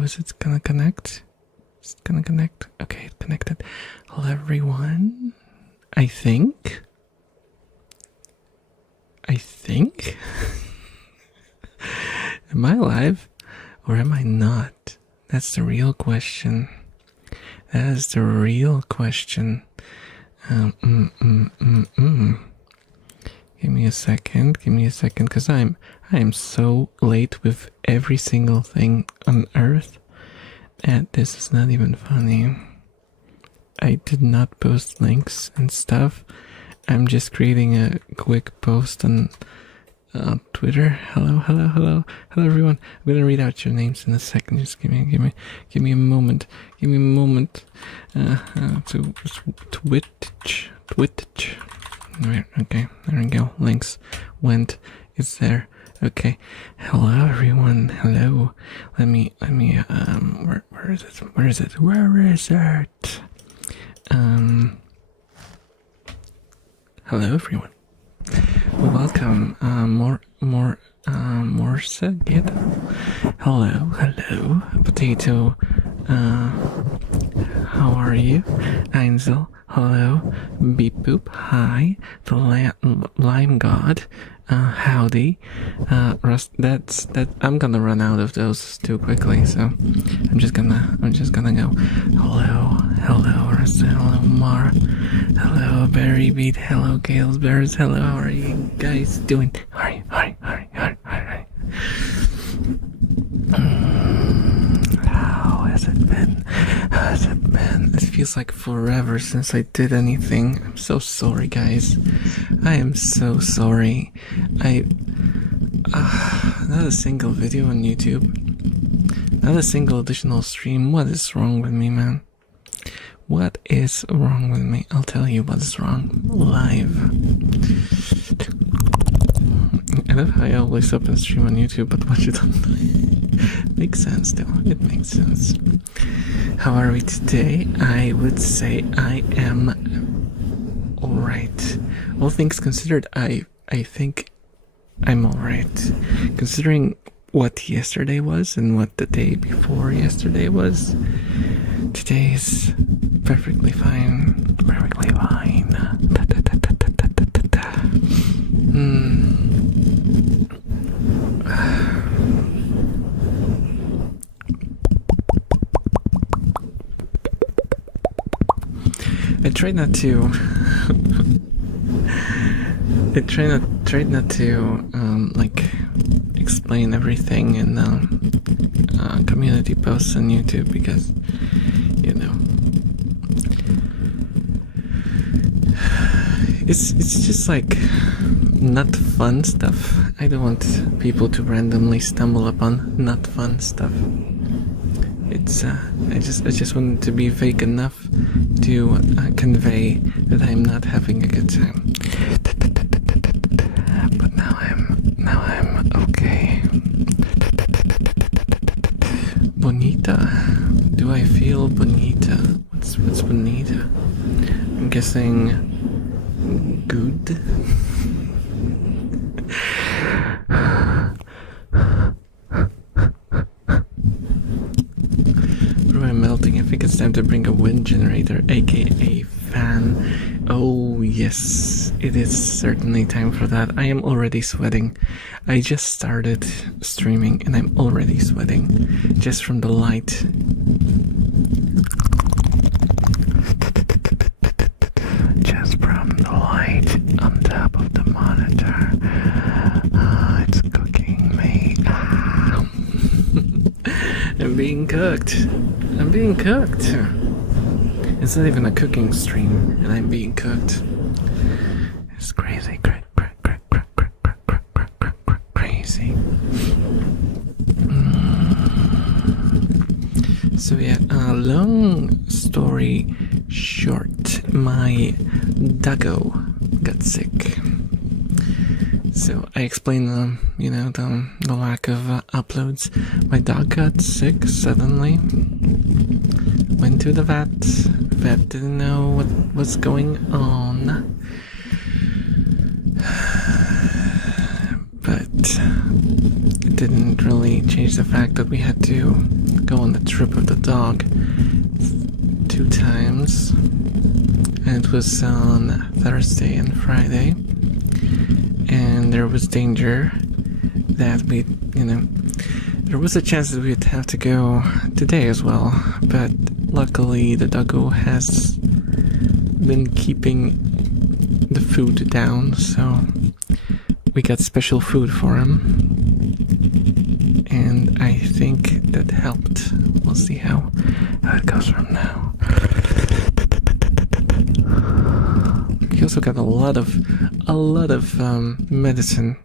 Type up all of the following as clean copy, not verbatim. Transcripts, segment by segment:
Hello, is it gonna connect? Is it gonna connect? Okay, it connected. Hello, everyone. I think. Am I live or am I not? That's the real question. That is the real question. Give me a second, because I am so late with every single thing on earth that this is not even funny. I did not post links and stuff. I'm just creating a quick post on Twitter. Hello everyone. I'm gonna read out your names in a second. Just give me a moment. Give me a moment. To Twitch. Okay, there we go. Links went. It's there. Okay. Hello everyone. Hello. Let me where is it? Hello everyone. Welcome. More Skeb. Hello. Potato. How are you? Einzel. Hello. Beep boop. Hi. The lime god. Howdy. Rust. That. I'm gonna run out of those too quickly, so I'm just gonna go. Hello, Rust. Hello, Mar. Hello, Berry Beat. Hello, Gales Bears. Hello, how are you guys doing? Hi. How has it been? It feels like forever since I did anything. I'm so sorry, guys. I am so sorry. Not a single video on YouTube. Not a single additional stream. What is wrong with me, man? What is wrong with me? I'll tell you what's wrong. Live. I love how I always up and stream on YouTube, but watch it on. Makes sense, though. It makes sense. How are we today? I would say I am alright. All things considered, I think I'm alright. Considering what yesterday was and what the day before yesterday was, today is perfectly fine. Perfectly fine. I try not to. Like explain everything in community posts on YouTube because, you know, it's just like not fun stuff. I don't want people to randomly stumble upon not fun stuff. It's I just want it to be vague enough to convey that I'm not having a good time. But now I'm okay. Bonita. Do I feel bonita? What's bonita? I'm guessing good. I think it's time to bring a wind generator, aka fan. Oh yes, it is certainly time for that. I am already sweating. I just started streaming and I'm already sweating just from the light. Just from the light on top of the monitor. It's cooking me. I'm being cooked. It's not even a cooking stream, and I'm being cooked. It's crazy. Crazy. So yeah, long story short, my doggo got sick. So I explained the lack of uploads. My dog got sick suddenly. Went to the vet. Vet didn't know what was going on. But it didn't really change the fact that we had to go on the trip with the dog 2 times. And it was on Thursday and Friday. And there was danger that there was a chance that we'd have to go today as well. But luckily the doggo has been keeping the food down, so we got special food for him. And I think that helped. We'll see how it goes from now. He also got a lot of medicine,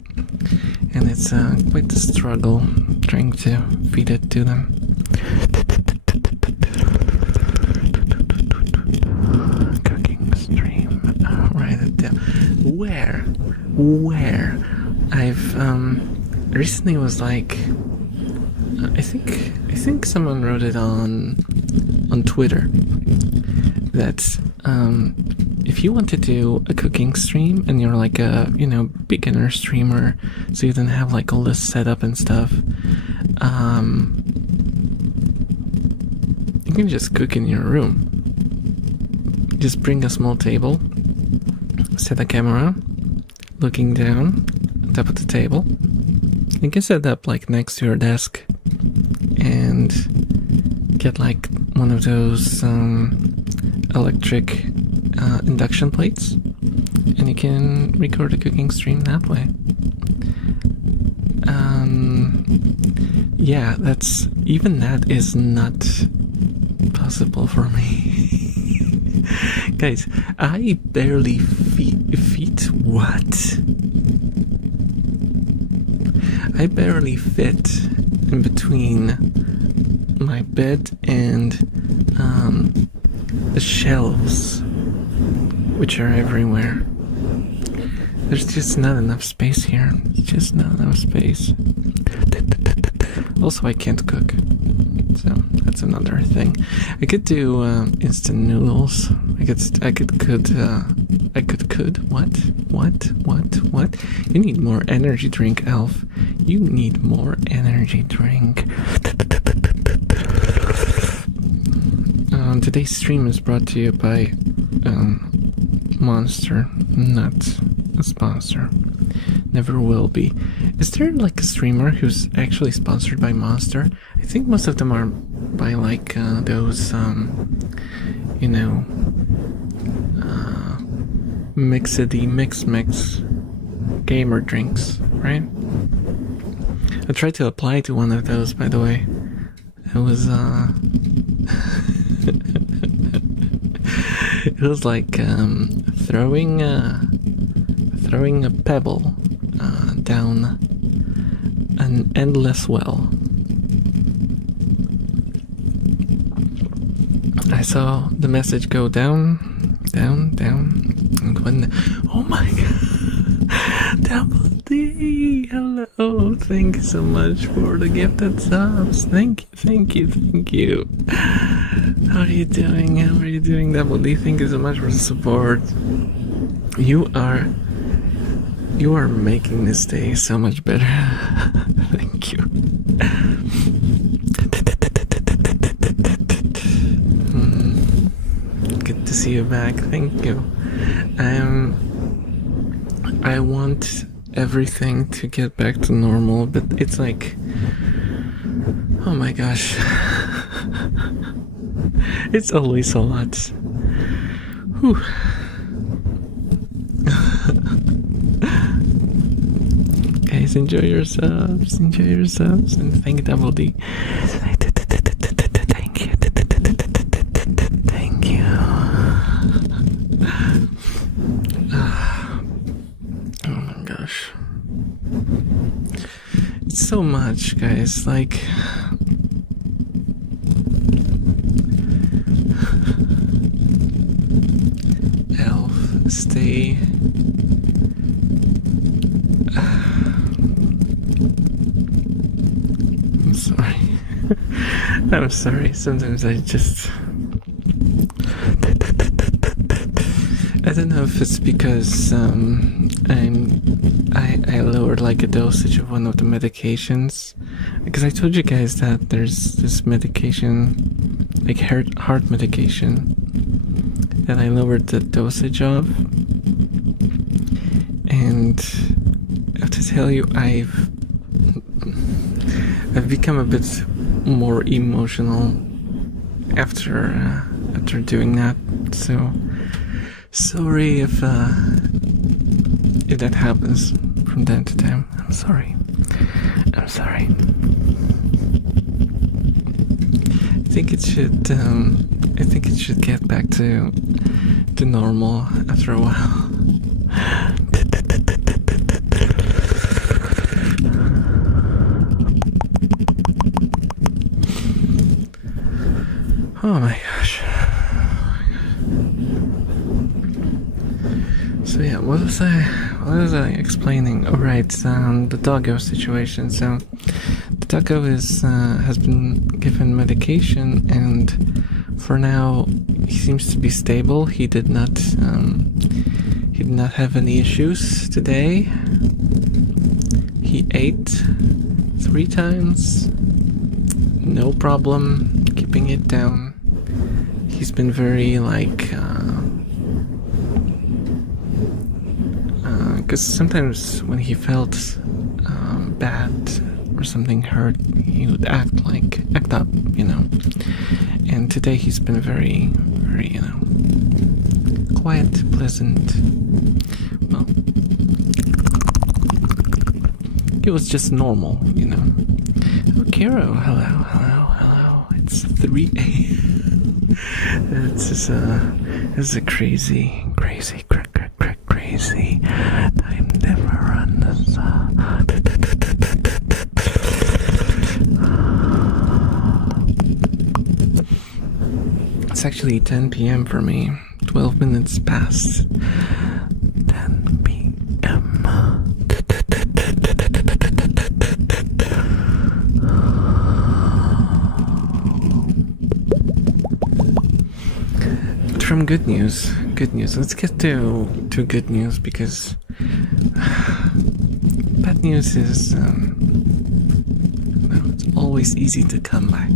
and it's quite a struggle trying to feed it to them. Cooking stream. Write it down. Where? I've recently was like, I think someone wrote it on Twitter that if you want to do a cooking stream and you're like a beginner streamer, so you don't have like all this setup and stuff, you can just cook in your room. Just bring a small table, set a camera looking down on top of the table. You can set up like next to your desk and get like one of those electric induction plates, and you can record a cooking stream that way. Yeah, that is not possible for me. Guys, I barely I barely fit in between my bed and the shelves, which are everywhere. There's just not enough space here. Just not enough space. Also, I can't cook, so that's another thing. I could do instant noodles. I could. What? You need more energy drink, Elf. You need more energy drink. Today's stream is brought to you by Monster, not a sponsor. Never will be. Is there like a streamer who's actually sponsored by Monster? I think most of them are by like those mixity mix gamer drinks, right? I tried to apply to one of those, by the way. It was it was like throwing a pebble down an endless well. I saw the message go down, and when, oh my god, Double D, hello, thank you so much for the gifted subs, thank you. How are you doing, Double D? Thank you so much for the support. You are making this day so much better. Thank you. Good to see you back. Thank you. I want everything to get back to normal, but it's like, oh my gosh. It's always a lot. Whew. Guys, enjoy your subs, and thank Double D. Thank you. Oh my gosh. It's so much, guys, like... Stay. I'm sorry. I'm sorry. Sometimes I just... I don't know if it's because I lowered like a dosage of one of the medications, because I told you guys that there's this medication, like heart medication, that I lowered the dosage of, and I have to tell you, I've become a bit more emotional after doing that. So sorry if that happens from time to time. I'm sorry. I think it should. I think it should get back to normal after a while. Oh my gosh. So yeah, what was I explaining? Oh right, the doggo situation. So the doggo has been given medication, and for now he seems to be stable. He did not have any issues today. He ate 3 times, no problem, keeping it down. He's been very because sometimes when he felt bad or something hurt, he would act up, And today he's been very, very, quiet, pleasant. Well, it was just normal, Oh, Kiro, hello. It's 3 a.m. This is a crazy time never runs. It's actually 10 p.m. for me. 12 minutes past 10 p.m. But from good news. Let's get to good news, because bad news is it's always easy to come by.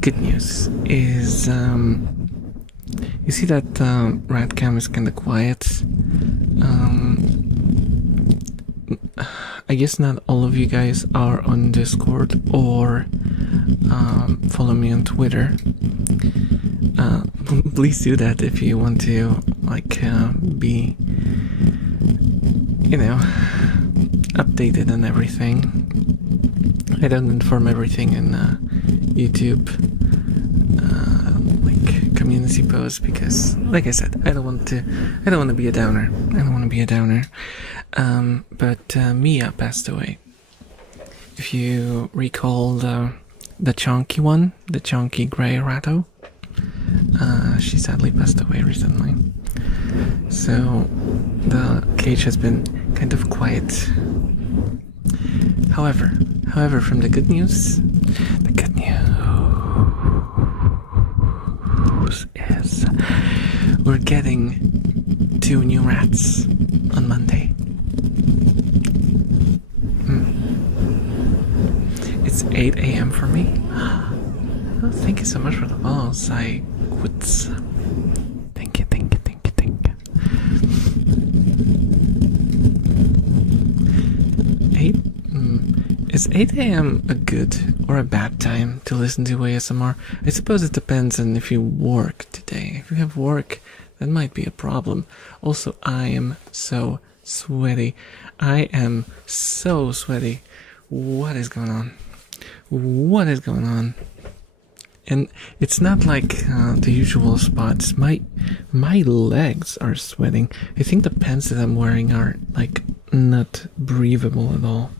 Good news is you see that Radcam is kind of quiet. I guess not all of you guys are on Discord or follow me on Twitter. Please do that if you want to be updated on everything. I don't inform everything in YouTube community posts, because like I said, I don't want to be a downer. But Mia passed away. If you recall the chunky one, the chunky grey ratto, she sadly passed away recently. So the cage has been kind of quiet. However, from the good news is we're getting 2 new rats on Monday. It's 8 a.m. for me. Oh, thank you so much for the balls. I would. Thank you. Is 8 a.m. a good or a bad time to listen to ASMR? I suppose it depends on if you work today. If you have work, that might be a problem. Also, I am so sweaty. What is going on? And it's not like the usual spots. My legs are sweating. I think the pants that I'm wearing are not breathable at all.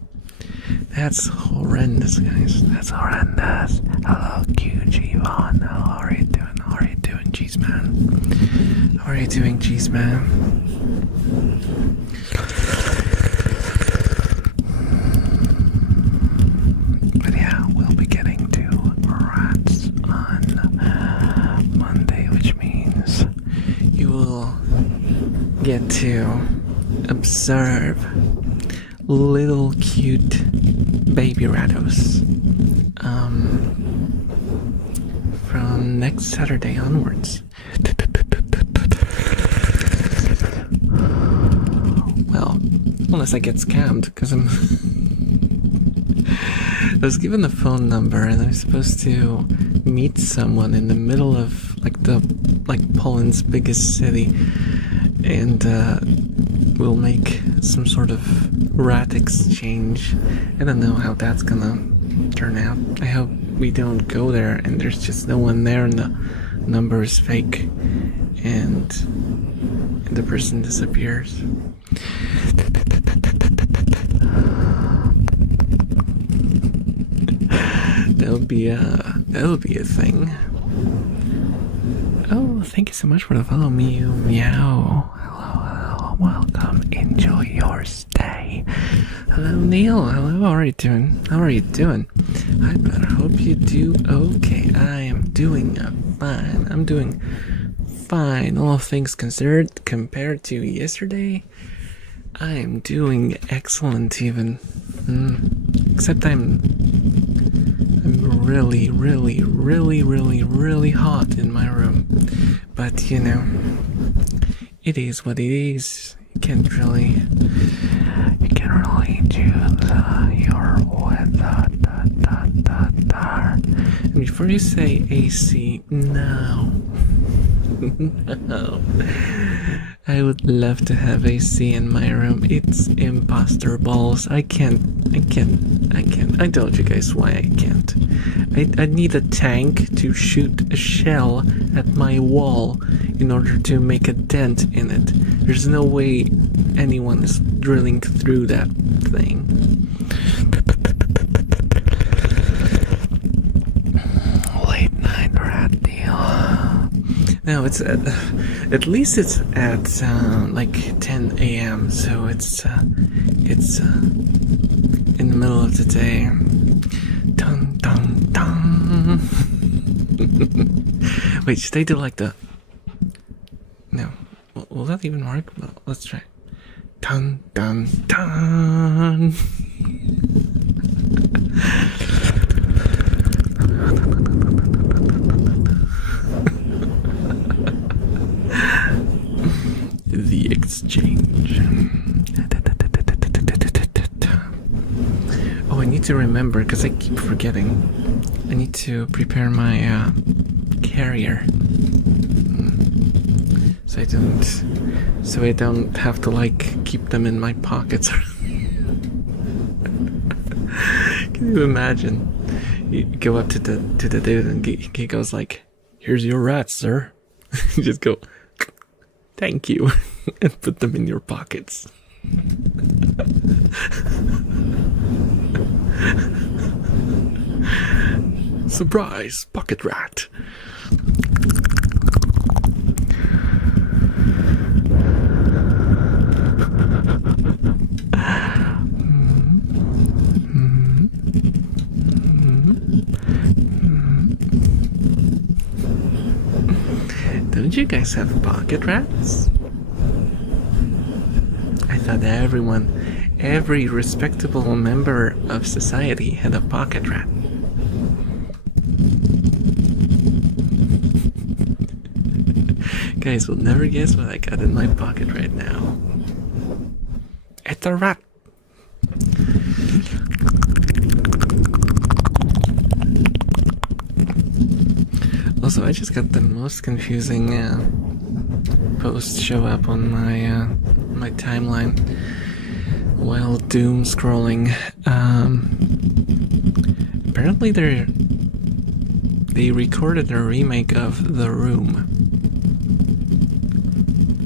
That's horrendous, guys. That's horrendous. Hello, QG Vaughn. How are you doing, Cheese Man? How are you doing, Cheese Man? But yeah, we'll be getting to rats on Monday, which means you will get to observe little cute baby rattos from next Saturday onwards. Well, unless I get scammed, because I was given the phone number and I'm supposed to meet someone in the middle of like Poland's biggest city, and we'll make some sort of rat exchange. I don't know how that's gonna turn out. I hope we don't go there and there's just no one there and the number is fake and the person disappears. That'll be a thing. Oh, thank you so much for the follow, Meow. Hello, welcome. Enjoy your stay. Hello, Neil. Hello, how are you doing? I better hope you do okay. I am doing fine. I'm doing fine, all things considered. Compared to yesterday, I am doing excellent even. Except I'm really, really, really, really, really hot in my room. But you know, it is what it is. You can't really choose your weather. And before you say AC, no. No. I would love to have AC in my room. It's imposter balls. I can't. I told you guys why I can't. I need a tank to shoot a shell at my wall in order to make a dent in it. There's no way anyone is drilling through that thing. Late night rat deal. No, it's at least it's at like 10 a.m. So it's in the middle of the day. Dun dun dun. Wait, should I do like the? No, will that even work? Well, let's try. Dun dun dun. The exchange. Oh, I need to remember because I keep forgetting. I need to prepare my carrier, so I don't have to like keep them in my pockets. Can you imagine? You go up to the dude and he goes like, "Here's your rats, sir." You just go, "Thank you," and put them in your pockets. Surprise, pocket rat. Don't you guys have pocket rats? I thought every respectable member of society had a pocket rat. Guys will never guess what I got in my pocket right now. It's a rat. Also, I just got the most confusing post show up on my my timeline while doom scrolling. Apparently they recorded a remake of The Room.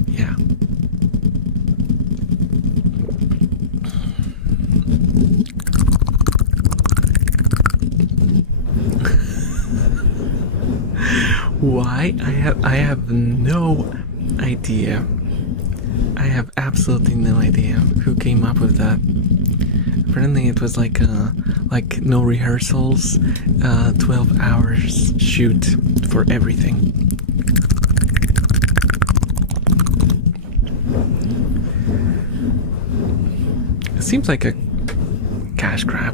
Yeah. Why? I have no idea. I have absolutely no idea who came up with that. Apparently it was like no rehearsals, 12 hours shoot for everything. seems like a cash grab,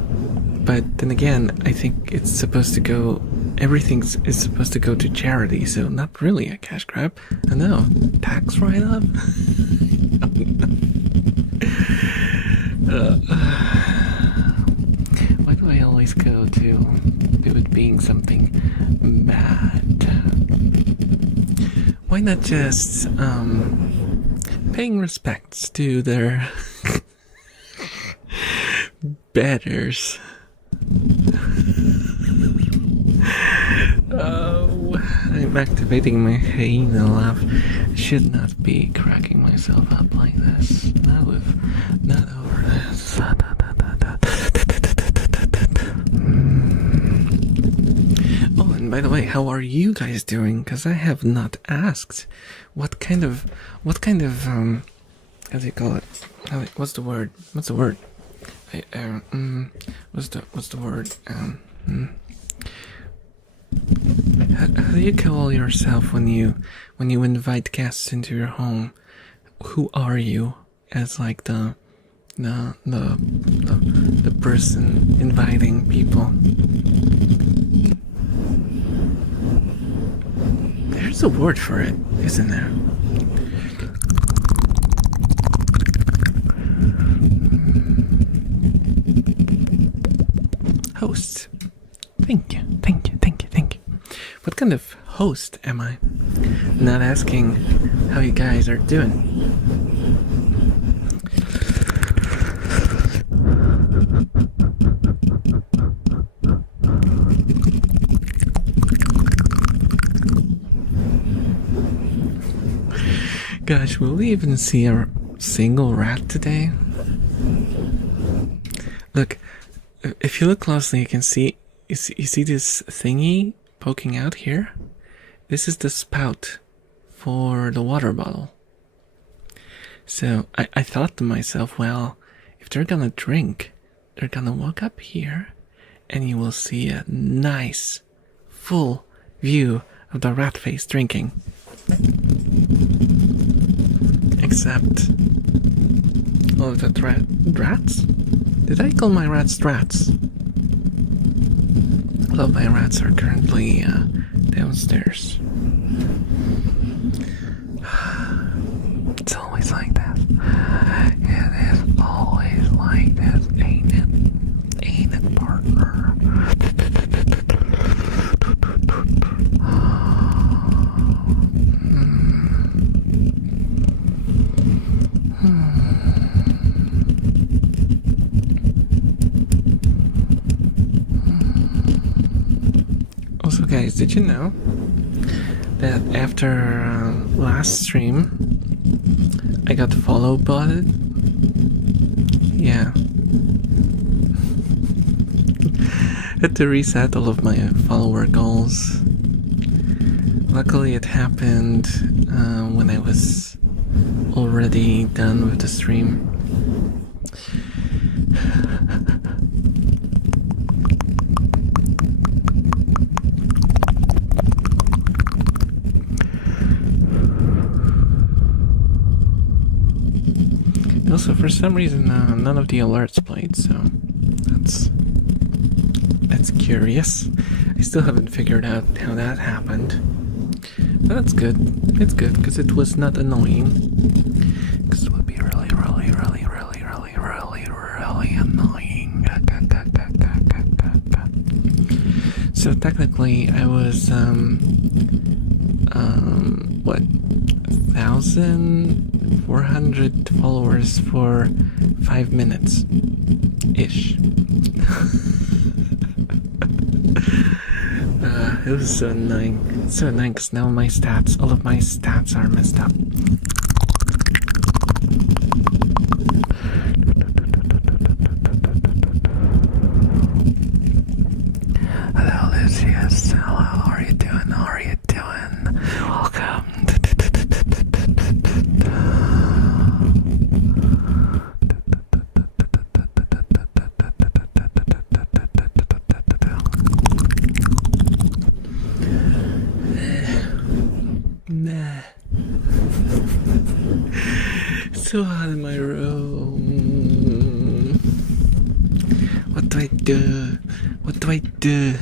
but then again, I think it's supposed to go. Everything is supposed to go to charity, so not really a cash grab. I know, tax write-off. Why do I always go to it being something bad? Why not just paying respects to their betters? Oh, I'm activating my hyena laugh. I should not be cracking myself up like this. Not over this. Oh, and by the way, how are you guys doing? Because I have not asked. What kind of how do you call it? What's the word? What's the word? What's the word? How do you call yourself when you invite guests into your home? Who are you as like the person inviting people? There's a word for it, isn't there? Host. Thank you. What kind of host am I? Not asking how you guys are doing. Gosh, will we even see a single rat today? Look, if you look closely, you can see. You see this thingy poking out here? This is the spout for the water bottle. So I thought to myself, well, if they're gonna drink, they're gonna walk up here and you will see a nice full view of the rat face drinking. Except all of the rats? Did I call my rats rats? All of my rats are currently downstairs. It's always like that. It is always like this, ain't it? Ain't it, partner? Also, guys, did you know that after last stream I got follow botted? Yeah. Had to reset all of my follower goals. Luckily it happened when I was already done with the stream. Also, for some reason, none of the alerts played, so that's curious. I still haven't figured out how that happened, but that's good. It's good because it was not annoying. Because it would be really annoying. So technically, I was what, 1,400 followers for 5 minutes ish. It was so annoying. So annoying because now my stats, all of my stats are messed up. Hello, Lucius. Hello, how are you doing? How are you doing? Welcome. So hot in my room. do I do? What do I do?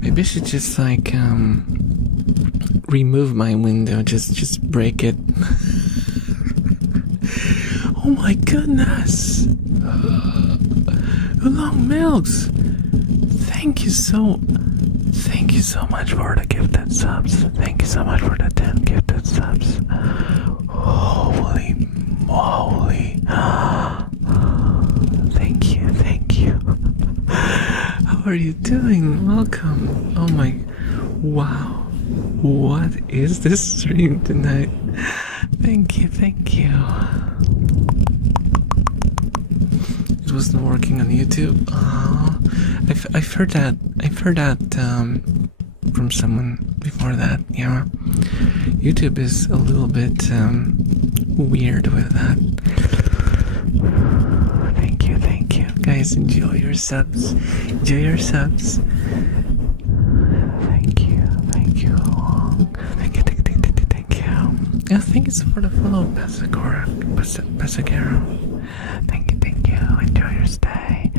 Maybe I should just like remove my window, just break it. Oh my goodness! Long Milks! Thank you so much for the gifted subs. Thank you so much for the 10 gifted subs. Holy moly. Thank you. How are you doing? Welcome. Oh my, wow. What is this stream tonight? Thank you. It wasn't working on YouTube. Oh, I've heard that from someone before that. Yeah, YouTube is a little bit weird with that. Thank you, guys. Enjoy your subs. Thank you. Yeah, thank you for the follow, Pasagaro. Thank you. Enjoy your stay.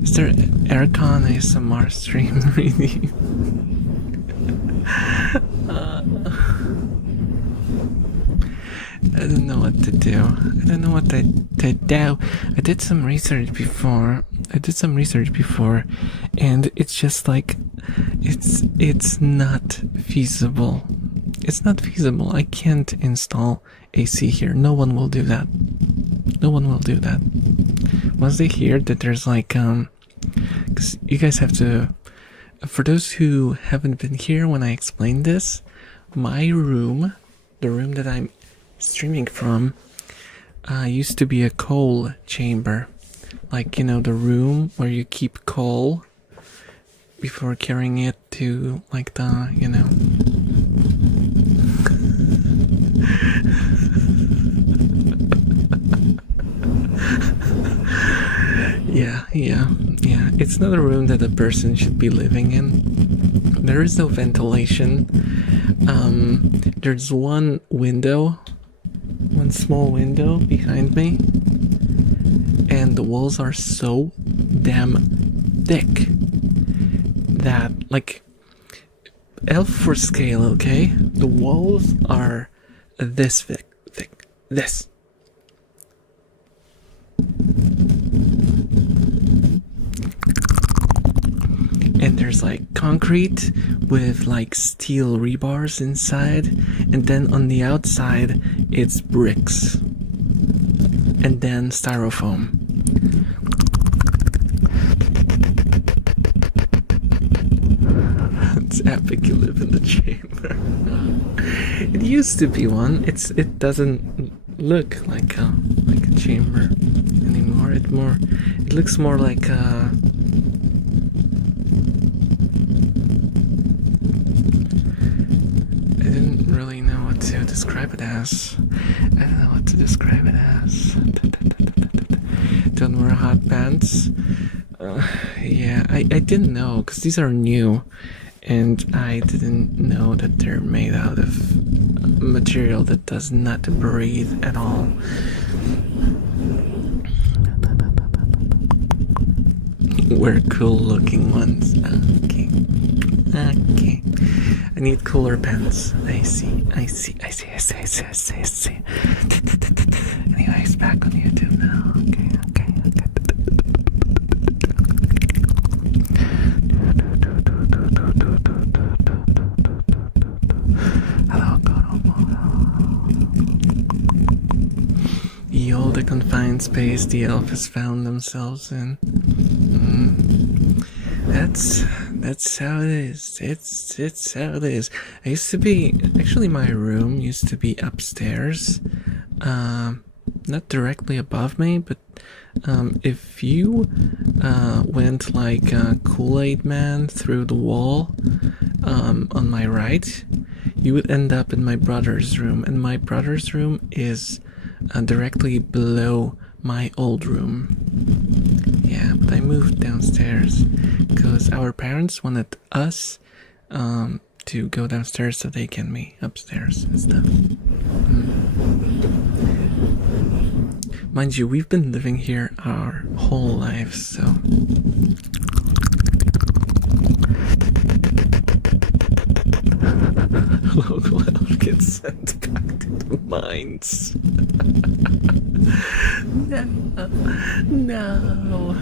Is there Aircon ASMR stream really? I don't know what to do. I did some research before. And it's just like it's not feasible. It's not feasible. I can't install AC here. No one will do that. Once they hear that there's like because you guys have to, for those who haven't been here when I explained this, my room, the room that I'm streaming from, used to be a coal chamber. Like, you know, the room where you keep coal before carrying it to like the, you know. Yeah. It's not a room that a person should be living in. There is no ventilation. There's one small window behind me, and the walls are so damn thick that, like, elf for scale, okay? The walls are this thick. This. And there's like concrete with like steel rebars inside, and then on the outside it's bricks, and then styrofoam. It's epic, you live in the chamber. It used to be one. It doesn't look like a chamber anymore. It looks more like a, I didn't really know what to describe it as. Don't wear hot pants. Yeah, I didn't know, because these are new, and I didn't know that they're made out of material that does not breathe at all. We're cool looking ones. Okay. I need cooler pants. I see. Anyways, back on YouTube now. Okay. Hello, the confined space the elf has found themselves in. That's how it is. It's how it is. I used to be, actually my room used to be upstairs, not directly above me, but if you went like Kool-Aid Man through the wall on my right, you would end up in my brother's room, and my brother's room is directly below my old room. Yeah, but I moved downstairs because our parents wanted us to go downstairs so they can me upstairs and stuff. Mind you, we've been living here our whole lives, so. Local elf gets sent back to the mines. No.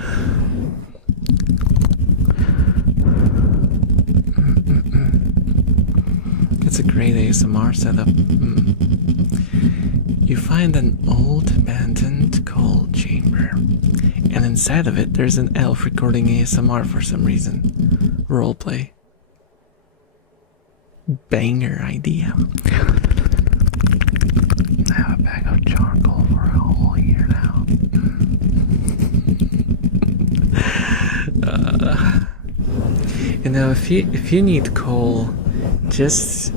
It's a great ASMR setup. You find an old abandoned coal chamber, and inside of it there's an elf recording ASMR for some reason. Roleplay. Banger idea. I have a bag of charcoal for a whole year now. You know, if you need coal, just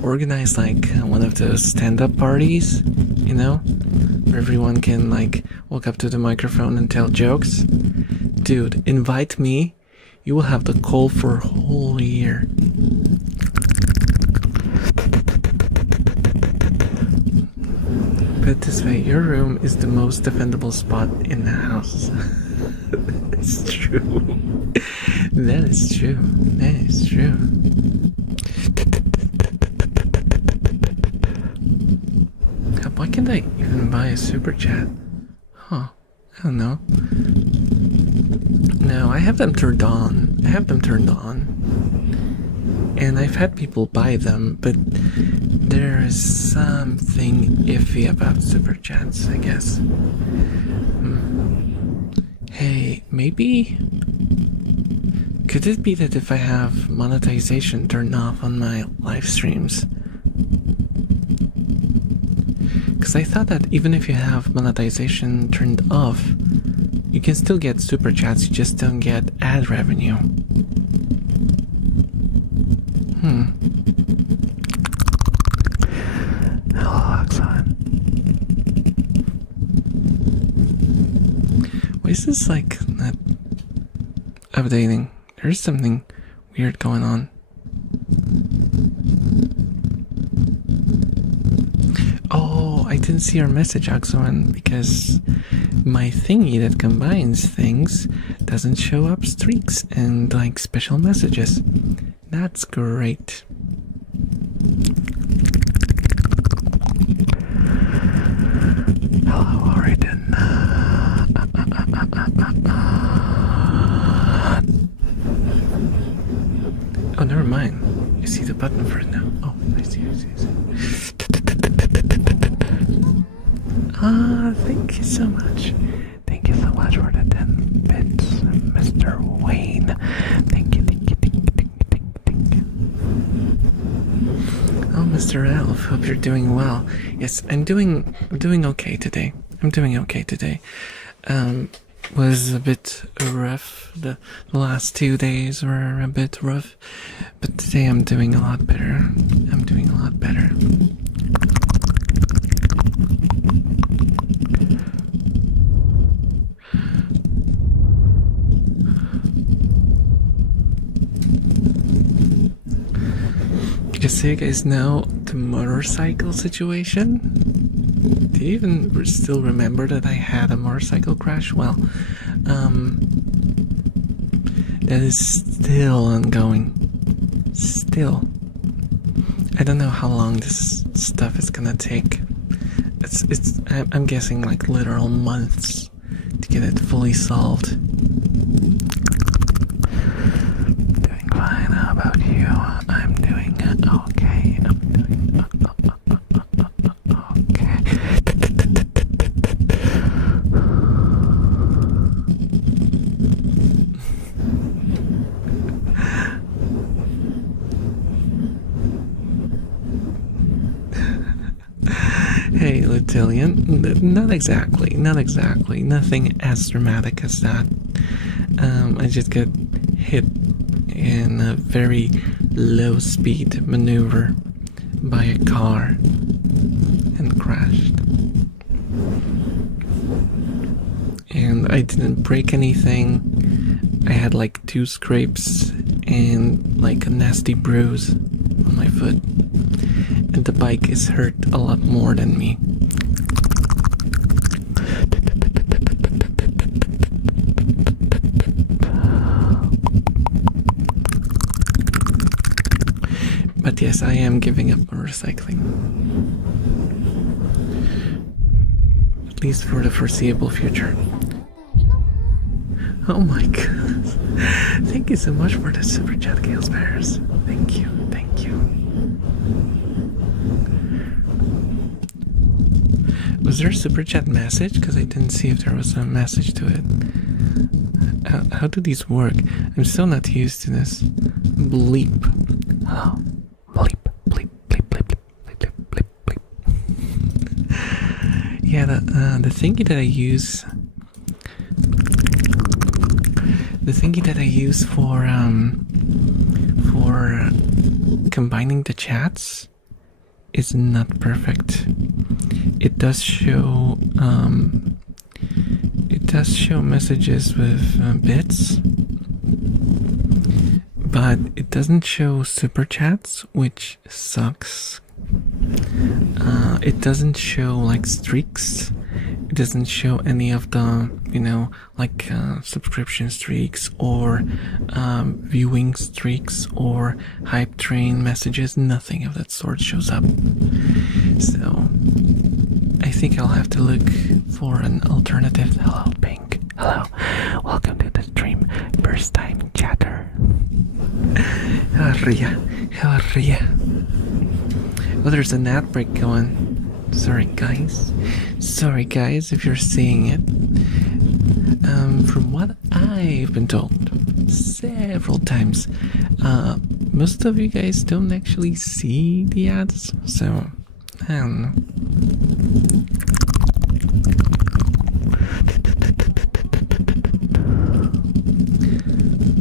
organize like one of those stand-up parties, you know, where everyone can like walk up to the microphone and tell jokes. Dude, invite me. You will have the coal for a whole year. Put it this way, your room is the most defendable spot in the house. It's true. That is true. That is true. Why can't I even buy a super chat? Huh. I don't know. No, I have them turned on. And I've had people buy them, but there is something iffy about super chats, I guess. Hey, maybe? Could it be that if I have monetization turned off on my live streams? Because I thought that even if you have monetization turned off, you can still get super chats, you just don't get ad revenue. Hello, Oxon. Why is this like not updating? There's something weird going on. Oh, I didn't see your message, Oxon, because my thingy that combines things doesn't show up streaks and like special messages. That's great. Hello, Oriton. Oh, never mind. I see the button for it now. Oh, I see. Thank you so much. Thank you so much for the 10 bits, Mr. Wayne. Thank you. Oh, Mr. Elf, hope you're doing well. Yes, I'm doing okay today. Was a bit rough. The last 2 days were a bit rough, but today I'm doing a lot better. Just so you guys know, the motorcycle situation. Do you even still remember that I had a motorcycle crash? Well, that is still ongoing. Still. I don't know how long this stuff is gonna take. I'm guessing like literal months to get it fully solved. Doing fine. How about you? I'm doing okay. Okay. Hey, Lutillian. Not exactly. Nothing as dramatic as that. I just got hit in a very low-speed maneuver by a car and crashed. And I didn't break anything. I had like 2 scrapes and like a nasty bruise on my foot. and the bike is hurt a lot more than me. But yes, I am giving up on recycling. At least for the foreseeable future. Oh my goodness. Thank you so much for the super chat, Gales Bears. Thank you, thank you. Was there a super chat message? Because I didn't see if there was a message to it. How do these work? I'm still not used to this. Bleep. Hello. Bleep, bleep, bleep, bleep, bleep, bleep, bleep, bleep. Yeah, the thingy that I use. The thingy that I use for combining the chats is not perfect. It does show messages with bits, but it doesn't show super chats, which sucks. It doesn't show like streaks. It doesn't show any of the, like subscription streaks or viewing streaks or hype train messages. Nothing of that sort shows up. So I think I'll have to look for an alternative. Hello, Pink. Hello. Welcome to the stream. First time chatter. How are ya? How are ya? Oh, there's an ad break going. Sorry guys if you're seeing it. From what I've been told several times, most of you guys don't actually see the ads, so I don't know.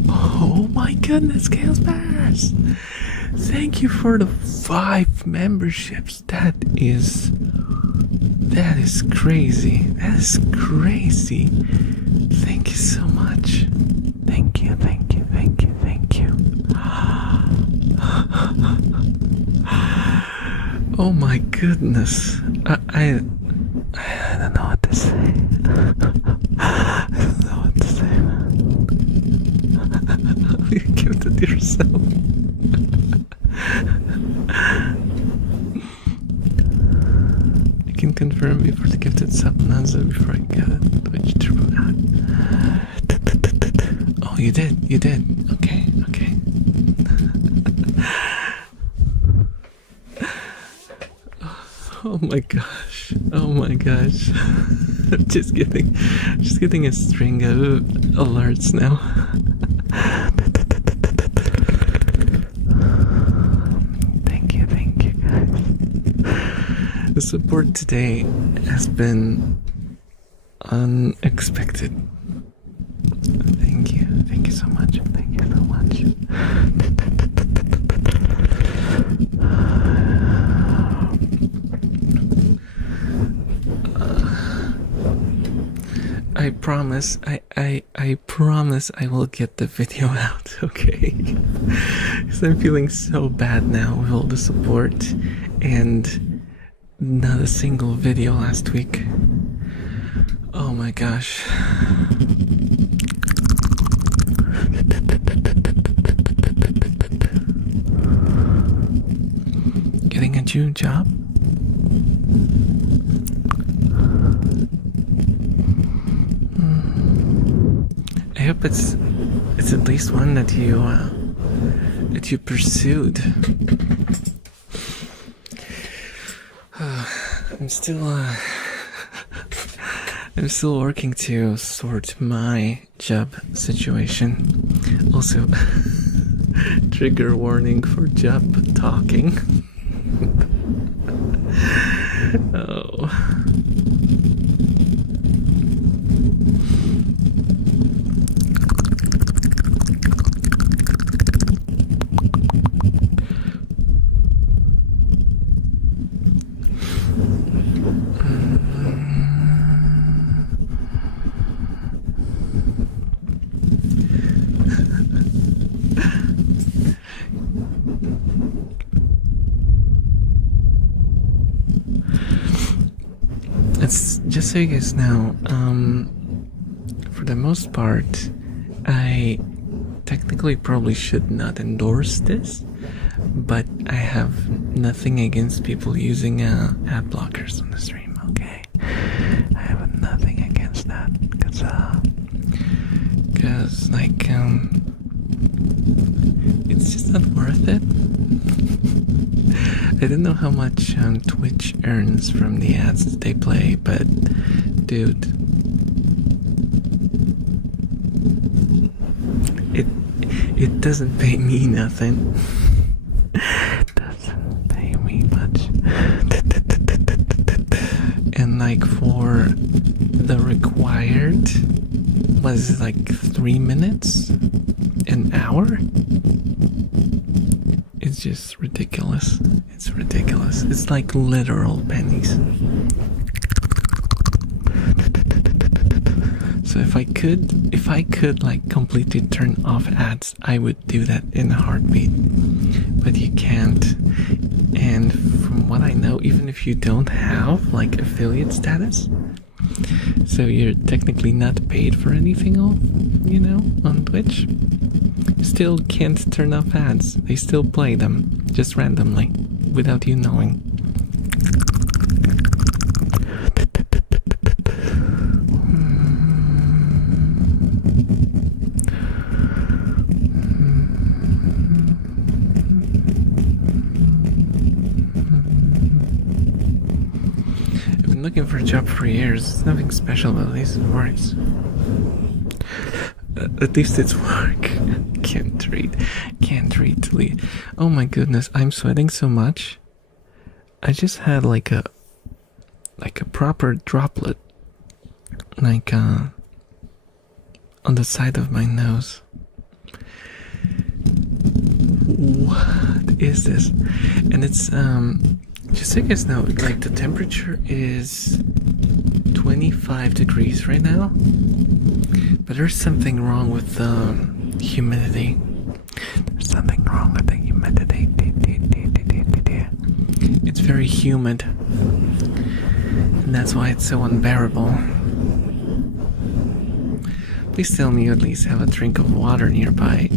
Oh my goodness, Chaos Bears! Thank you for the 5 memberships. That is crazy. That is crazy. Thank you so much. Thank you, thank you, thank you, thank you. Oh my goodness. I don't know what to say. I don't know what to say, man. You give it to yourself. I can confirm before the gifted sub Nanza before I got it. Twitch turbo out. Oh, you did. Okay. Oh my gosh. I'm just getting a string of alerts now. Thank you guys. The support today has been unexpected. Thank you so much. I promise I will get the video out, okay? Because I'm feeling so bad now with all the support and not a single video last week. Oh my gosh. Getting a June job? I hope it's at least one that you pursued. I'm still working to sort my job situation. Also, trigger warning for job talking. Oh. It's just so you guys know, for the most part, I technically probably should not endorse this, but I have nothing against people using ad blockers on the stream, okay? I have nothing against that, because like, it's just not worth it. I don't know how much Twitch earns from the ads that they play, but dude, it doesn't pay me nothing. It doesn't pay me much. And like for the required, what is it, like 3 minutes? An hour? It's just ridiculous. It's ridiculous. It's like literal pennies. So if I could like completely turn off ads, I would do that in a heartbeat. But you can't. And from what I know, even if you don't have like affiliate status, so you're technically not paid for anything on Twitch, you still can't turn off ads. They still play them, just randomly, without you knowing. I've been looking for a job for years. There's nothing special about these words. At least it's work. Can't read. Oh my goodness, I'm sweating so much. I just had like a proper droplet, like on the side of my nose. What is this? And it's just so you guys know, like the temperature is 25 degrees right now, but there's something wrong with the humidity. There's something wrong with the humidity. It's very humid, and that's why it's so unbearable. Please tell me you at least have a drink of water nearby.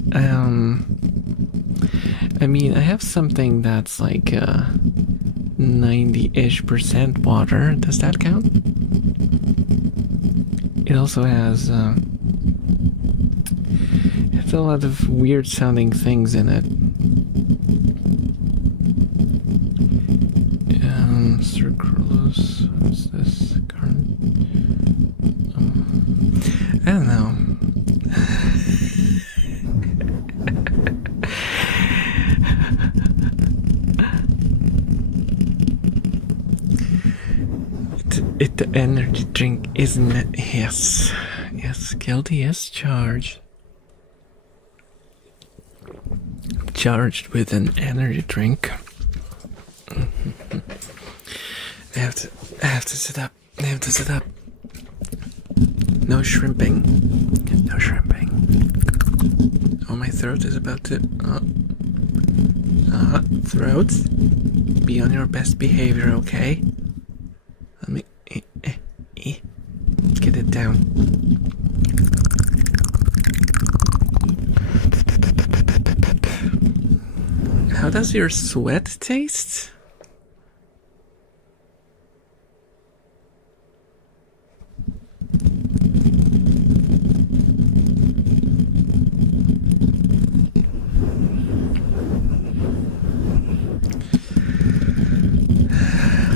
I mean, I have something that's like 90-ish% water. Does that count? It also has it's a lot of weird sounding things in it. Sucralose. What's this? I don't know. The energy drink, isn't it? Yes, guilty as charged. Charged with an energy drink. I have to sit up. No shrimping. Oh, my throat is about to. Throat. Be on your best behavior, okay? Let me. Get it down. How does your sweat taste?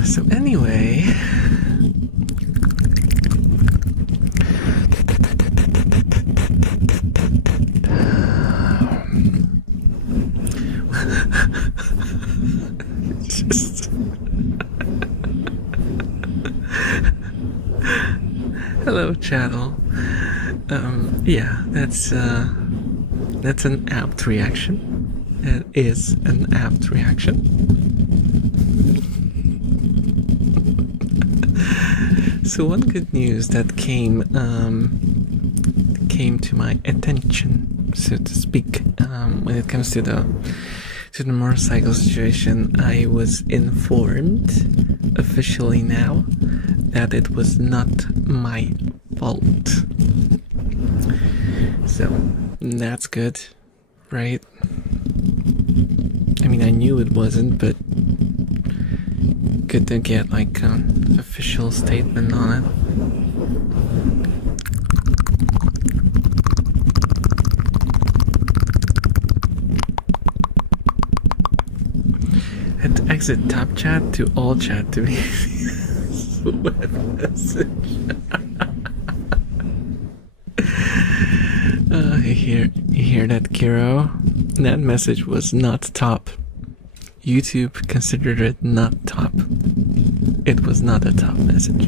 So anyway, just hello, chattel. Yeah, that's an apt reaction. It is an apt reaction. So one good news that came to my attention, so to speak, when it comes to the motorcycle situation, I was informed officially now that it was not my fault. So, that's good, right? I mean, I knew it wasn't, but good to get like an official statement on it. Hit exit top chat to all chat to be sweat message. You hear that, Kiro? That message was not top. YouTube considered it not top. It was not a top message.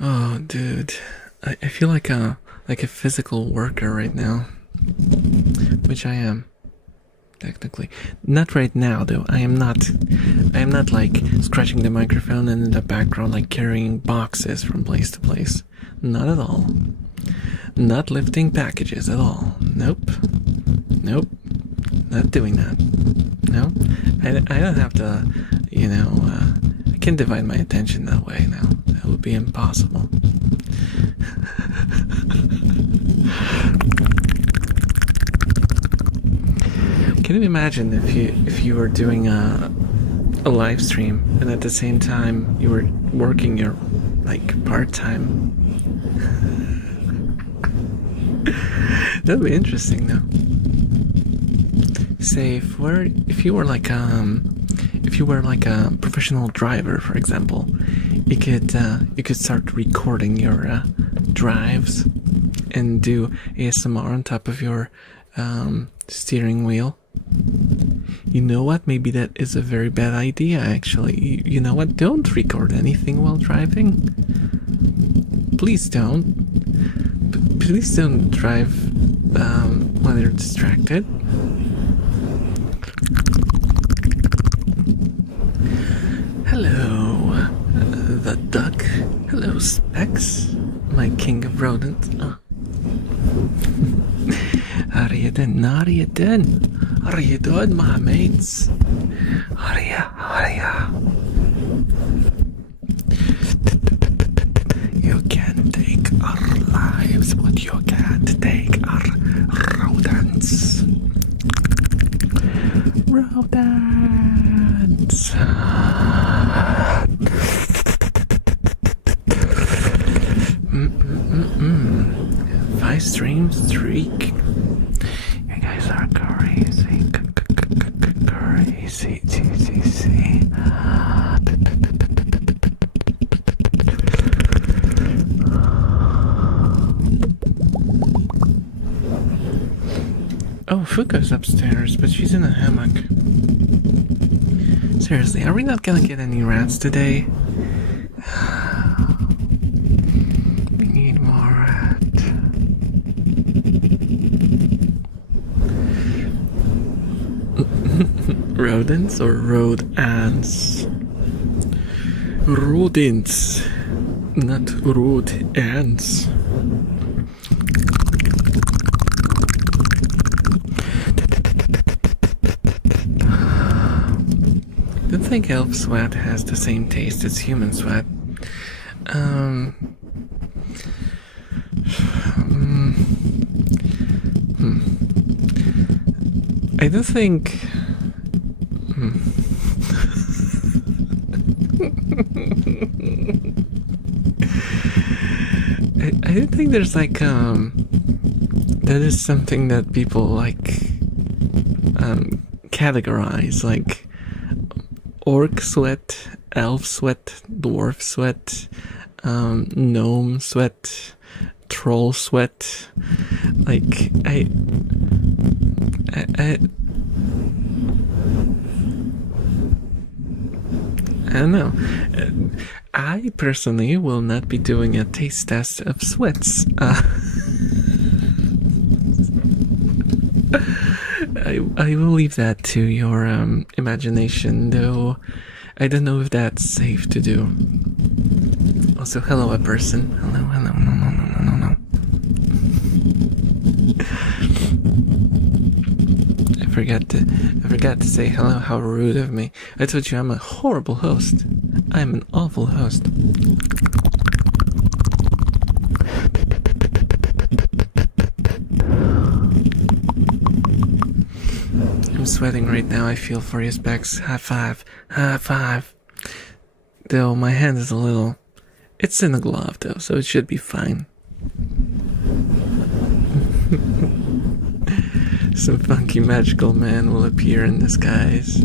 Oh, dude, I feel like a physical worker right now, which I am. Technically, not right now though. I am not like scratching the microphone and in the background like carrying boxes from place to place. Not at all. Not lifting packages at all. Nope. Not doing that. No, I don't have to. I can divide my attention that way now. That would be impossible. Can you imagine if you were doing a live stream and at the same time you were working your like part-time? That'd be interesting though. Say if you were like a professional driver, for example, you could start recording your drives and do ASMR on top of your steering wheel. You know what? Maybe that is a very bad idea, actually. You know what? Don't record anything while driving. Please don't. Please don't drive while you're distracted. Hello, the duck. Hello, Specs, my king of rodents. How you doing? How you doing? How you doing, my mates? How ya? You can take our lives, but you can't take our rodents. Rodents. 5 stream streak. You guys are crazy. Crazy. Oh, Fuka's upstairs, but she's in a hammock. Seriously, are we not gonna get any rats today? We need more rat. Rodents or road ants? Rodents, not road ants. I don't think elf sweat has the same taste as human sweat. I do think. I do think there's like that is something that people like categorize, like orc sweat, elf sweat, dwarf sweat, gnome sweat, troll sweat. Like I don't know. I personally will not be doing a taste test of sweats. I will leave that to your imagination, though I don't know if that's safe to do. Also, hello, a person. Hello. I forgot to say hello. How rude of me. I told you I'm a horrible host. I'm an awful host. I'm sweating right now. I feel for you, Specs. High five. High five. Though my hand is a little... It's in a glove though, so it should be fine. Some funky magical man will appear in the skies.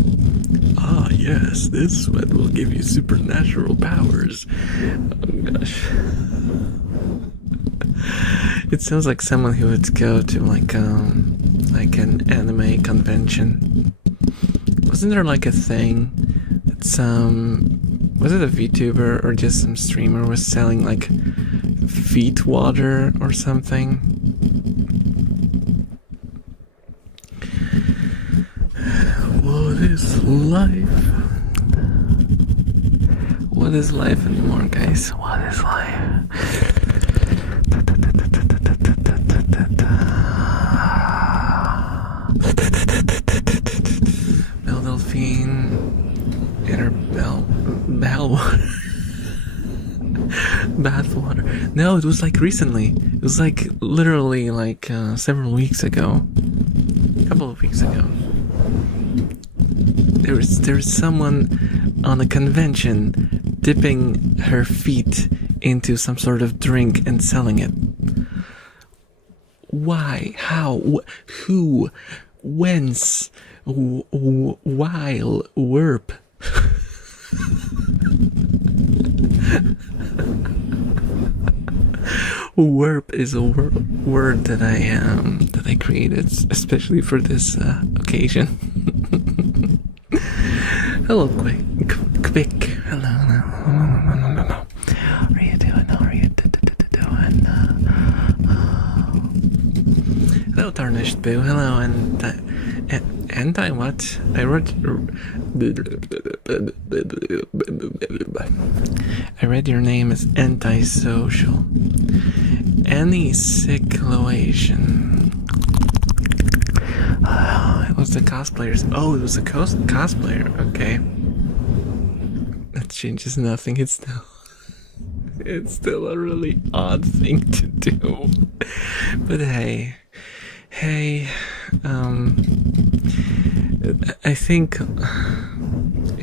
Ah, yes, this sweat will give you supernatural powers. Oh gosh. It sounds like someone who would go to like an anime convention. Wasn't there like a thing that was it a VTuber or just some streamer was selling like feet water or something? What is life? What is life anymore, guys? What is life? Bell Delphine, inner bell bathwater. No, it was like recently. It was like literally like several weeks ago. A couple of weeks ago. There was someone on a convention dipping her feet into some sort of drink and selling it. Why? How? Who? Whence? While? Werp? Werp is a word that I created especially for this occasion. Hello, quick. Hello. How are you doing? Doing? Hello, Tarnished Boo. Hello, anti what? I read your name as antisocial. Any situation. It was the cosplayers. Oh, it was a cosplayer. Okay. That changes nothing. It's still a really odd thing to do. But hey, I think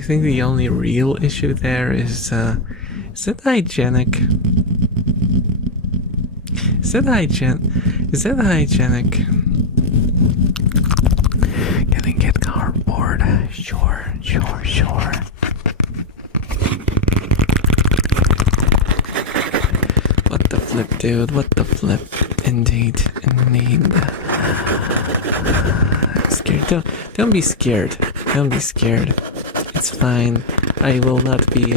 the only real issue there is it hygienic? Is it hygienic? Can I get cardboard? Sure. What the flip, dude? What the flip? Indeed. Scared? Don't be scared. Don't be scared. It's fine. I will not be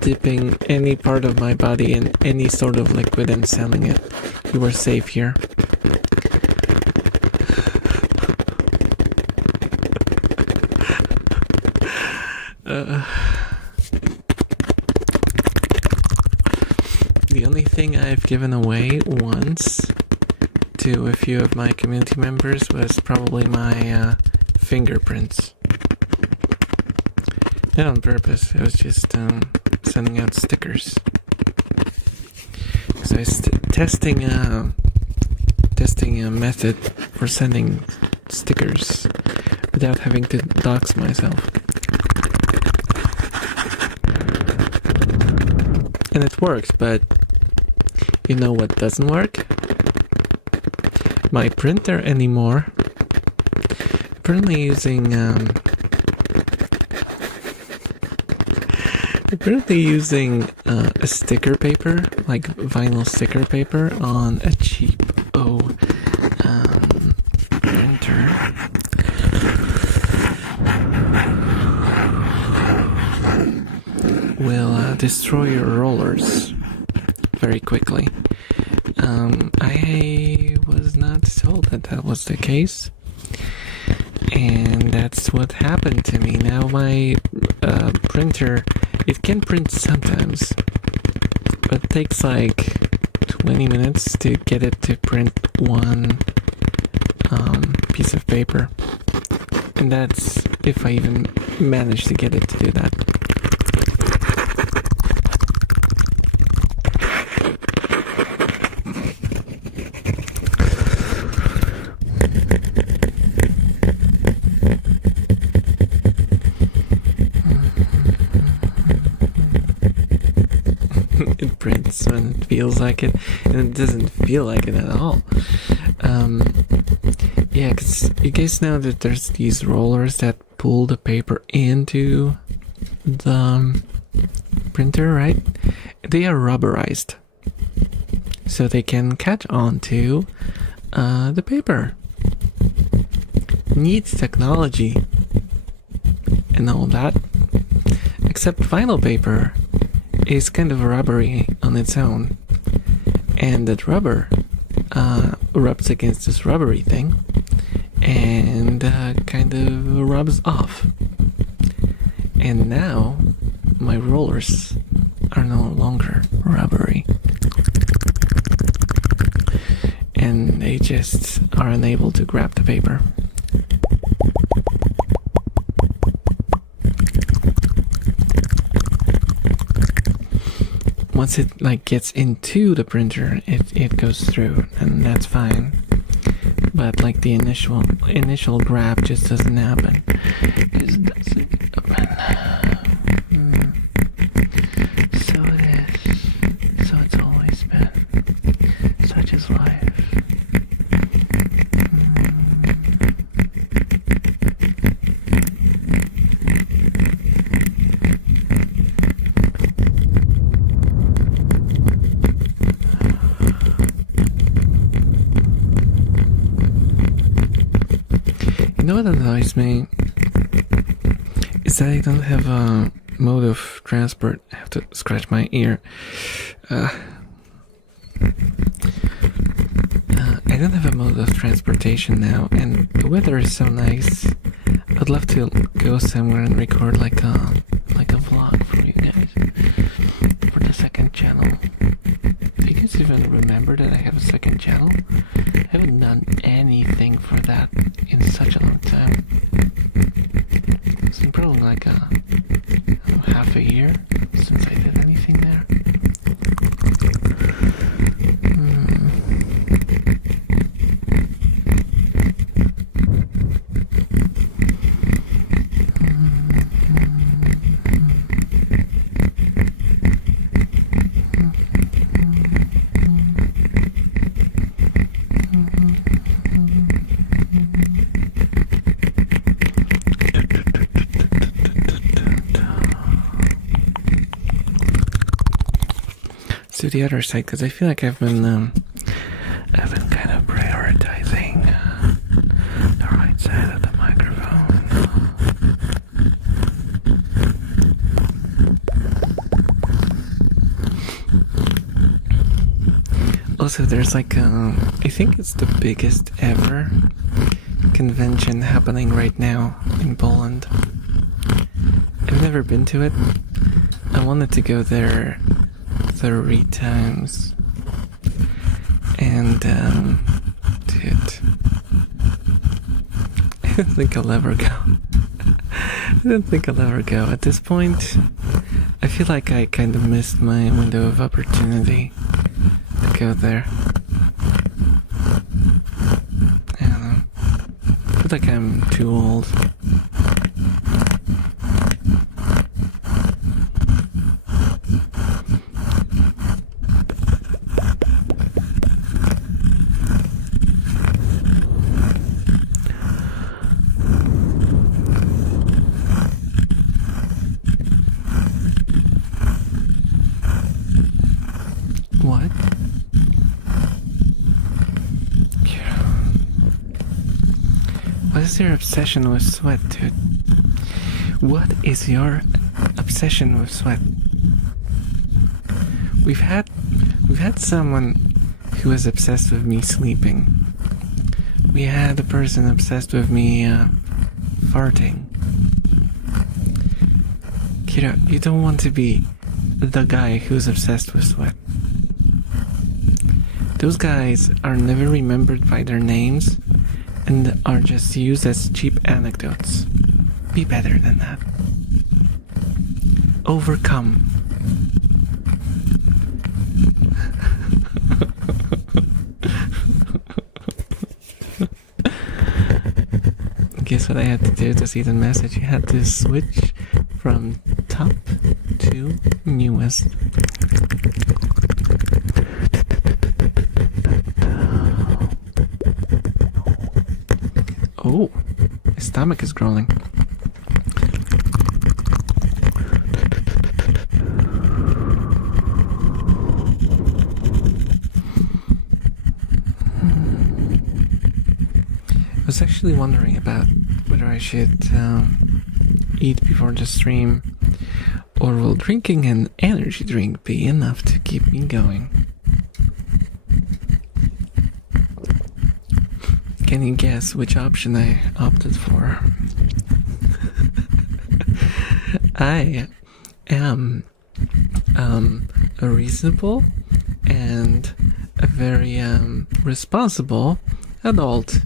dipping any part of my body in any sort of liquid and selling it. You are safe here. The only thing I've given away once to a few of my community members was probably my fingerprints. Not on purpose, I was just sending out stickers. So I was testing a method for sending stickers without having to dox myself. And it works, but you know what doesn't work? My printer anymore. Apparently using a sticker paper, like vinyl sticker paper, on a cheap printer. Will destroy your rollers very quickly. I was not told that was the case, and that's what happened to me. Now my printer, it can print sometimes, but it takes like 20 minutes to get it to print one piece of paper. And that's if I even manage to get it to do that. It prints when it feels like it, and it doesn't feel like it at all. Yeah, because you guys know that there's these rollers that pull the paper into the printer, right? They are rubberized, so they can catch onto the paper. Neat technology and all that, except vinyl paper is kind of rubbery on its own, and that rubber rubs against this rubbery thing and kind of rubs off. And now my rollers are no longer rubbery, and they just are unable to grab the paper. Once it gets into the printer, it goes through, and that's fine. But the initial grab just doesn't happen. Just doesn't happen. So it is. So it's always been. Such is life. You know what annoys me is that I don't have a mode of transport. I have to scratch my ear. I don't have a mode of transportation now, and the weather is so nice. I'd love to go somewhere and record like a vlog for you guys for the second channel. Do you guys even remember that I have a second channel? I haven't done anything for that in such a long time. It's been probably half a year since I did anything there. To the other side, because I feel like I've been kind of prioritizing the right side of the microphone. Also, there's I think it's the biggest ever convention happening right now in Poland. I've never been to it. I wanted to go there 3 times, and dude, I don't think I'll ever go. I don't think I'll ever go. At this point, I feel like I kind of missed my window of opportunity to go there. I don't know. I feel like I'm too old. What? What is your obsession with sweat, dude? What is your obsession with sweat? We've had someone who was obsessed with me sleeping. We had a person obsessed with me farting. Kiddo, you don't want to be the guy who's obsessed with sweat. Those guys are never remembered by their names and are just used as cheap anecdotes. Be better than that. Overcome. Guess what I had to do to see the message? You had to switch from top to newest. Oh, my stomach is growling. I was actually wondering about whether I should eat before the stream, or will drinking an energy drink be enough to keep me going? Can you guess which option I opted for? I am a reasonable and a very responsible adult.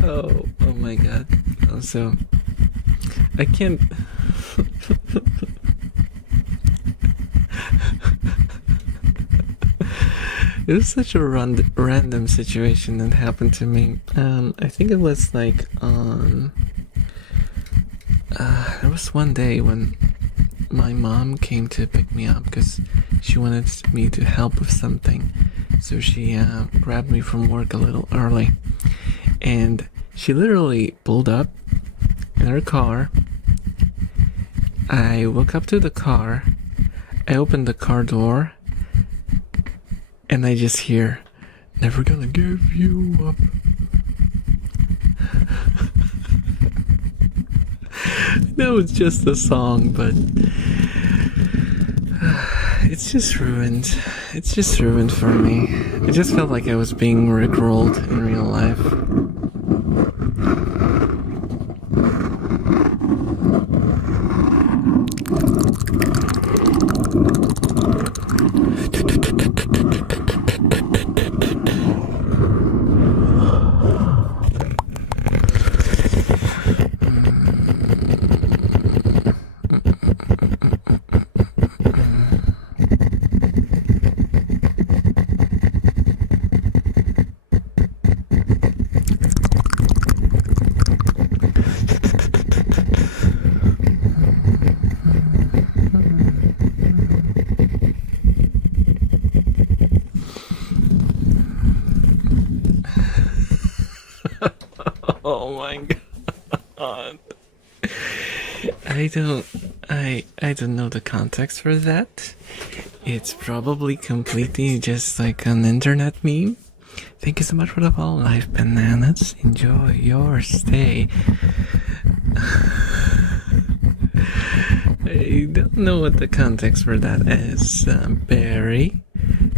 Oh my god. Also, I can't... It was such a random situation that happened to me. I think it was like on... there was one day when my mom came to pick me up because she wanted me to help with something. So she grabbed me from work a little early. And she literally pulled up in her car. I woke up to the car. I opened the car door. And I just hear, "Never gonna give you up." No, it's just a song, but it's just ruined. It's just ruined for me. It just felt like I was being rickrolled in real life. Oh my god. I don't know the context for that. It's probably completely just like an internet meme. Thank you so much for the follow, Life Bananas. Enjoy your stay. I don't know what the context for that is, Barry.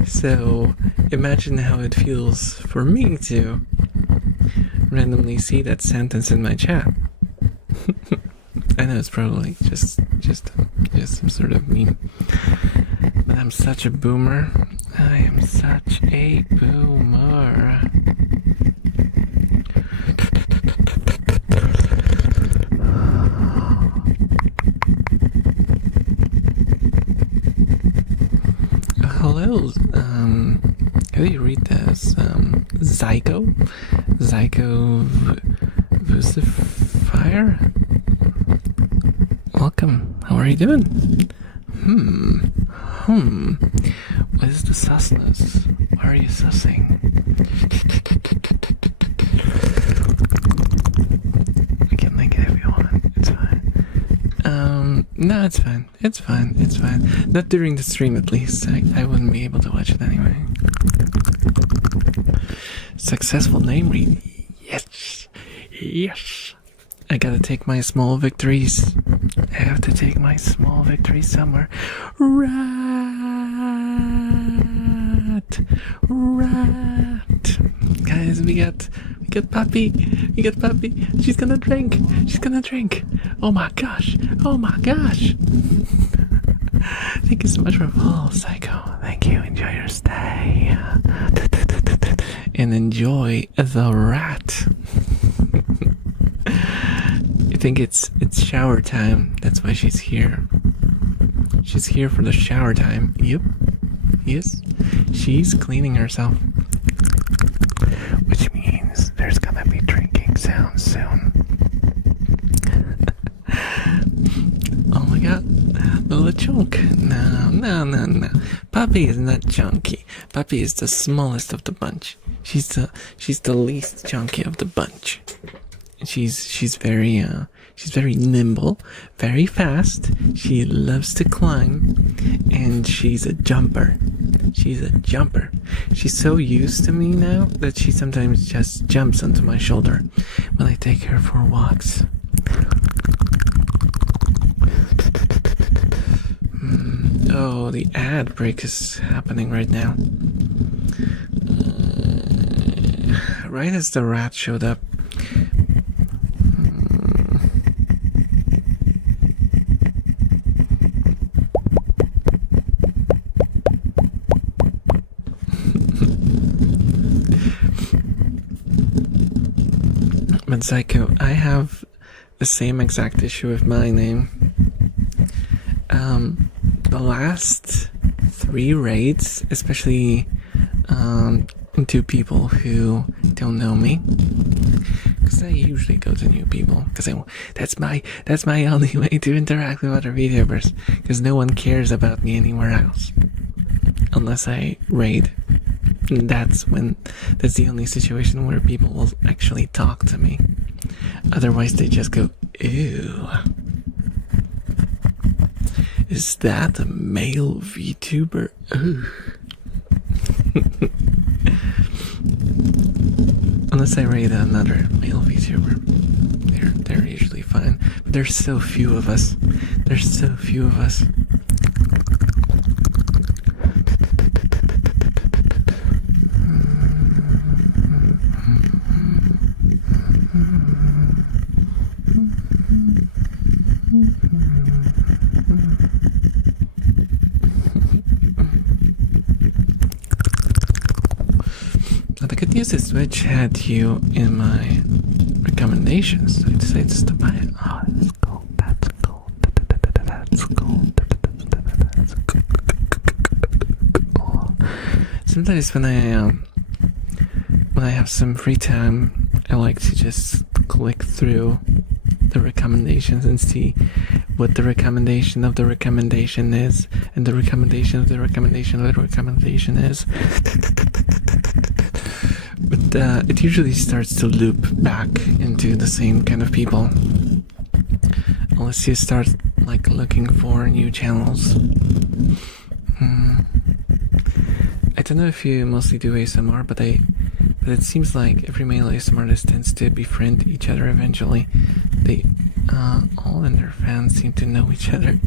So imagine how it feels for me to randomly see that sentence in my chat. I know it's probably just some sort of meme, but I'm such a boomer. I am such a boomer. Hello, how do you read this? Zygo Vucifier? Welcome. How are you doing? What is the susness? Why are you sussing? I can link it if you want. It's fine. No, it's fine. It's fine. Not during the stream, at least. I wouldn't be able to watch it anyway. Successful name read. Yes. I gotta take my small victories. I have to take my small victories somewhere. Rat. Guys, we got Puppy. We got Puppy. She's gonna drink. Oh my gosh. Thank you so much for follow, Psycho. Thank you. Enjoy your stay. And enjoy the rat. I think it's shower time. That's why she's here. She's here for the shower time. Yep. Yes. She's cleaning herself. Which means there's gonna be drinking sounds soon. Oh my god. The little chunk. No. Puppy is not chunky. Puppy is the smallest of the bunch. She's the least chunky of the bunch. She's very nimble, very fast. She loves to climb, and she's a jumper. She's so used to me now that she sometimes just jumps onto my shoulder when I take her for walks. Oh, the ad break is happening right now. Right as the rat showed up. But Psycho, I have the same exact issue with my name. The last 3 raids, especially into people who don't know me, because I usually go to new people, because that's my only way to interact with other VTubers, because no one cares about me anywhere else, unless I raid. And that's the only situation where people will actually talk to me. Otherwise, they just go, ew. Is that a male VTuber? Ugh. Unless I raid another male VTuber. They're usually fine. But there's so few of us. The good news is Twitch had you in my recommendations, so I decided to buy it. Oh, that's cool. Sometimes when I have some free time, I like to just click through the recommendations and see what the recommendation of the recommendation is, and the recommendation of the recommendation of the recommendation is. But it usually starts to loop back into the same kind of people, unless you start like looking for new channels. I don't know if you mostly do ASMR, but it seems like every male ASMR artist tends to befriend each other eventually. They all and their fans seem to know each other.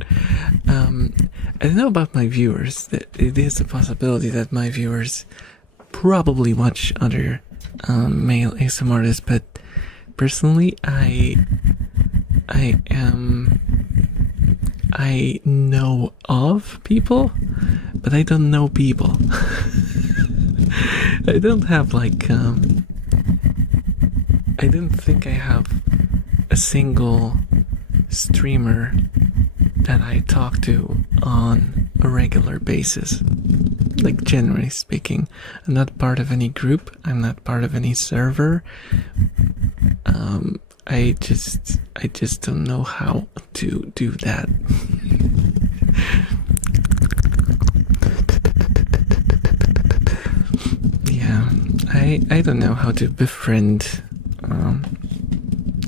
I don't know about my viewers. It is a possibility that my viewers probably watch other male ASMR artists, but personally, I know of people, but I don't know people. I don't have like I don't think I have a single streamer that I talk to on a regular basis. Like, generally speaking, I'm not part of any group, I'm not part of any server. I just don't know how to do that. Yeah, I don't know how to befriend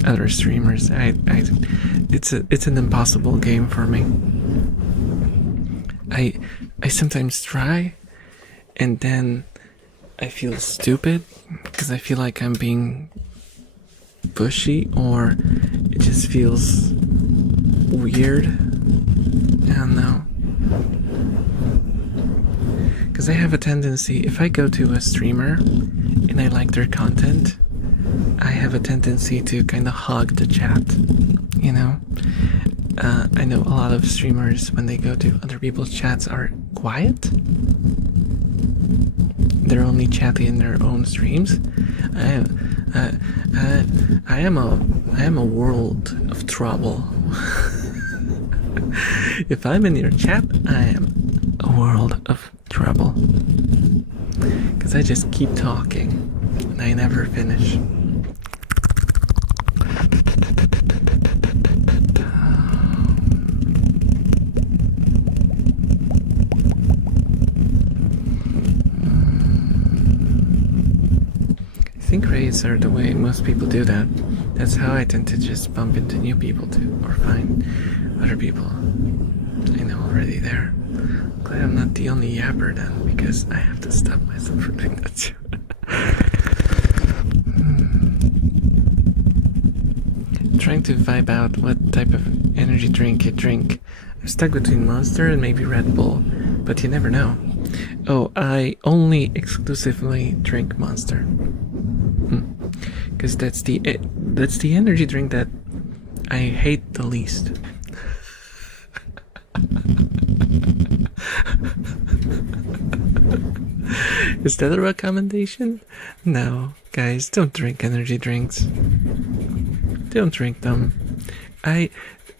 other streamers. It's an impossible game for me. I sometimes try, and then I feel stupid because I feel like I'm being pushy, or this feels weird. I don't know. Because I have a tendency, if I go to a streamer and I like their content, I have a tendency to kind of hog the chat, you know? I know a lot of streamers, when they go to other people's chats, are quiet. They're only chatty in their own streams. I am a world of trouble. If I'm in your chat, I am a world of trouble. Because I just keep talking and I never finish. I think raids are the way most people do that. That's how I tend to just bump into new people too, or find other people I know already there. Glad I'm not the only yapper then, because I have to stop myself from doing that too. Trying to vibe out what type of energy drink you drink. I'm stuck between Monster and maybe Red Bull, but you never know. Oh, I only exclusively drink Monster. Because that's the energy drink that I hate the least. Is that a recommendation? No, guys, don't drink energy drinks. Don't drink them. I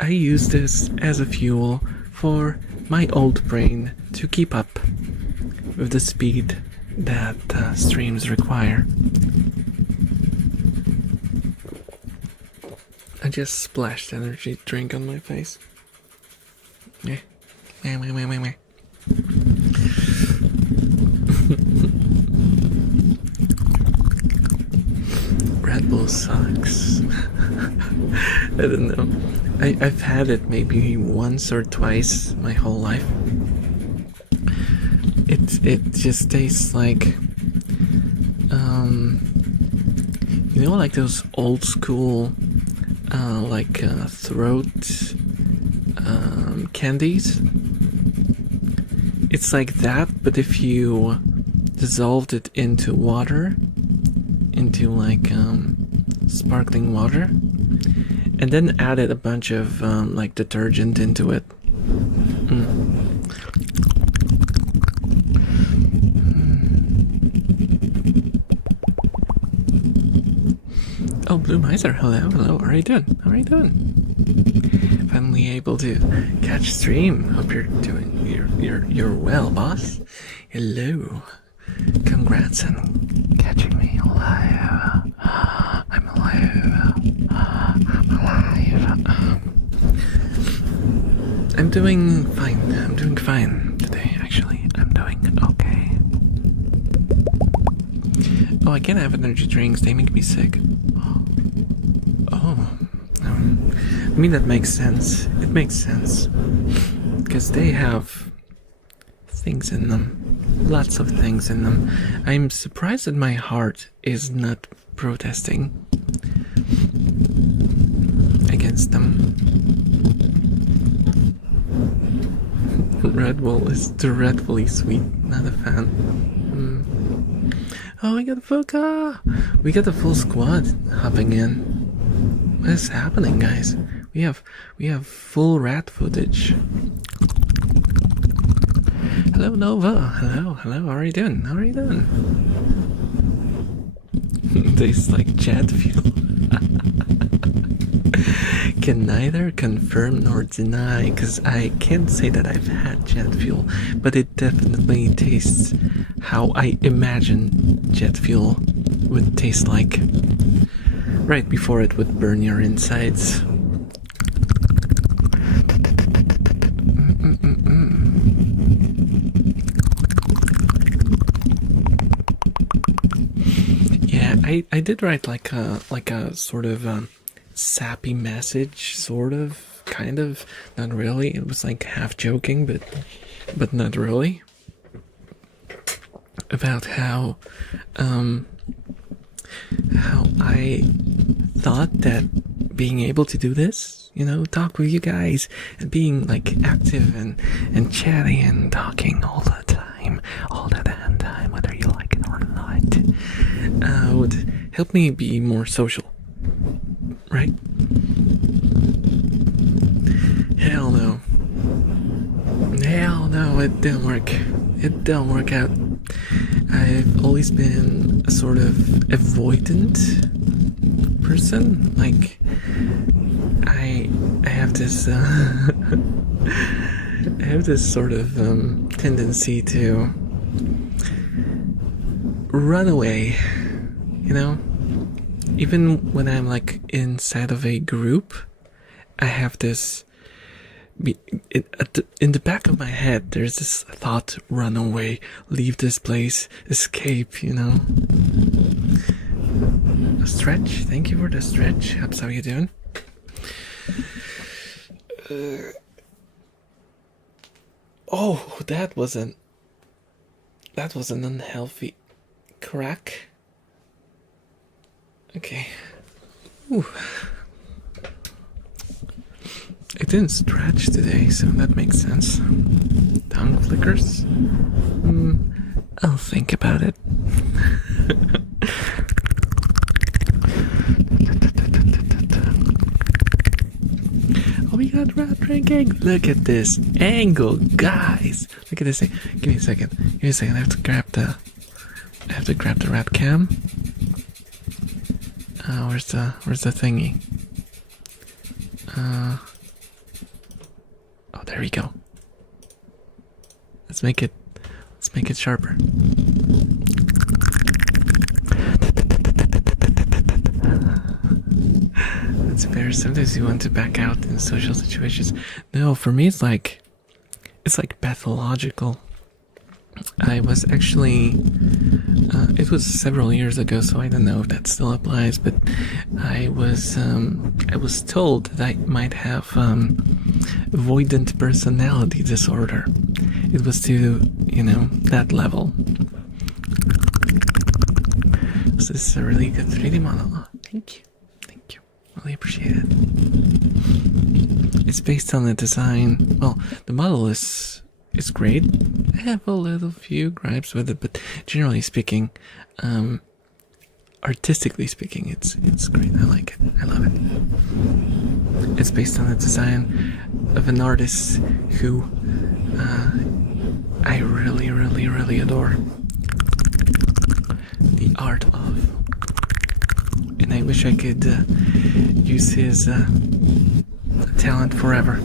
use this as a fuel for my old brain to keep up with the speed that streams require. I just splashed energy drink on my face. Yeah. Red Bull sucks. I don't know. I've had it maybe once or twice my whole life. It just tastes like you know, like those old school throat candies. It's like that, but if you dissolved it into water, into like sparkling water, and then added a bunch of like detergent into it. Oh, Blue Miser, hello. How are you doing? Finally able to catch stream. Hope you're doing. You're well, boss. Hello. Congrats on catching me alive. I'm alive. I'm doing fine today. Actually, I'm doing okay. Oh, I can't have energy drinks. They make me sick. Oh, I mean, that makes sense. It makes sense. Because they have things in them. Lots of things in them. I'm surprised that my heart is not protesting against them. Red Bull is dreadfully sweet. Not a fan. Oh, we got Fuka! We got the full squad hopping in. What is happening, guys? We have full rat footage. Hello, Nova. Hello. How are you doing? Tastes like jet fuel. Can neither confirm nor deny, because I can't say that I've had jet fuel, but it definitely tastes how I imagine jet fuel would taste like right before it would burn your insides. Yeah, I did write like a sort of sappy message, sort of, kind of, not really. It was like half joking, but not really, about how I thought that being able to do this, you know, talk with you guys and being like active and chatty and talking all the time, all the damn time, whether you like it or not, would help me be more social, right? Hell no. Hell no, it didn't work. It don't work out. I've always been a sort of avoidant person. Like, I have this I have this sort of tendency to run away, you know? Even when I'm like inside of a group, I have this in the back of my head, there's this thought: run away, leave this place, escape, you know? A stretch, thank you for the stretch. Hubs, how you doing? Oh, that was an unhealthy crack. Okay. Ooh. I didn't stretch today, so that makes sense. Tongue flickers? I'll think about it. Oh, we got rat drinking. Look at this angle, guys. Look at this thing. Give me a second. Give me a second. I have to grab the rat cam. Where's the thingy? Oh, there we go. Let's make it sharper. That's fair. Sometimes you want to back out in social situations. No, for me it's like pathological. I was actually, it was several years ago, so I don't know if that still applies, but I was told that I might have avoidant personality disorder. It was to, you know, that level. So this is a really good 3D model. Oh, thank you. Really appreciate it. It's based on the design. Well, the model is great. I have a little few gripes with it, but generally speaking, artistically speaking, it's great. I like it. I love it. It's based on the design of an artist who I really, really, really adore. The art of. And I wish I could use his talent forever.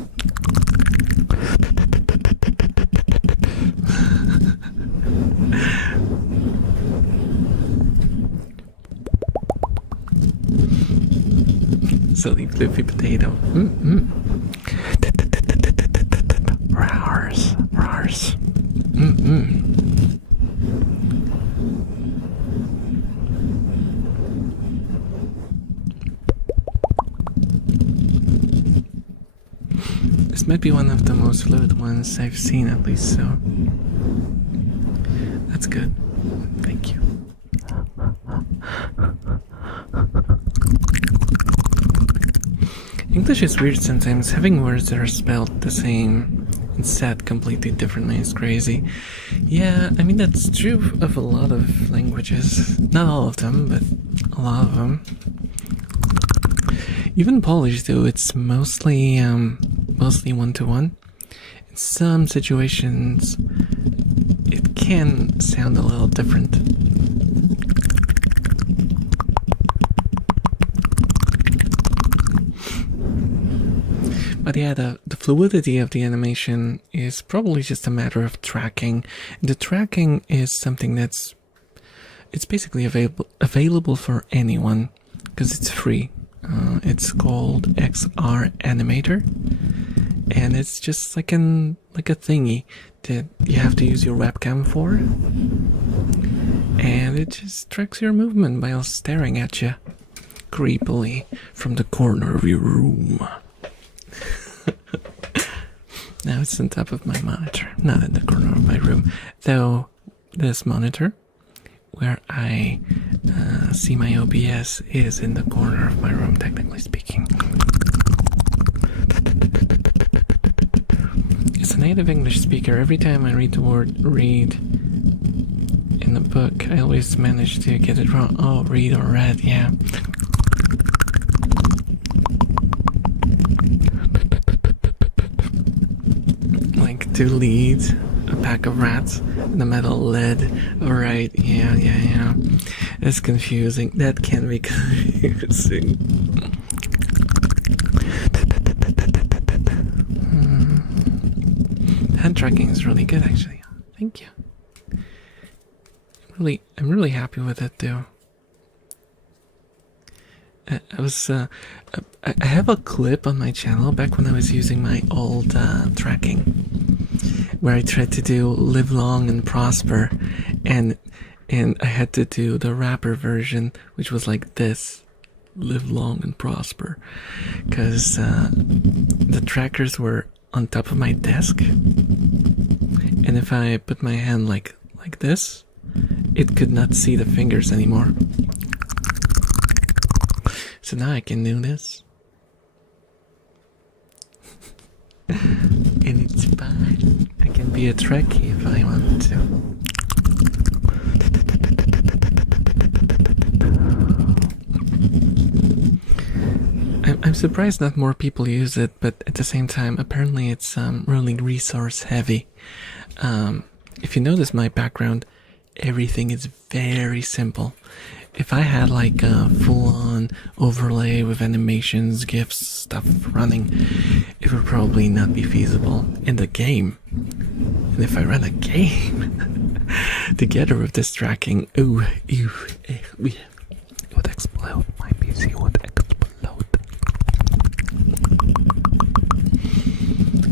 Silly floofy potato. Roars. This might be one of the most fluid ones I've seen, at least, so that's good. Thank you. English is weird sometimes. Having words that are spelled the same and said completely differently is crazy. Yeah, I mean, that's true of a lot of languages. Not all of them, but a lot of them. Even Polish, though, it's mostly one-to-one. In some situations, it can sound a little different. But yeah, the fluidity of the animation is probably just a matter of tracking. The tracking is something it's basically available for anyone because it's free. It's called XR Animator, and it's just like a thingy that you have to use your webcam for, and it just tracks your movement while staring at you creepily from the corner of your room. Now it's on top of my monitor, not in the corner of my room. Though this monitor where I see my OBS is in the corner of my room, technically speaking. As a native English speaker, every time I read the word read in the book, I always manage to get it wrong. Oh, read or read, yeah. Like to lead a pack of rats in the metal led. Alright, yeah. That's confusing. That can be confusing. Hand tracking is really good, actually. Thank you. I'm really happy with it, too. I have a clip on my channel back when I was using my old tracking, where I tried to do live long and prosper, and I had to do the rapper version, which was like this: live long and prosper, because the trackers were on top of my desk, and if I put my hand like this, it could not see the fingers anymore. So now I can do this. And it's fine. I can be a Trekkie if I want to. I'm surprised not more people use it, but at the same time, apparently it's really resource heavy. If you notice my background, everything is very simple. If I had like a full-on overlay with animations, GIFs, stuff running, it would probably not be feasible in the game. And if I run a game together with this tracking, it would explode. My PC would explode.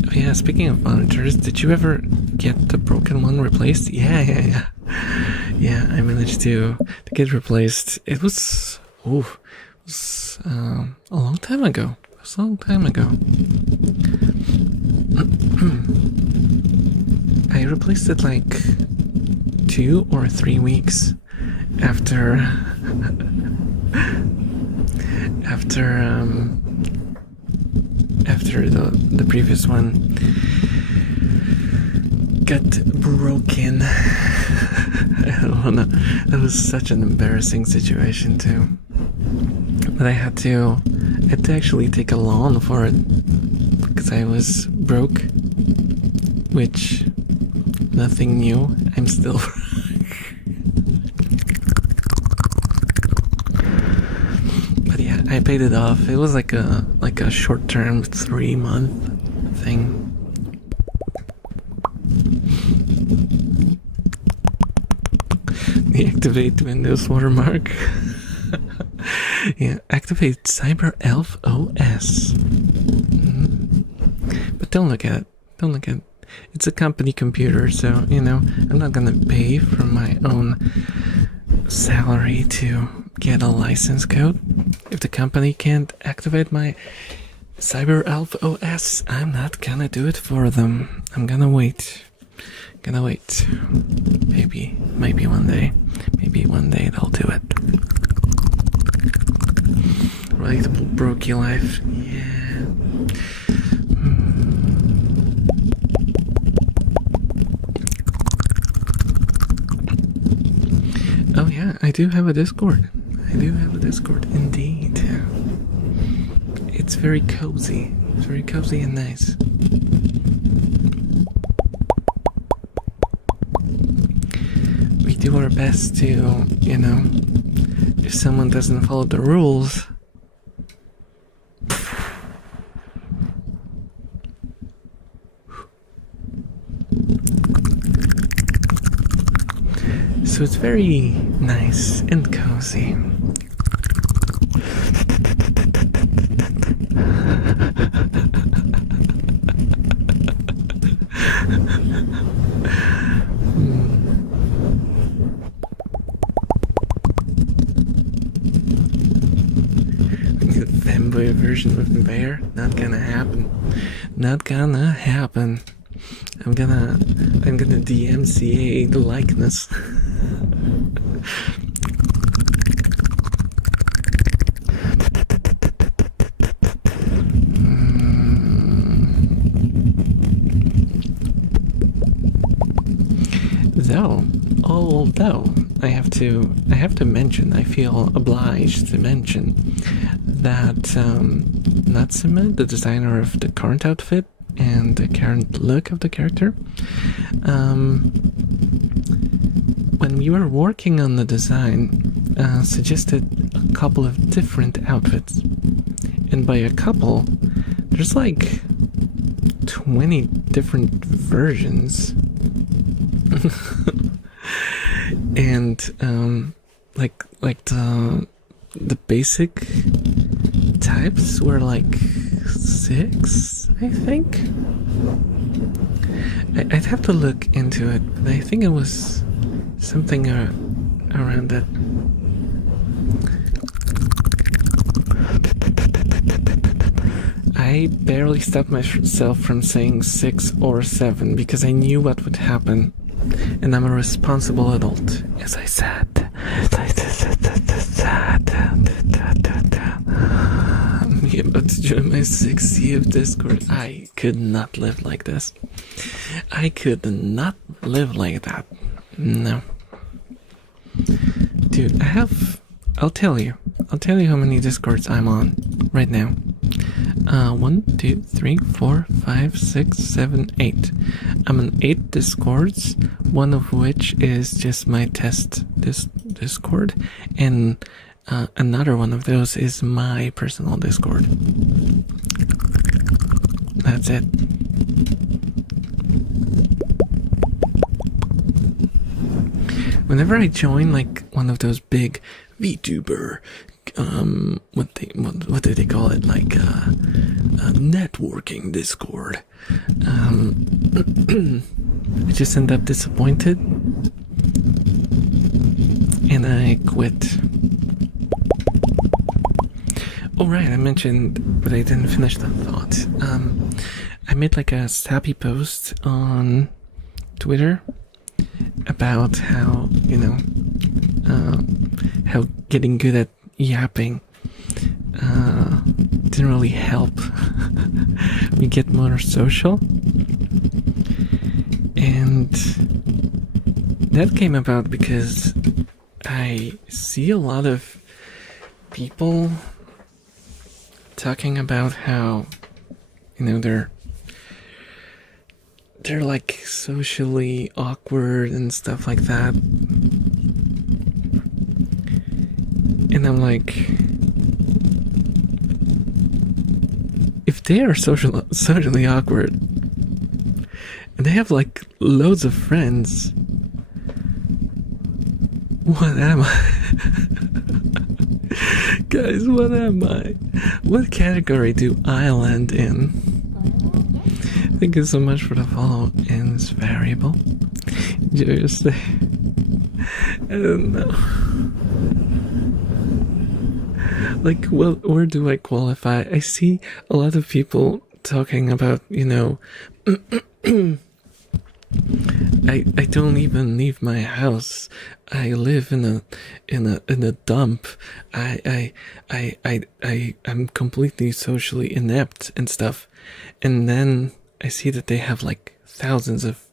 Oh yeah, speaking of monitors, did you ever get the broken one replaced? Yeah. Yeah, I managed to get replaced. It was a long time ago. It was a long time ago. I replaced it like 2 or 3 weeks after the previous one got broken. I don't know. That was such an embarrassing situation too. But I had to actually take a loan for it because I was broke, which nothing new. I'm still but yeah, I paid it off. It was like a short-term 3-month thing. Deactivate Windows watermark. Yeah, activate Cyber Elf OS. But don't look at it. It's a company computer, so I'm not gonna pay from my own salary to get a license code. If the company can't activate my Cyber Elf OS, I'm not gonna do it for them. I'm gonna wait. Maybe one day. Maybe one day they'll do it. Relatable brokey life. Yeah. Oh yeah, I do have a Discord. Indeed. It's very cozy. It's very cozy and nice. We do our best to, if someone doesn't follow the rules, so it's very nice and cozy. Fanboy version with the bear? Not gonna happen. I'm gonna DMCA the likeness. Although I have to mention, I feel obliged to mention that Natsume, the designer of the current outfit and the current look of the character, when we were working on the design, suggested a couple of different outfits, and by a couple, there's like 20 different versions. And like the basic types were like 6, I think. I'd have to look into it, but I think it was something around that. I barely stopped myself from saying 6 or 7 because I knew what would happen. And I'm a responsible adult, as I said. Me about to join my 6th year of Discord. I could not live like this. I could not live like that. No. Dude, I'll tell you how many Discords I'm on right now. 1, 2, 3, 4, 5, 6, 7, 8. I'm on 8 Discords, one of which is just my test Discord, and another one of those is my personal Discord. That's it. Whenever I join like one of those big VTuber, what do they call it? Like a networking Discord. I just end up disappointed, and I quit. Oh right, I mentioned, but I didn't finish the thought. I made like a sappy post on Twitter about how, how getting good at yapping didn't really help me get more social. And that came about because I see a lot of people talking about how, they're like socially awkward and stuff like that. And I'm like, if they are socially awkward and they have like loads of friends, what am I? Guys, what am I? What category do I land in? Thank you so much for the follow ins variable. Enjoy your stay. I don't know. Like, well, where do I qualify? I see a lot of people talking about, I don't even leave my house. I live in a dump. I'm completely socially inept and stuff. And then I see that they have like thousands of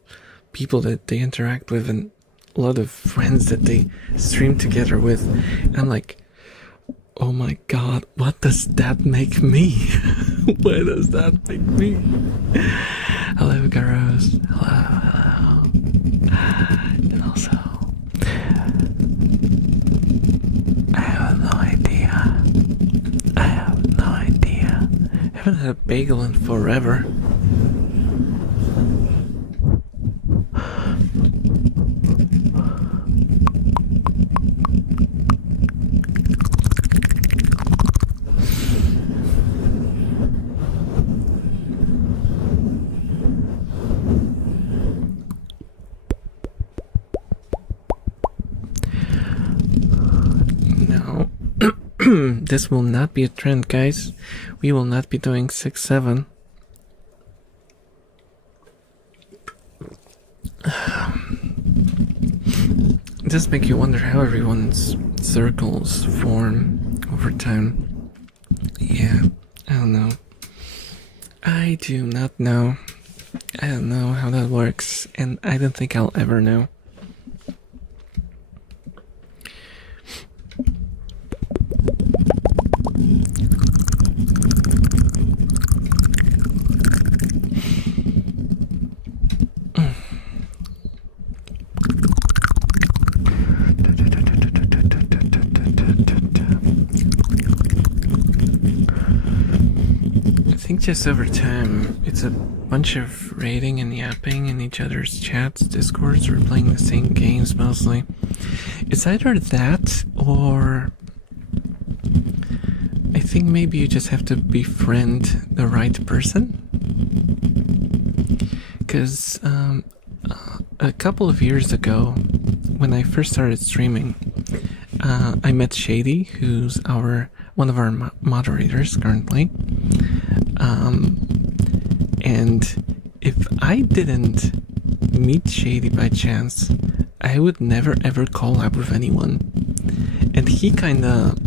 people that they interact with and a lot of friends that they stream together with. And I'm like, oh my god, what does that make me? Why does that make me? Hello, Garros. Hello. And also, I have no idea. I haven't had a bagel in forever. This will not be a trend, guys. We will not be doing 6-7. It does make you wonder how everyone's circles form over time. Yeah, I don't know. I do not know. I don't know how that works, and I don't think I'll ever know. I think just over time, it's a bunch of raiding and yapping in each other's chats, discords, or playing the same games mostly. It's either that or I think maybe you just have to befriend the right person. Because a couple of years ago, when I first started streaming, I met Shady, who's one of our moderators currently. And if I didn't meet Shady by chance, I would never ever collab with anyone. And he kind of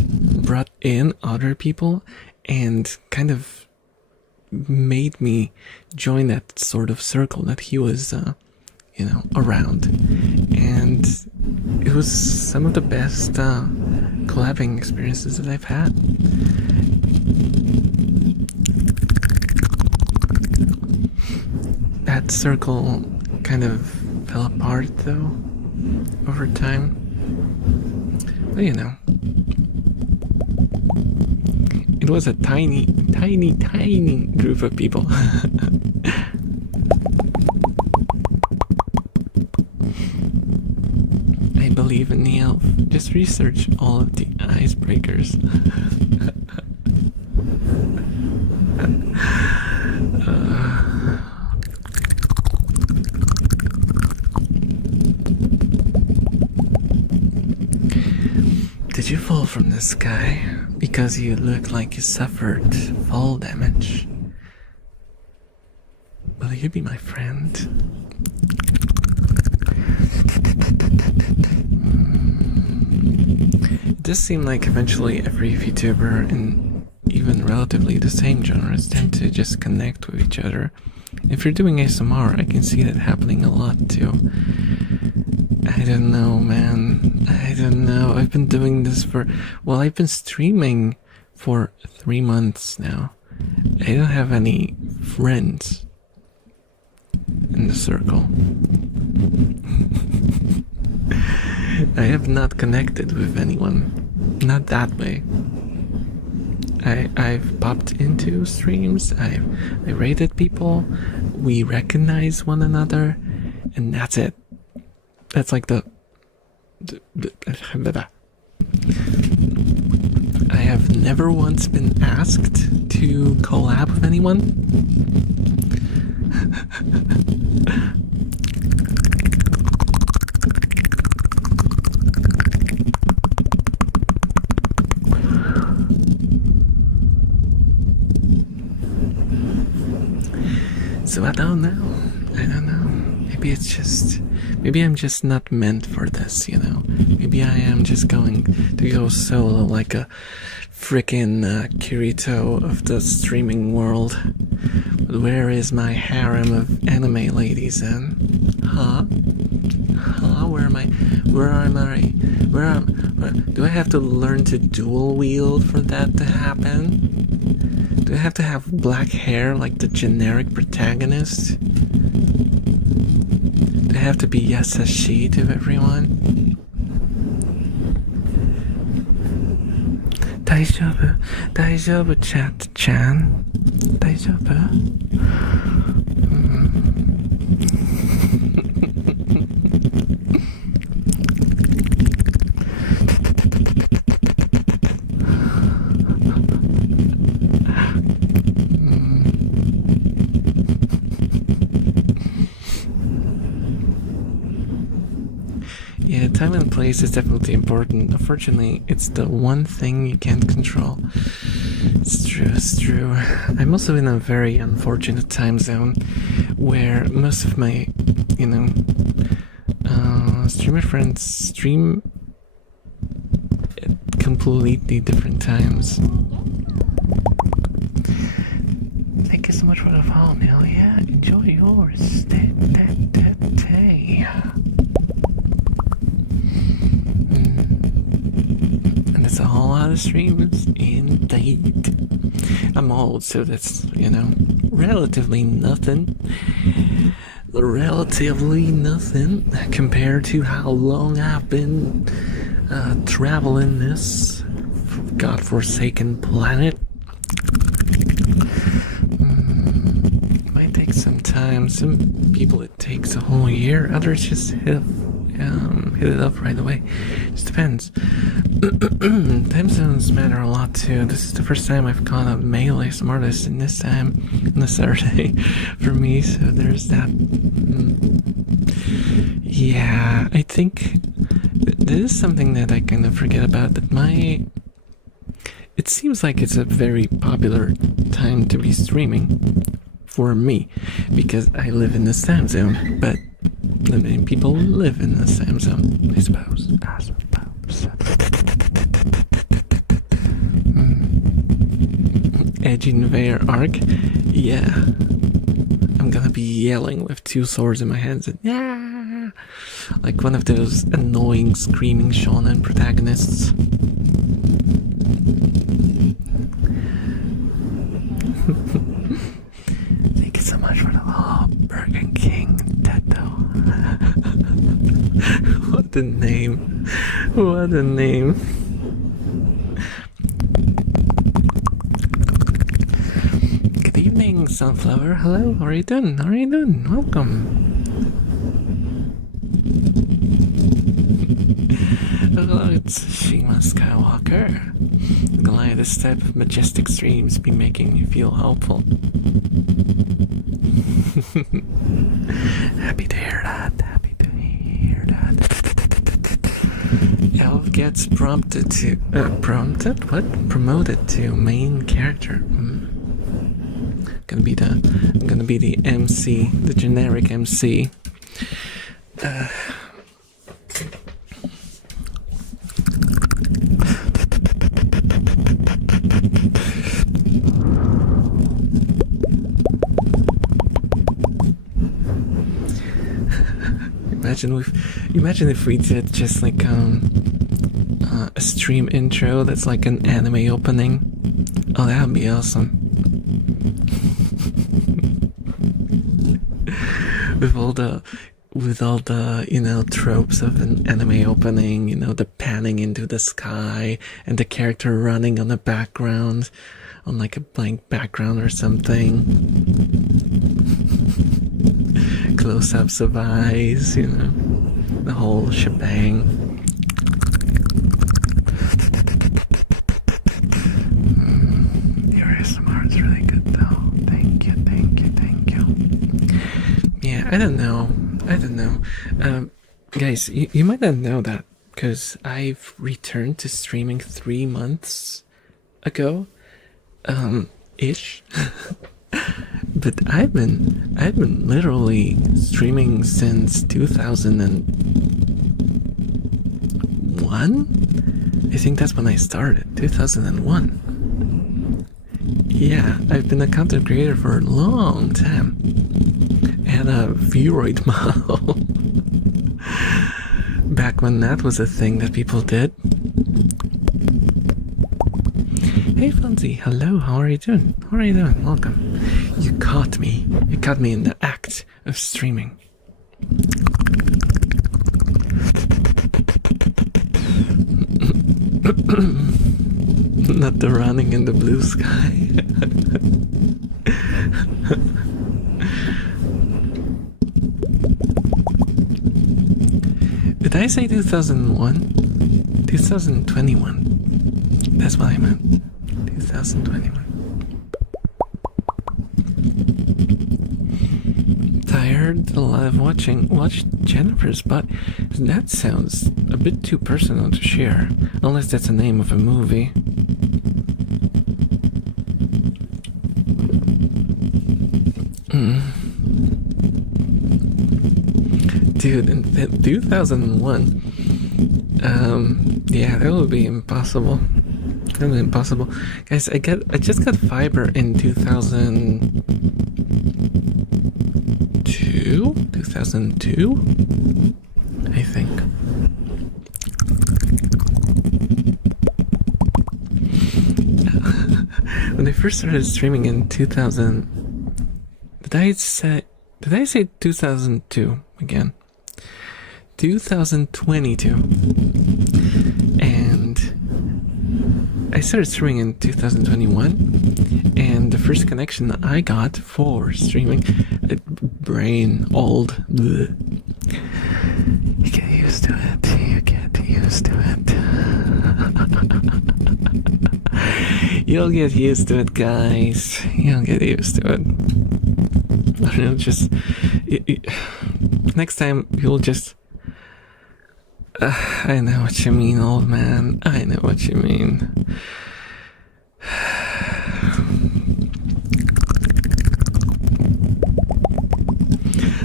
brought in other people and kind of made me join that sort of circle that he was, around. And it was some of the best collabing experiences that I've had. That circle kind of fell apart though over time. But it was a tiny group of people. I believe in the elf. Just research all of the icebreakers. Did you fall from the sky because you look like you suffered fall damage? Will you be my friend? It does seem like eventually every VTuber in even relatively the same genres tend to just connect with each other. If you're doing ASMR, I can see that happening a lot too. I don't know, man. I don't know. I've been doing this I've been streaming for 3 months now. I don't have any friends in the circle. I have not connected with anyone. Not that way. I've popped into streams, I rated people, we recognize one another, and that's it. That's like I have never once been asked to collab with anyone. So I don't know. Maybe I'm just not meant for this, Maybe I am just going to go solo like a frickin' Kirito of the streaming world. But where is my harem of anime ladies then? Huh? Do I have to learn to dual wield for that to happen? Do I have to have black hair like the generic protagonist? Do I have to be Yasashi to everyone? 大丈夫 chat-chan 大丈夫Yeah, time and place is definitely important. Unfortunately, it's the one thing you can't control. It's true. I'm also in a very unfortunate time zone where most of my streamer friends stream at completely different times. Thank you so much for the follow, Neil. Yeah, enjoy yours. Stay. And it's a whole lot of streams, indeed. I'm old, so that's, relatively nothing. Relatively nothing compared to how long I've been traveling this godforsaken planet. Might take some time. Some people it takes a whole year. Others just hit it up right away. Just depends. Time zones matter a lot too. This is the first time I've caught a male ASMR artist in this time, on a Saturday, for me. So there's that. Yeah, I think this is something that I kind of forget about. That it seems like it's a very popular time to be streaming for me because I live in this time zone, but many people live in this time zone, I suppose. Edgy Nevair arc? Yeah. I'm gonna be yelling with two swords in my hands and yeah, like one of those annoying screaming shonen protagonists. Thank you so much for the Burger King Tattoo. What a name. What a name. Good evening, Sunflower. Hello, how are you doing? How are you doing? Welcome. Hello, it's Shima Skywalker. I'm glad this type of majestic streams be making me feel hopeful. Happy to hear that. Happy to hear that. Elf gets promoted to main character. I'm gonna be the MC, the generic MC. Imagine if we did just like a stream intro that's like an anime opening. Oh, that would be awesome. with all the tropes of an anime opening, the panning into the sky and the character running on the background, on like a blank background or something. Close-ups of eyes, the whole shebang. Your ASMR is really good though. Thank you. Yeah, I don't know. Guys, you might not know that because I've returned to streaming 3 months ago, ish. But I've been literally streaming since 2001. I think that's when I started. 2001. Yeah, I've been a content creator for a long time. I had a Vroid model back when that was a thing that people did. Hey Fonzie, hello, how are you doing? Welcome. You caught me in the act of streaming. Not the running in the blue sky. Did I say 2001? 2021. That's what I meant. 2021. Tired a lot of watched Jennifer's butt. That sounds a bit too personal to share, unless that's the name of a movie. dude, in 2001, yeah, that would be impossible. That would be impossible, guys. I just got fiber in 2002, I think. When I first started streaming in 2000, did I say 2002 again? 2022. And I started streaming in 2021, and the first connection I got for streaming, brain old. Bleh. You get used to it. You get used to it. You'll get used to it, guys. You'll get used to it. I don't know, just next time you'll just. I know what you mean, old man. I know what you mean.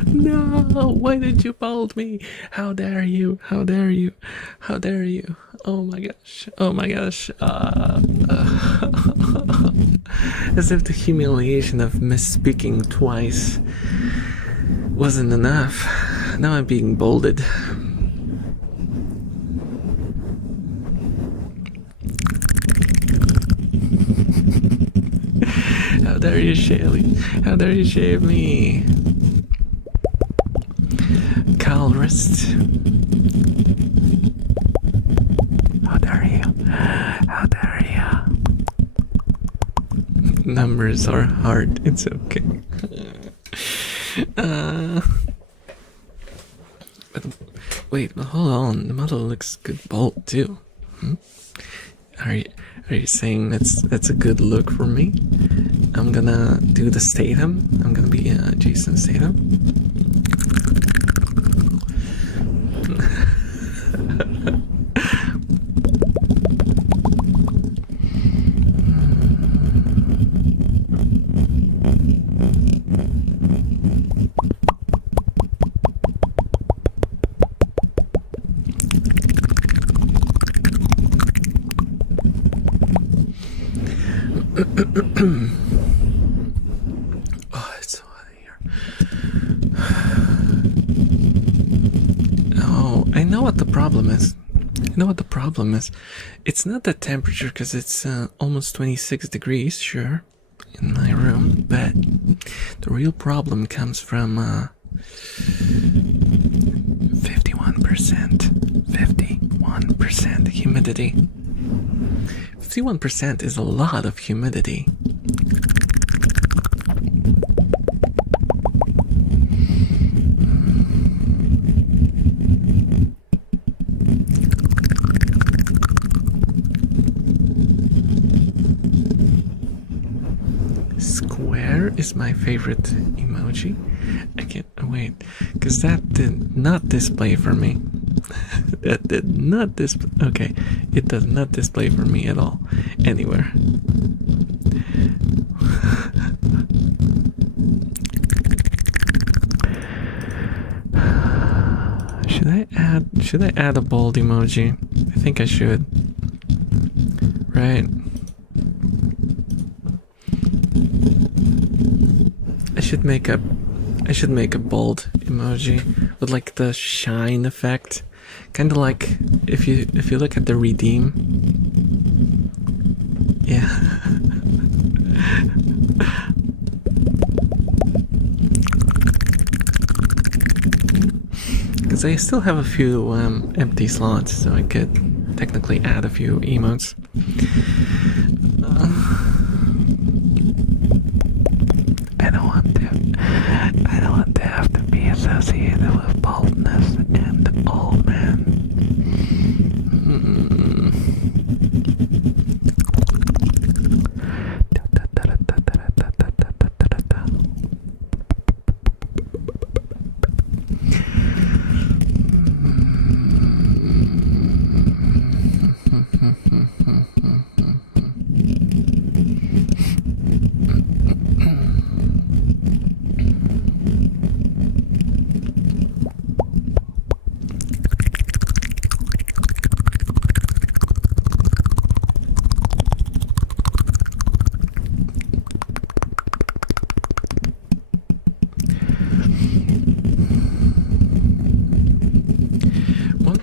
No, why did you bold me? How dare you? How dare you? How dare you? Oh my gosh. Oh my gosh. As if the humiliation of misspeaking twice wasn't enough. Now I'm being bolded. How dare you shave? How dare you shave me? Calrest. How dare you? How dare you? Numbers are hard. It's okay. But wait, hold on. The model looks good bold too. Are you saying that's a good look for me? I'm gonna do the Statham. I'm gonna be Jason Statham. Oh, it's so hot in here. Oh, I know what the problem is. It's not the temperature, because it's almost 26 degrees, sure, in my room, but the real problem comes from 51% humidity. 51% is a lot of humidity. Square is my favorite emoji. I can't wait, because that did not display for me. That did not display. Okay, it does not display for me at all anywhere. Should I add a bold emoji? I think I should. Right. I should make a bold emoji with like the shine effect. Kind of like if you look at the redeem. Yeah. Because I still have a few empty slots, so I could technically add a few emotes. I don't want to have to be associated with baldness and old man.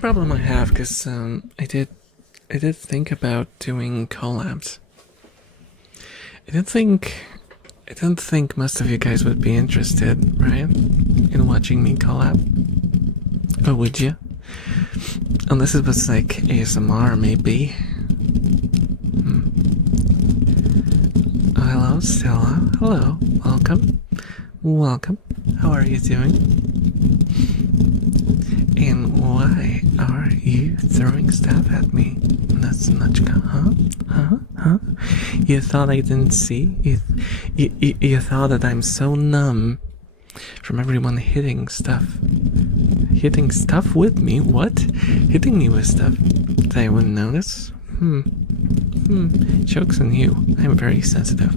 problem I have, because I did think about doing collabs. I don't think most of you guys would be interested, right, in watching me collab. Or would you? Unless it was like ASMR, maybe. Oh, hello, Stella. Hello. Welcome. Welcome. How are you doing? And why are you throwing stuff at me? Huh? You thought I didn't see? You thought that I'm so numb from everyone hitting stuff. Hitting stuff with me? What? Hitting me with stuff that I wouldn't notice? Joke's on you. I'm very sensitive.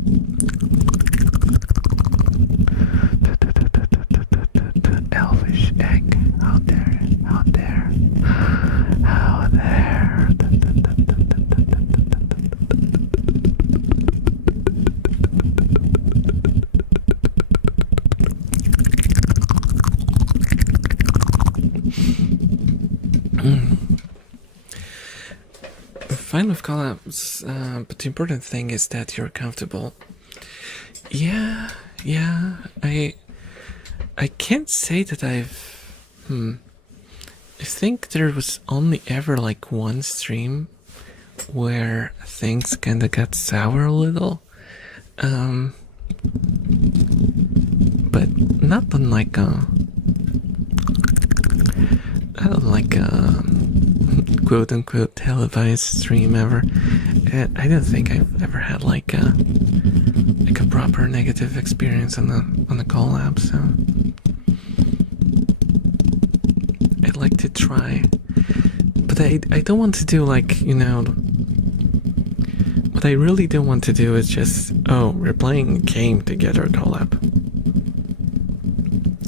Elvish egg. Out there. Out there. Out there. Fine with collabs, but the important thing is that you're comfortable. Yeah, I can't say that I've, I think there was only ever like one stream where things kinda got sour a little, but not on like a quote-unquote televised stream ever. I don't think I've ever had like a proper negative experience on the collab, so I'd like to try. But I don't want to do like, you know, what I really don't want to do is just, oh, we're playing a game together collab.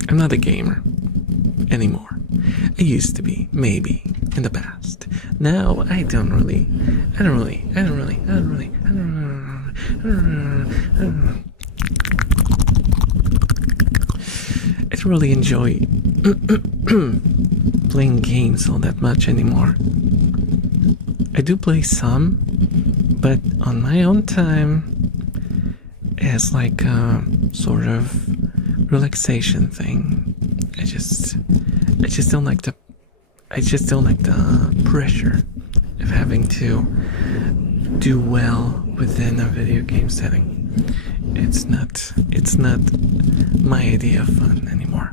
I'm not a gamer anymore. I used to be, maybe, in the past. Now, I don't really. I don't really enjoy playing games all that much anymore. I do play some, but on my own time, as like a sort of relaxation thing. I just don't like the pressure of having to do well within a video game setting. It's not my idea of fun anymore.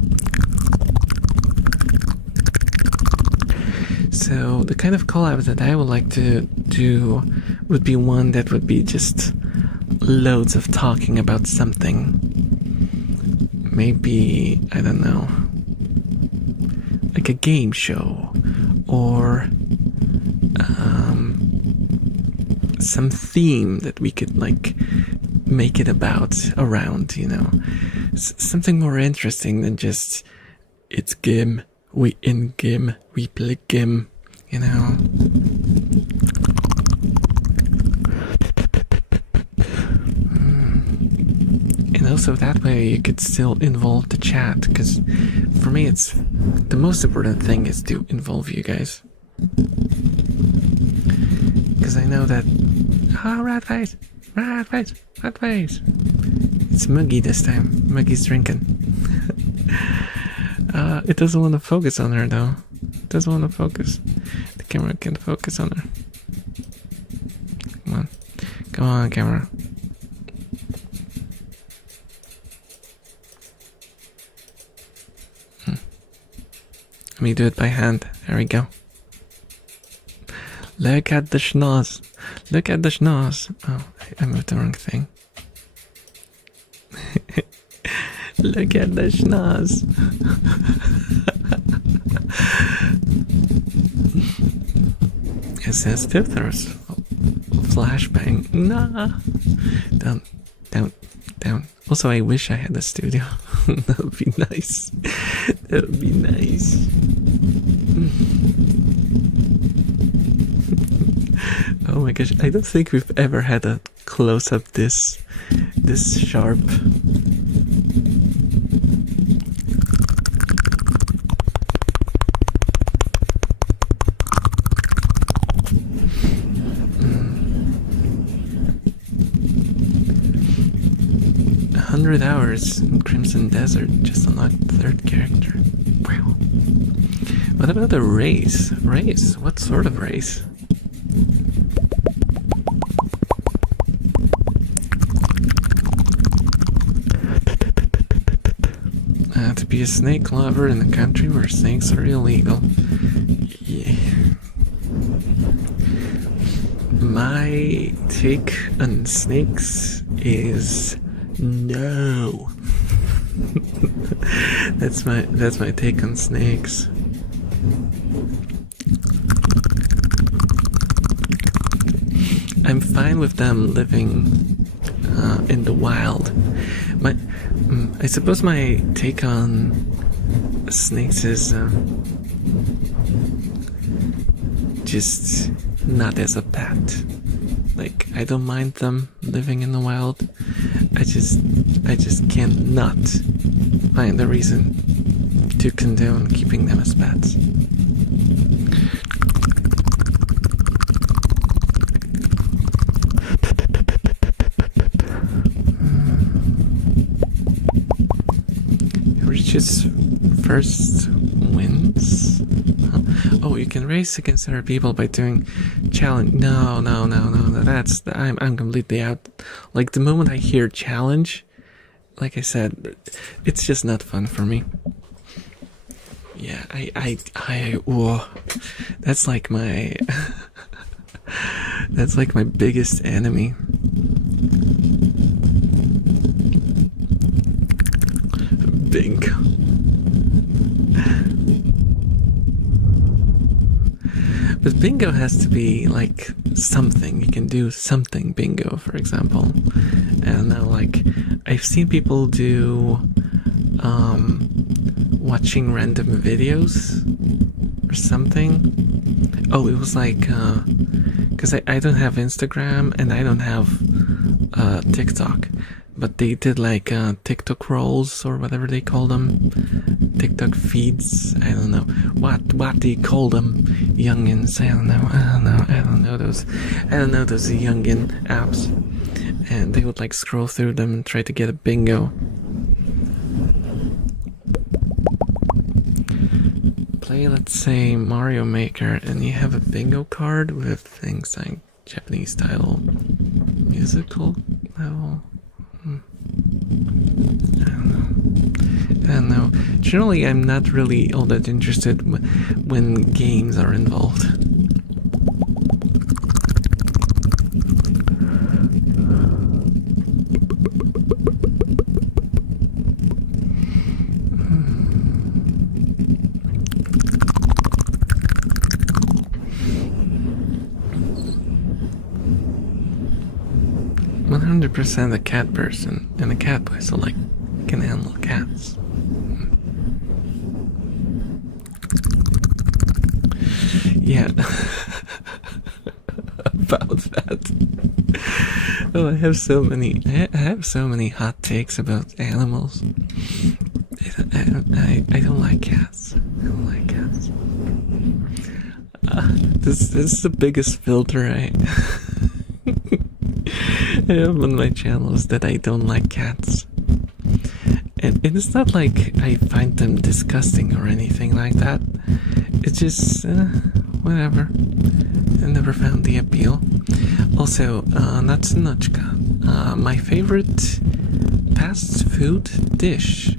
So the kind of collab that I would like to do would be one that would be just loads of talking about something. Maybe, I don't know, like a game show, or some theme that we could like make it around, you know, something more interesting than just it's game, we in game, we play game, you know. And also that way you could still involve the chat, because for me it's the most important thing is to involve you guys. Because I know that, rat face. It's Muggy this time. Muggy's drinking. It doesn't want to focus on her though. It doesn't want to focus. The camera can't focus on her. Come on, camera. Let me do it by hand. There we go. Look at the schnoz. Look at the schnoz. Oh, I moved the wrong thing. Look at the schnoz. It says Tithers. Flashbang. Nah. Don't. Also, I wish I had a studio. That would be nice. That would be nice. Oh my gosh, I don't think we've ever had a close-up this sharp. 100 hours in Crimson Desert, just unlocked third character. Wow. What about a race? Race? What sort of race? To be a snake lover in a country where snakes are illegal. Yeah. My take on snakes is no. That's my take on snakes. I'm fine with them living in the wild. I suppose my take on snakes is just not as a pet. Like, I don't mind them living in the wild. I just can't not find a reason to condone keeping them as pets. Reaches first wins. Oh, you can race against other people by doing challenge. No. That's I'm completely out. Like, the moment I hear challenge, like I said, it's just not fun for me. Yeah, whoa. That's like my that's like my biggest enemy. Bingo. But bingo has to be like something. You can do something bingo, for example. And now, like, I've seen people do watching random videos or something. Oh, it was like because I don't have Instagram and I don't have TikTok. But they did like TikTok rolls or whatever they call them, TikTok feeds. I don't know what do you call them, youngins? I don't know those youngin apps. And they would like scroll through them and try to get a bingo. Play, let's say, Mario Maker, and you have a bingo card with things like Japanese style musical level. I don't know. Generally, I'm not really all that interested when games are involved. I'm a cat person and a cat boy, so like can handle cats. Yeah. About that. Oh, I have so many hot takes about animals. I don't like cats. I don't like cats. This is the biggest filter I have on my channel, is that I don't like cats. And it's not like I find them disgusting or anything like that. It's just, whatever. I never found the appeal. Also, Natsunochka. My favorite fast food dish.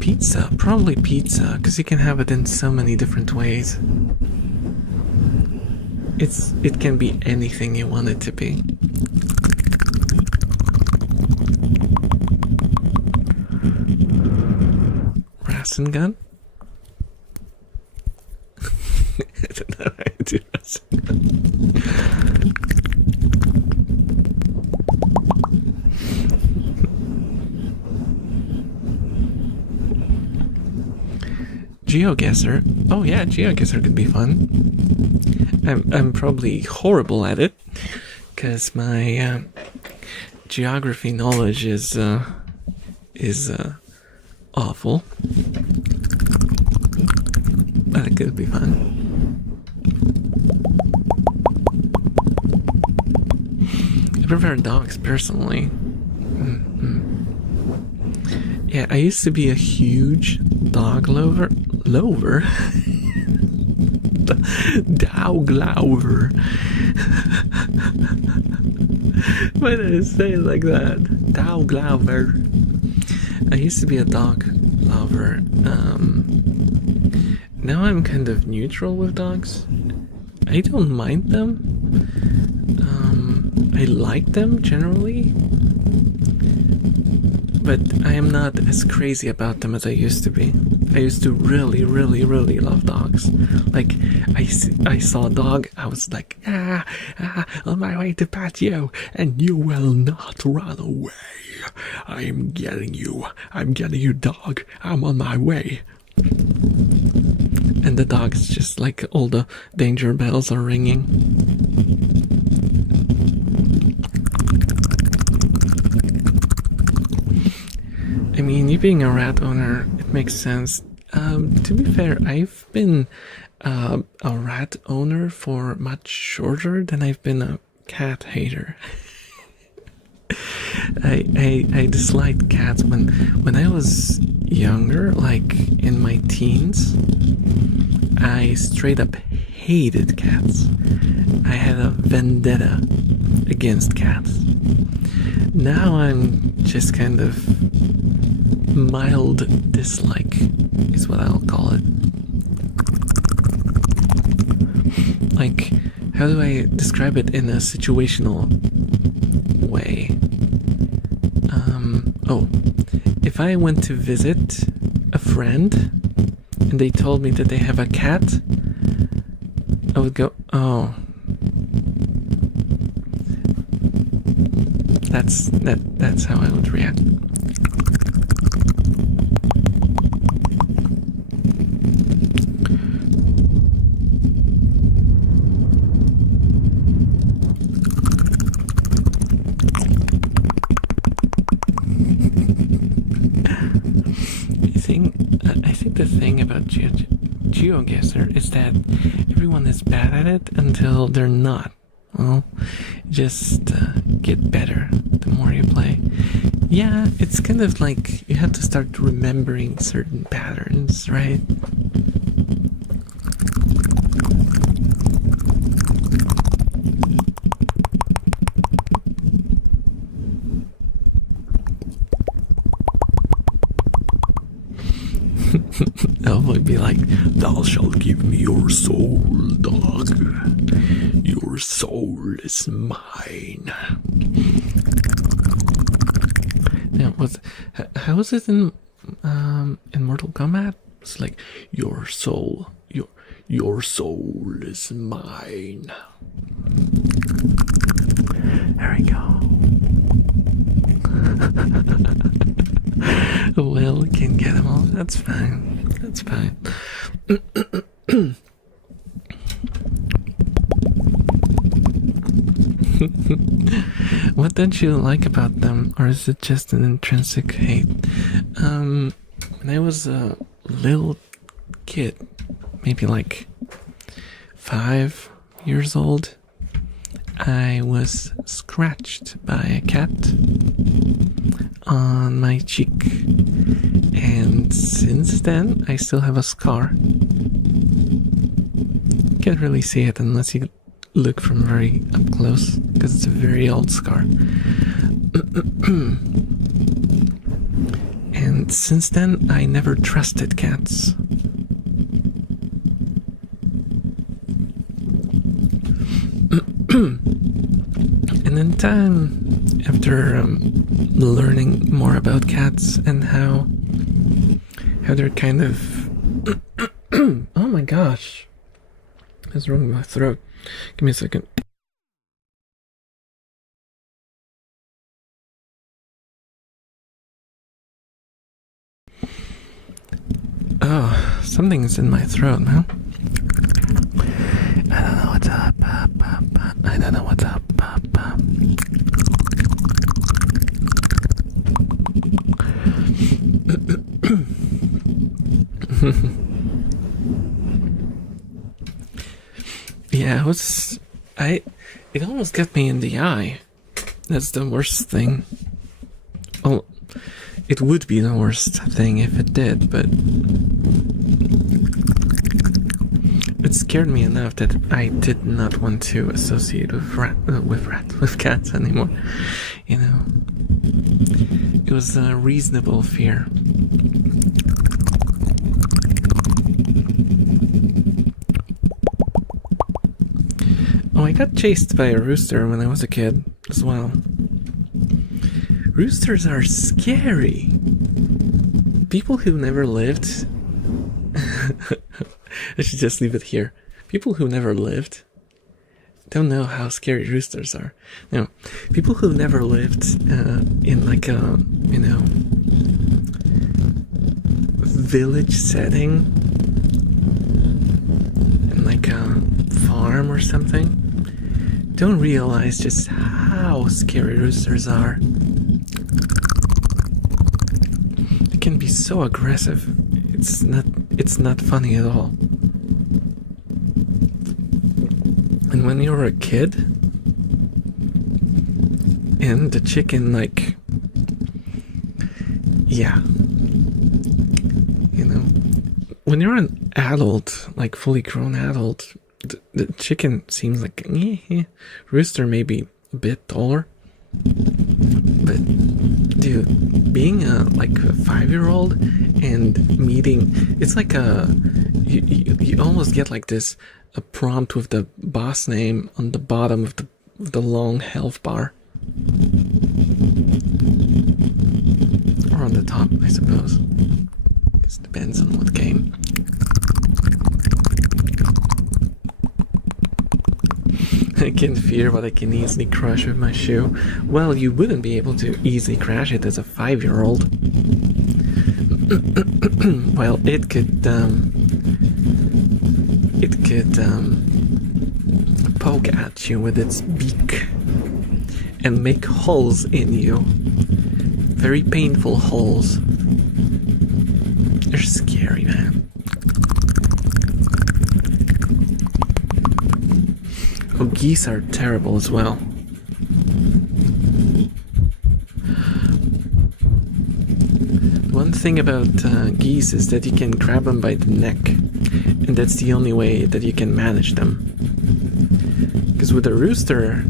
Pizza. Probably pizza, because you can have it in so many different ways. It can be anything you want it to be. Rasengan? I don't know how to do Rasengan. GeoGuessr. Oh yeah, GeoGuessr could be fun. I'm probably horrible at it, because my geography knowledge is awful. But it could be fun. I prefer dogs personally. Yeah, I used to be a huge dog lover. Dog lover. Why did I say it like that? Dog lover. I used to be a dog lover. Now I'm kind of neutral with dogs. I don't mind them. I like them generally, but I am not as crazy about them as I used to be. I used to really, really, really love dogs. Like, I saw a dog, I was like, on my way to pat you, and you will not run away. I'm getting you, dog. I'm on my way. And the dog's just like all the danger bells are ringing. I mean, you being a rat owner, it makes sense. To be fair, I've been a rat owner for much shorter than I've been a cat hater. I disliked cats when I was younger, like in my teens. I straight up hated cats. I had a vendetta against cats. Now I'm just kind of mild dislike is what I'll call it. Like, how do I describe it in a situational way? If I went to visit a friend and they told me that they have a cat, I would go, oh, that's how I would react. I think the thing about GeoGuessr is that everyone is bad at it until they're not. Well, just get better the more you play. Yeah, it's kind of like you have to start remembering certain patterns, right? Elf would be like, "Thou shalt give me your soul, dog. Your soul is mine." Now, how is it in Mortal Kombat? It's like, your soul is mine. There we go. Well, we can get them all. That's fine. That's fine. What don't you like about them, or is it just an intrinsic hate? When I was a little kid, maybe like 5 years old, I was scratched by a cat on my cheek, and since then I still have a scar. Can't really see it unless you look from very up close, because it's a very old scar. And since then I never trusted cats. And in time, after learning more about cats and how they're kind of oh my gosh, what's wrong with my throat? Give me a second. Oh, something's in my throat now. I don't know what's up. I don't know what's up. Yeah, it almost got me in the eye. That's the worst thing. Well, it would be the worst thing if it did, but it scared me enough that I did not want to associate with cats anymore. You know, it was a reasonable fear. Oh, I got chased by a rooster when I was a kid as well. Roosters are scary. People who never lived... I should just leave it here. People who never lived don't know how scary roosters are. No, people who never lived in like a, you know, village setting, in like a farm or something, don't realize just how scary roosters are. They can be so aggressive. It's not funny at all. And when you were a kid, and the chicken, like, yeah, you know, when you're an adult, like fully grown adult, the chicken seems like, rooster maybe a bit taller, but dude, being like a 5-year-old and meeting, it's like you almost get like this, a prompt with the boss name on the bottom of the long health bar. Or on the top, I suppose. It depends on what game. I can fear what I can easily crush with my shoe. Well, you wouldn't be able to easily crash it as a 5-year-old. Well, it could poke at you with its beak and make holes in you. Very painful holes. They're scary, man. Oh, geese are terrible as well. One thing about geese is that you can grab them by the neck, and that's the only way that you can manage them. Because with a rooster,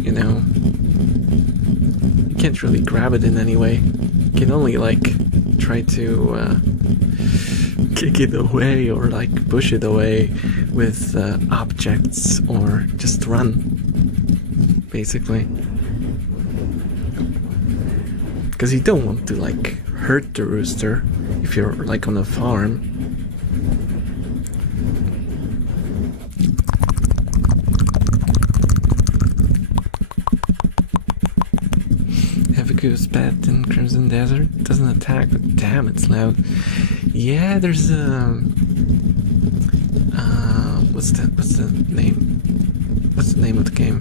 you know, you can't really grab it in any way. You can only like try to kick it away or like push it away with objects or just run, basically. Because you don't want to like hurt the rooster if you're like on a farm. Have a goose pet in Crimson Desert. Doesn't attack, but damn, it's loud. Yeah, there's a what's the name? What's the name of the game?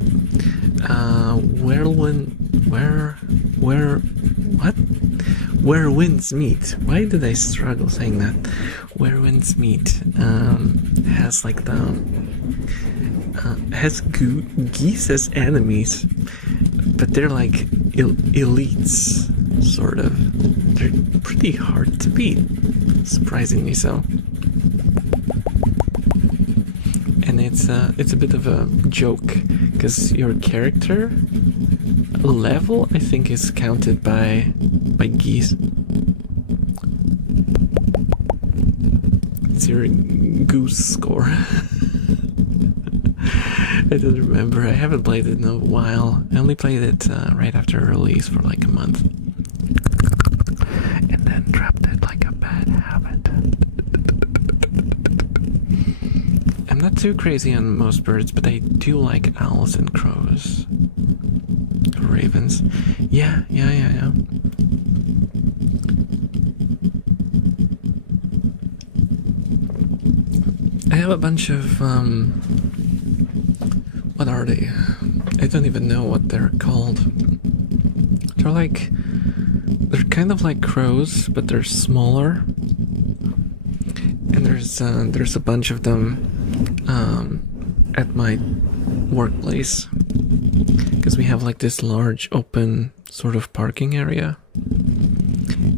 Where Winds Meet. Why did I struggle saying that? Where Winds Meet has like the has geese as enemies, but they're like elites, sort of. They're pretty hard to beat, surprisingly so. And it's a bit of a joke, because your character level, I think, is counted by geese. It's your goose score. I don't remember. I haven't played it in a while. I only played it right after release for like a month. And then dropped it like a bad habit. I'm not too crazy on most birds, but I do like owls and crows. Ravens. Yeah. I have a bunch of, what are they? I don't even know what they're called. They're kind of like crows, but they're smaller. And there's a bunch of them, at my workplace, because we have like this large open sort of parking area,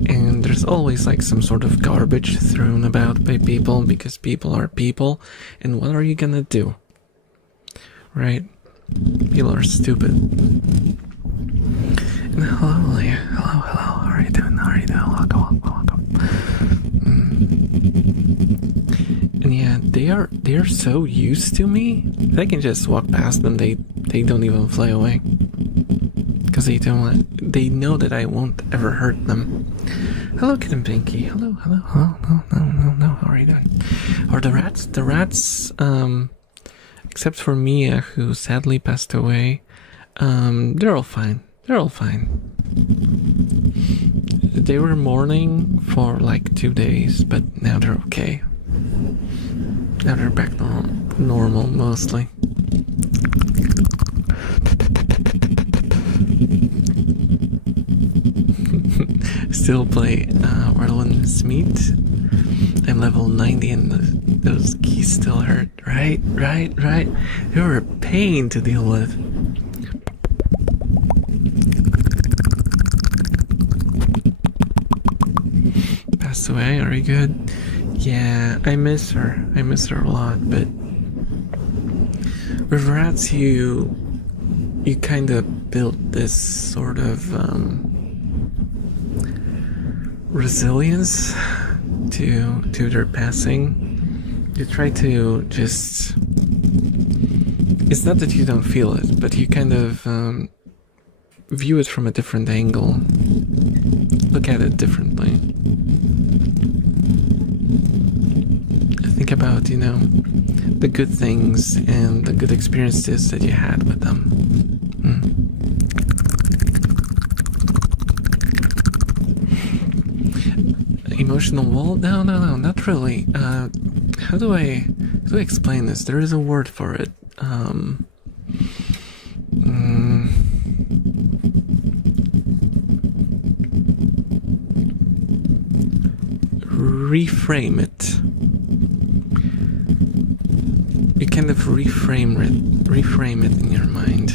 and there's always like some sort of garbage thrown about by people, because people are people, and what are you gonna do, right? People are stupid. And hello, Leah. Hello. How are you doing? Welcome. And yeah, they are so used to me that I can just walk past them. They don't even fly away, because they know that I won't ever hurt them. Hello, Kid and Pinky. Hello. No. How are you doing? Or the rats? The rats, except for Mia, who sadly passed away, they're all fine. They were mourning for like 2 days, but now they're okay. Now they're back to normal, mostly. Still play Warland Smith. I'm level 90 and those keys still hurt. Right. You're a pain to deal with. Passed away, are you good? Yeah, I miss her a lot, but with rats you kind of build this sort of resilience to their passing. You try to just, it's not that you don't feel it, but you kind of view it from a different angle, look at it differently. Think about, the good things and the good experiences that you had with them. Emotional wall? No, not really. How do I explain this? There is a word for it. Reframe it. You kind of reframe it in your mind.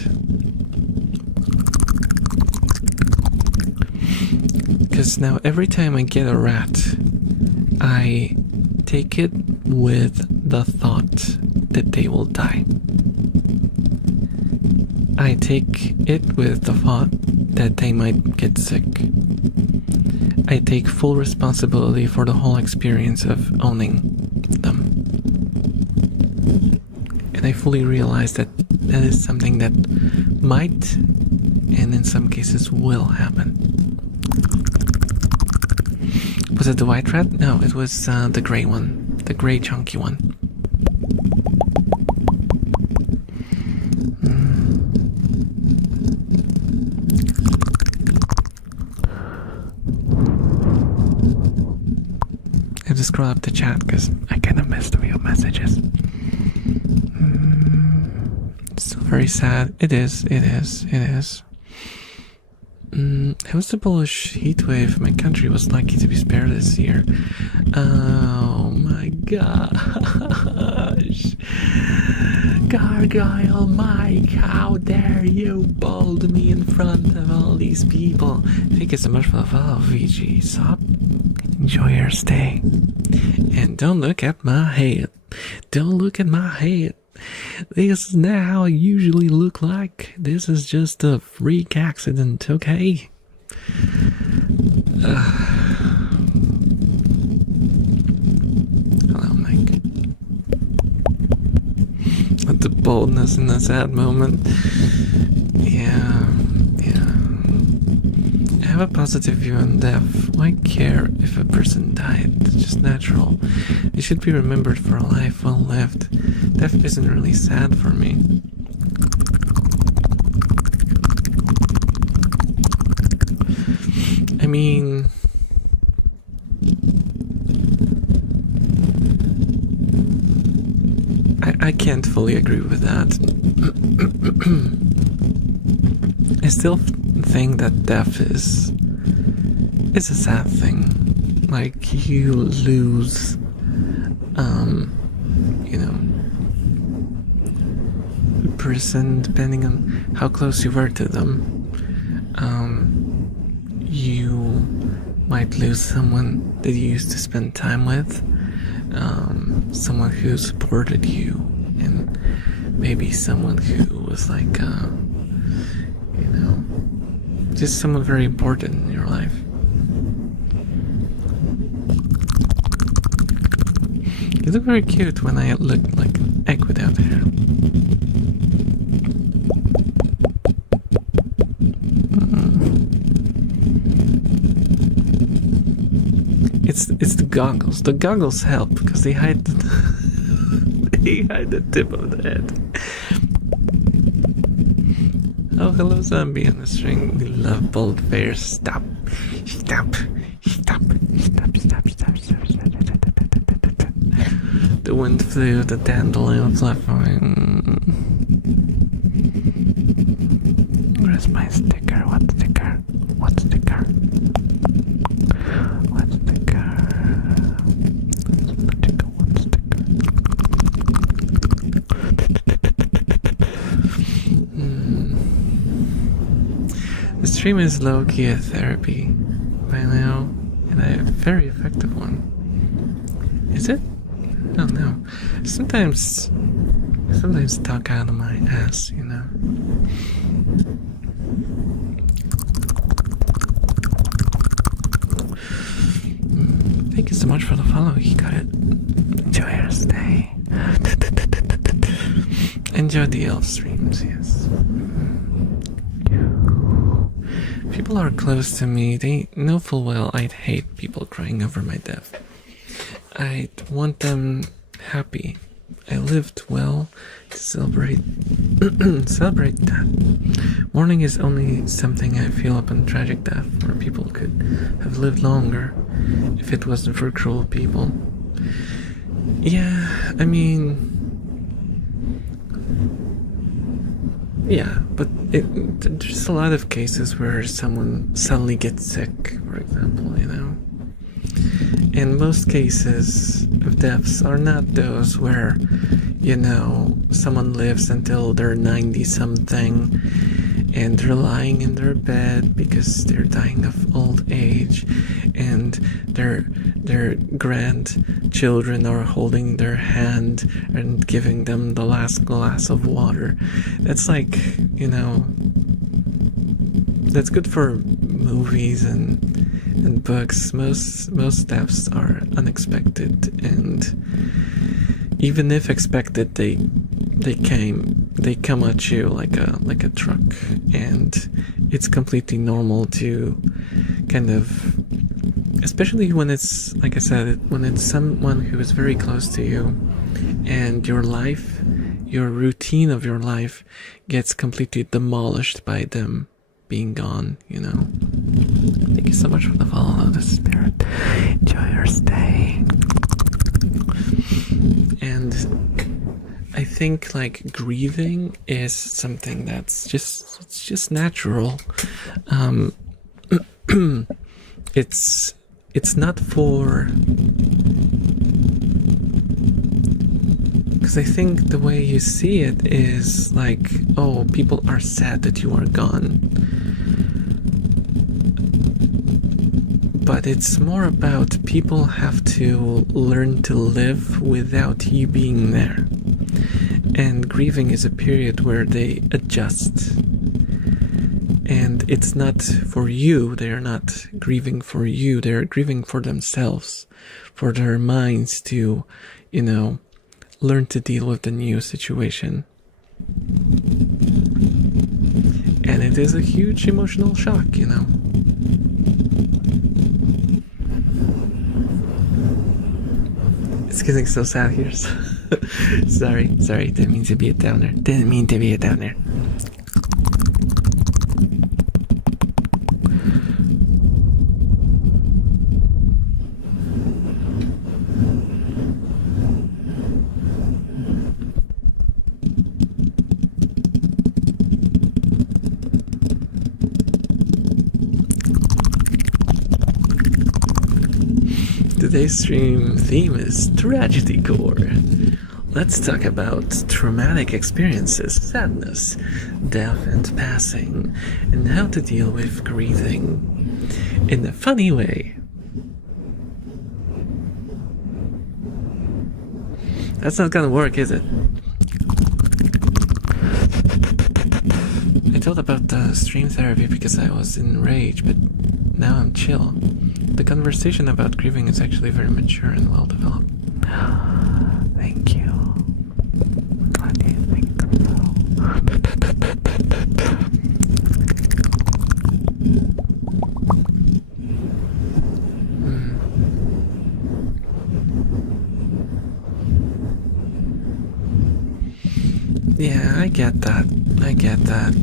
Because now every time I get a rat, I take it with the thought that they will die. I take it with the thought that they might get sick. I take full responsibility for the whole experience of owning them. And I fully realize that that is something that might, and in some cases will happen. Was it the white rat? No, it was the gray one. The gray chunky one. I have to scroll up the chat because I kind of missed a few messages. Still very sad. It is. It was the bullish heat wave. My country was lucky to be spared this year. Oh my gosh. Gargoyle Mike, how dare you bold me in front of all these people. Thank you so much for the follow, VG. Sup? Enjoy your stay. And don't look at my head. Don't look at my head. This is not how I usually look like. This is just a freak accident, okay? Hello, Mike. With the boldness in a sad moment. Yeah. I have a positive view on death. Why care if a person died? It's just natural. It should be remembered for a life well lived. Death isn't really sad for me. I mean, I can't fully agree with that. I still think that death is a sad thing. Like, you lose, person, depending on how close you were to them, you might lose someone that you used to spend time with, someone who supported you, and maybe someone who was like, just someone very important in your life. You look very cute when I look like an egg without hair. It's the goggles. The goggles help because they hide they hide the tip of the head. Oh, hello, zombie on the string. We love bold bears. Stop. The wind flew, the dandelion fluffing. Where's my sticker? What sticker? What sticker? What sticker? What sticker? The stream is low-key a therapy by now, and a very effective one. Is it? I don't know. Sometimes talk out of my ass, you know. Thank you so much for the follow. You got it. Enjoy your stay. Enjoy the elf streams, yes. People are close to me. They know full well I'd hate people crying over my death. I'd want them happy. I lived well to celebrate that. Mourning is only something I feel upon tragic death, where people could have lived longer if it wasn't for cruel people. Yeah, I mean, yeah, but there's a lot of cases where someone suddenly gets sick, for example, you know. And most cases of deaths are not those where, you know, someone lives until they're 90-something and they're lying in their bed because they're dying of old age, and their grandchildren are holding their hand and giving them the last glass of water. That's like, you know, that's good for movies and books. Most deaths are unexpected, and even if expected, they come at you like a truck, and it's completely normal to kind of, especially when it's, like I said, when it's someone who is very close to you, and your life, your routine of your life gets completely demolished by them being gone, you know. Thank you so much for the follow, the spirit. Enjoy your stay. And I think like grieving is something that's just natural. It's not for, because I think the way you see it is like, oh, people are sad that you are gone. But it's more about people have to learn to live without you being there. And grieving is a period where they adjust. And it's not for you, they're not grieving for you, they're grieving for themselves, for their minds to, you know, learn to deal with the new situation. And it is a huge emotional shock, you know. It's getting so sad here. Sorry, didn't mean to be a downer. Today's stream theme is tragedy core. Let's talk about traumatic experiences, sadness, death and passing, and how to deal with grieving in a funny way. That's not gonna work, is it? I thought about the stream therapy because I was in rage, but now I'm chill. The conversation about grieving is actually very mature and well developed. Thank you. What do you think? Yeah, I get that. I get that.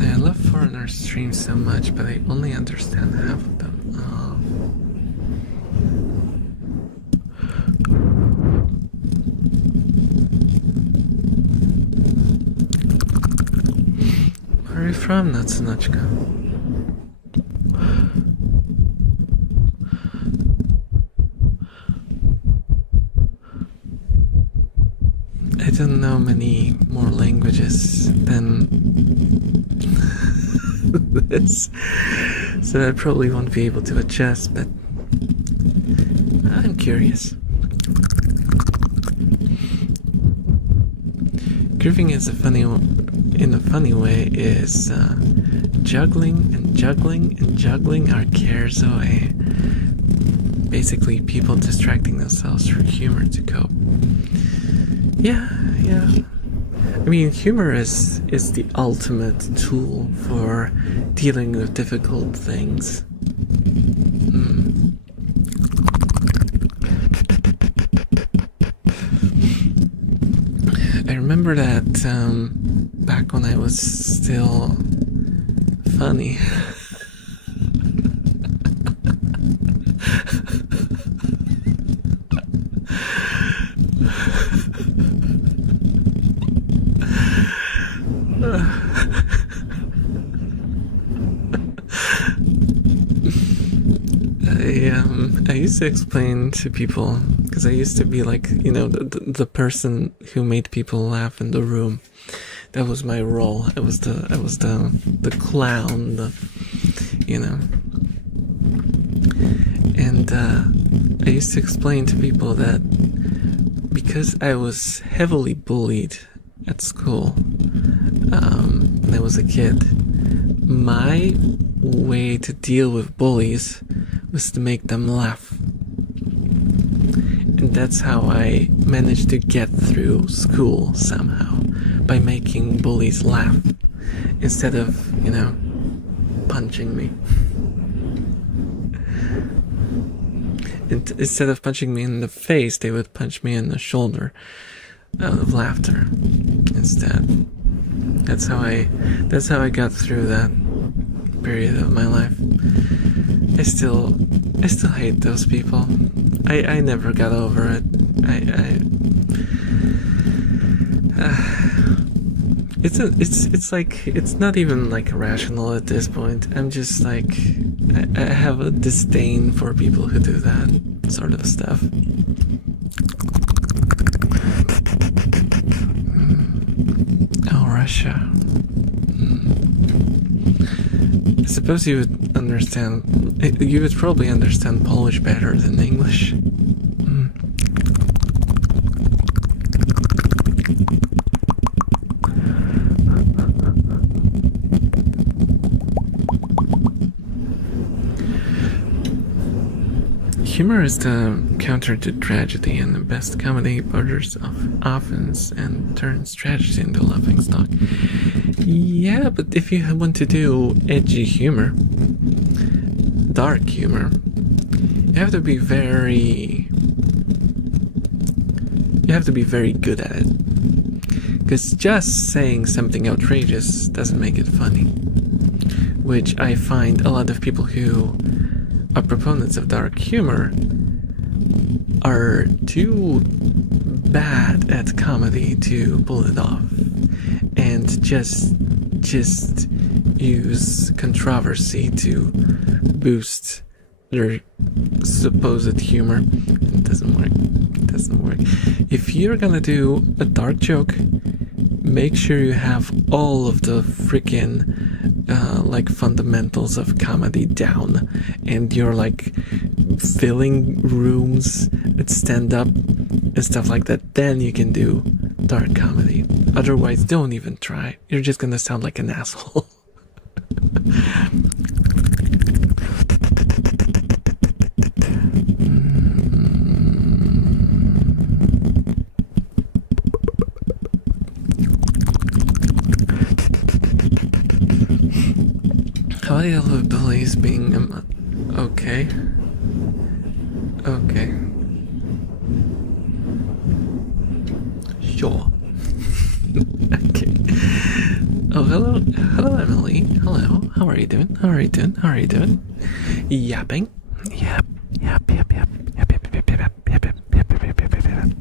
I love foreigner streams so much, but I only understand half of them. Where are you from, Natsunachka? I don't know many more languages than this, so I probably won't be able to adjust, but I'm curious. Grieving is in a funny way, is juggling and juggling and juggling our cares away. Basically, people distracting themselves through humor to cope. Yeah. I mean, humor is the ultimate tool for dealing with difficult things. I remember that back when I was still funny. I used to explain to people, because I used to be like, you know, the person who made people laugh in the room. That was my role. I was the clown, you know. And I used to explain to people that because I was heavily bullied at school when I was a kid, my way to deal with bullies was to make them laugh. And that's how I managed to get through school somehow, by making bullies laugh instead of, you know, punching me. And instead of punching me in the face, they would punch me in the shoulder out of laughter instead. That's how I got through that period of my life. I still hate those people. I never got over it. It's like, it's not even like rational at this point. I'm just like, I have a disdain for people who do that sort of stuff. Oh, Russia. I suppose you would understand. You would probably understand Polish better than English. Humor is the counter to tragedy, and the best comedy borders of offense and turns tragedy into laughing stock. Yeah, but if you want to do edgy humor, dark humor, you have to be very good at it. Because just saying something outrageous doesn't make it funny. Which I find a lot of people who are proponents of dark humor are too bad at comedy to pull it off, and just use controversy to boost their supposed humor. It doesn't work. It doesn't work. If you're gonna do a dark joke, make sure you have all of the freaking like fundamentals of comedy down, and you're like filling rooms at stand up and stuff like that. Then you can do dark comedy. Otherwise, don't even try. You're just gonna sound like an asshole. How do you love bullies being okay? Okay. Sure. Okay. Oh, hello, Emily. Hello. How are you doing? How are you doing? How are you doing? Yapping. Yap. Yap. Yap. Yap. Yap. Yap. Yap. Yap. Yap. Yap. Yap. Yap. Yap. Yap. Yap.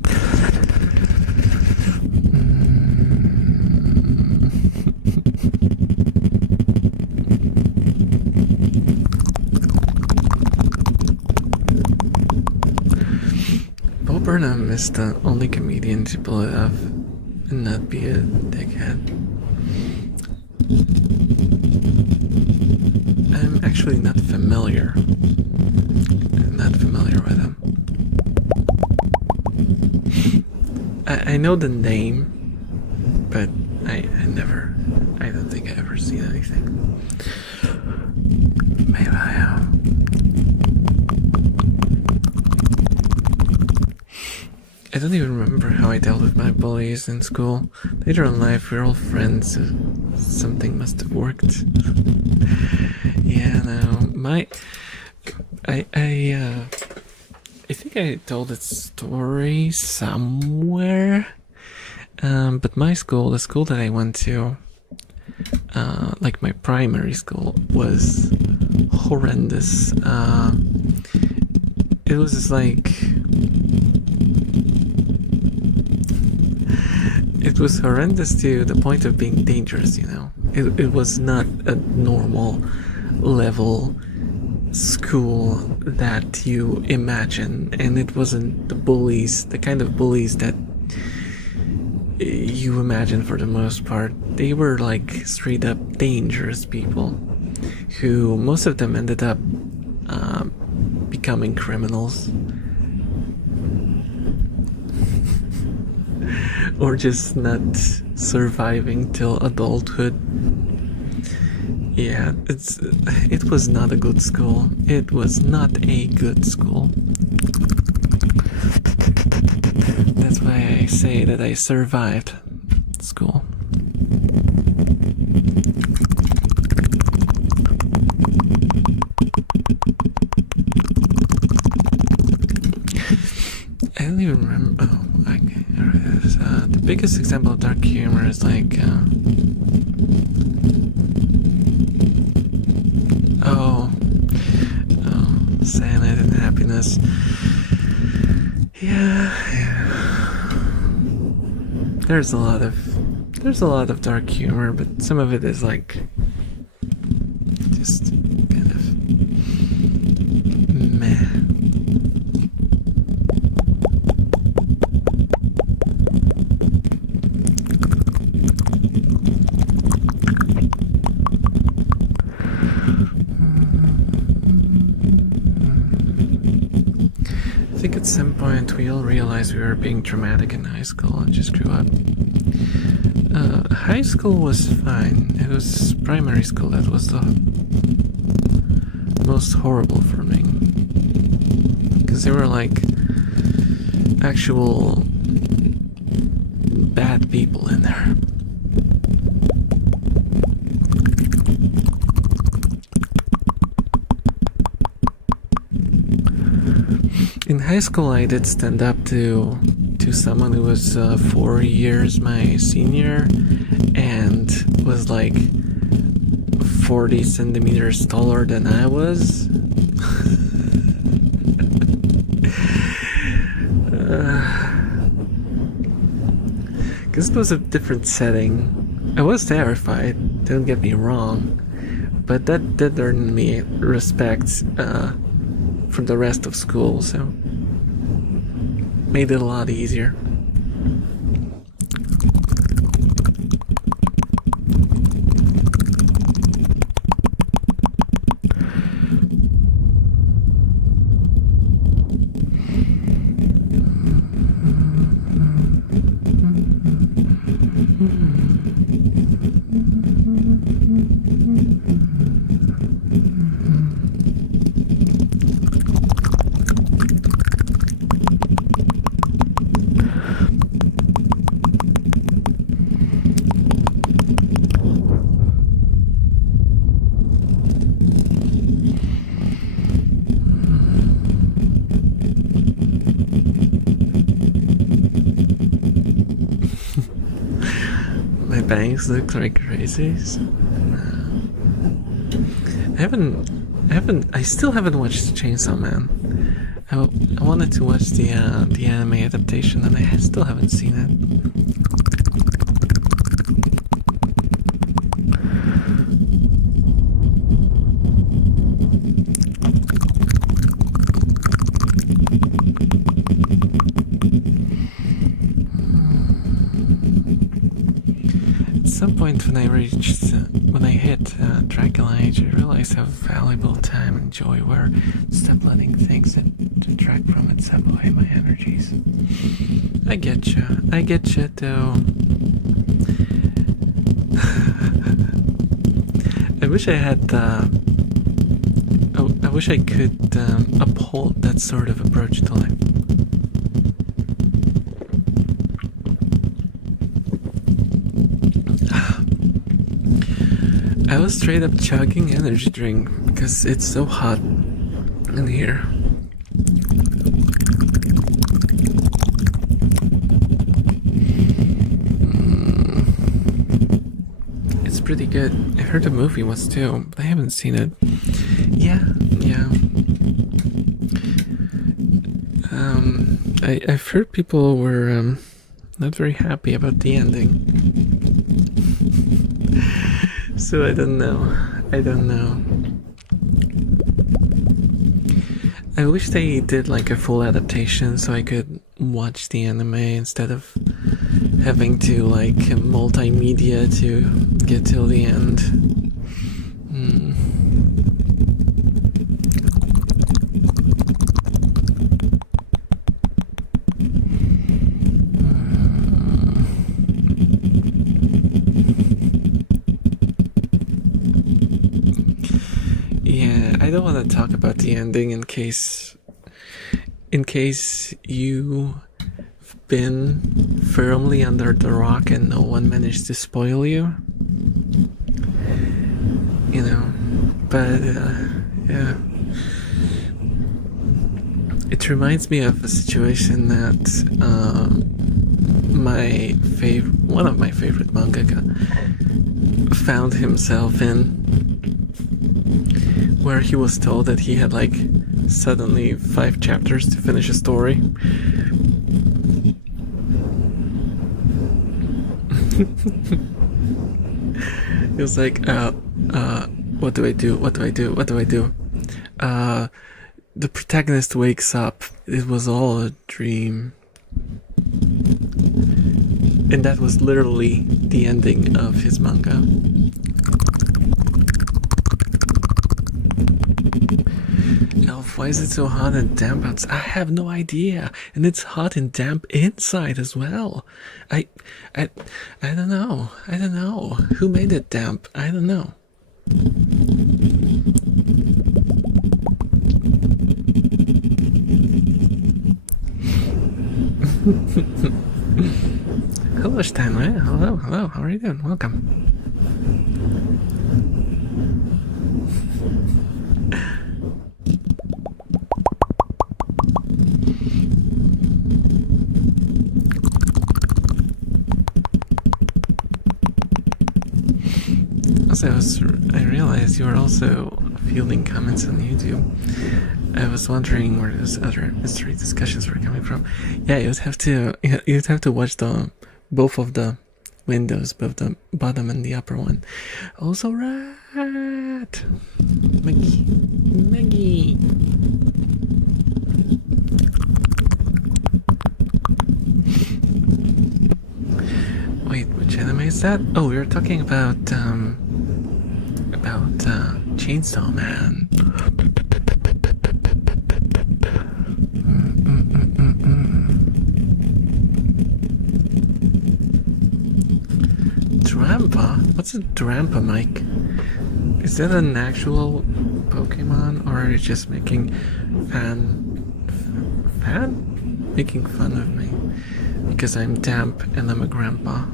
Bo Burnham is the only comedian to pull it off and not be a dickhead. I'm actually not familiar. With him. I know the name, but I don't think I ever seen anything. Maybe I have. I don't even remember how I dealt with my bullies in school. Later in life, we're all friends, so something must have worked. Yeah, no, I think I told that story somewhere, but my school, the school that I went to, like my primary school, was horrendous. It was just like, it was horrendous to the point of being dangerous, you know. It was not a normal level school that you imagine, and it wasn't the bullies, the kind of bullies that you imagine for the most part. They were like straight up dangerous people who, most of them ended up becoming criminals or just not surviving till adulthood. Yeah, it was not a good school. It was not a good school. That's why I say that I survived school. I don't even remember. Oh, okay. The biggest example of dark humor is like. Cyanide and happiness. Yeah. There's a lot of dark humor, but some of it is like just kind of meh. I think at some point we all realized we were being dramatic in high school and just grew up. High school was fine. It was primary school that was the most horrible for me. Because there were like actual bad people in there. In high school, I did stand up to someone who was 4 years my senior and was like 40 centimeters taller than I was. Because it was a different setting. I was terrified, don't get me wrong, but that did earn me respect for the rest of school, so made it a lot easier. My bangs look like crazies. I still haven't watched Chainsaw Man. I wanted to watch the anime adaptation, and I still haven't seen it. At some point when I hit Dracula Age, I realized how valuable time and joy were. Stop letting things that detract from it sap away my energies. I get you though. I wish I had I wish I could uphold that sort of approach to life. I was straight up chugging energy drink because it's so hot in here. It's pretty good. I heard the movie was too, but I haven't seen it. Yeah. I've heard people were not very happy about the ending. So I don't know. I wish they did like a full adaptation so I could watch the anime instead of having to like multimedia to get till the end. I don't want to talk about the ending in case you've been firmly under the rock and no one managed to spoil you. You know, but yeah. It reminds me of a situation that one of my favorite mangaka found himself in, where he was told that he had like suddenly 5 chapters to finish a story. He was like, what do I do? The protagonist wakes up. It was all a dream. And that was literally the ending of his manga. Elf, why is it so hot and damp outside? I have no idea. And it's hot and damp inside as well. I don't know. Who made it damp? I don't know. Hello, Steinway. Hello. How are you doing? Welcome. Also, I realized you were also fielding comments on YouTube. I was wondering where those other mystery discussions were coming from. Yeah, you'd have to watch both of the windows, both the bottom and the upper one. Also, rat! Maggie! Maggie! Wait, which anime is that? Oh, we were talking about Chainsaw Man. Drampa? What's a Drampa, Mike? Is that an actual Pokemon, or are you just making making fun of me because I'm damp and I'm a grandpa?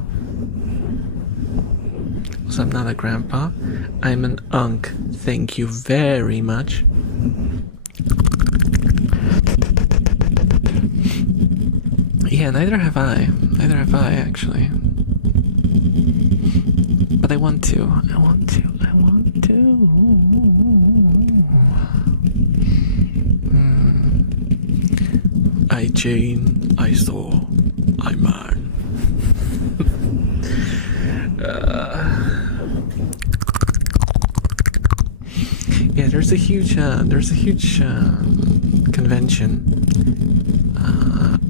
So I'm not a grandpa. I'm an unk. Thank you very much. Yeah, neither have I. Neither have I, actually. But I want to. I want to. I want to. I Jane. I saw. I man. Yeah, there's a huge convention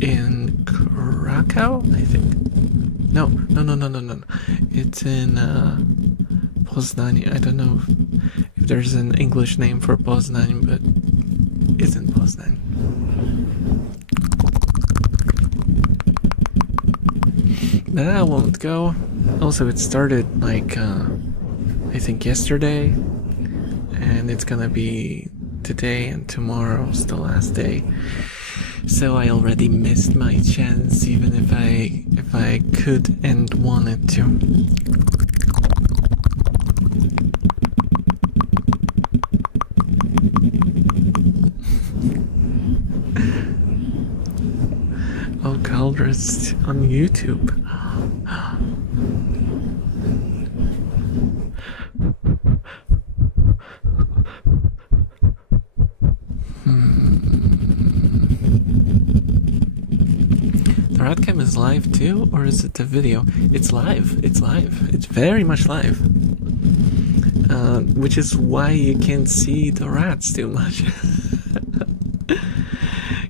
in Krakow, I think. No. It's in Poznań. I don't know if there's an English name for Poznań, but it's in Poznań. But I won't go. Also, it started like I think yesterday, and it's gonna be today and tomorrow's the last day. So I already missed my chance, even if I could and wanted to. Oh, Caldrest on YouTube. The Radcam is live too, or is it a video? It's live. It's live. It's very much live. Which is why you can't see the rats too much.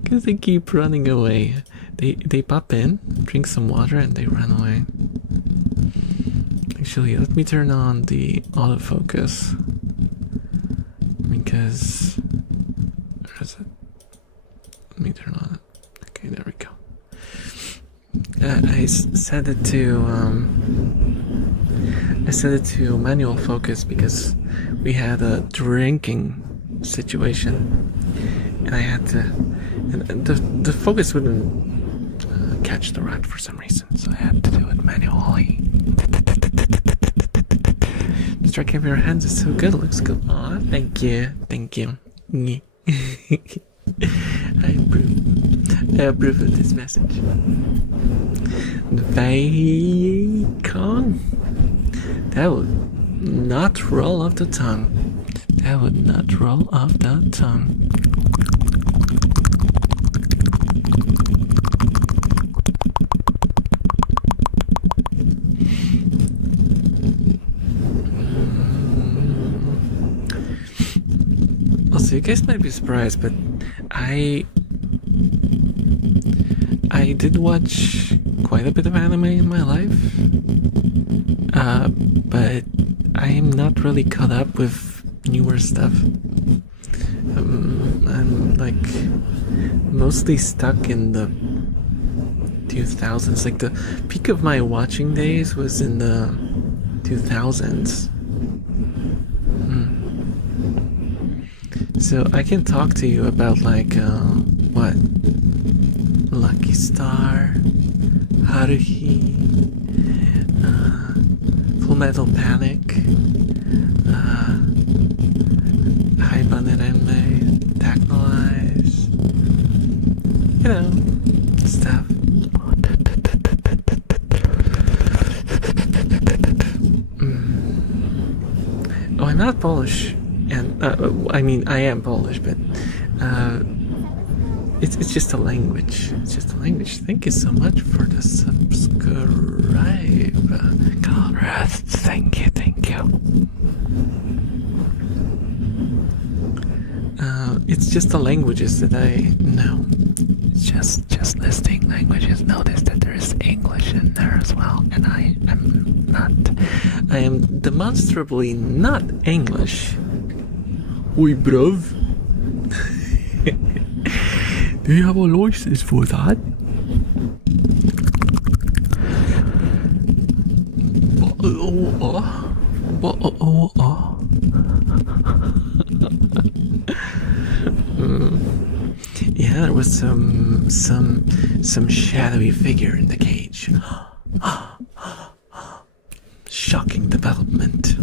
Because they keep running away. They pop in, drink some water, and they run away. Actually, let me turn on the autofocus. Because... where is it? Let me turn on it. Okay, there we go. I set it to manual focus because we had a drinking situation, and I had to, and the focus wouldn't catch the rat for some reason, so I had to do it manually. The striking of your hands is so good. It looks good. Aw, thank you. I approve of this message. Bacon? That would not roll off the tongue. That would not roll off the tongue. Also, you guys might be surprised, but I did watch quite a bit of anime in my life, but I am not really caught up with newer stuff. I'm like mostly stuck in the 2000s. Like the peak of my watching days was in the 2000s. So I can talk to you about like what? Lucky Star, Haruhi, Full Metal Panic, Haibanerenme, Technolize, you know, stuff. Oh, I'm not Polish, and I mean I am Polish, but it's just a language. It's just a language. Thank you so much for the subscribe. God, thank you, thank you. It's just the languages that I know. Just listing languages. Notice that there is English in there as well, and I am demonstrably not English. Oi, bruv. Do you have a license for that? Yeah, there was some shadowy figure in the cage. Shocking development.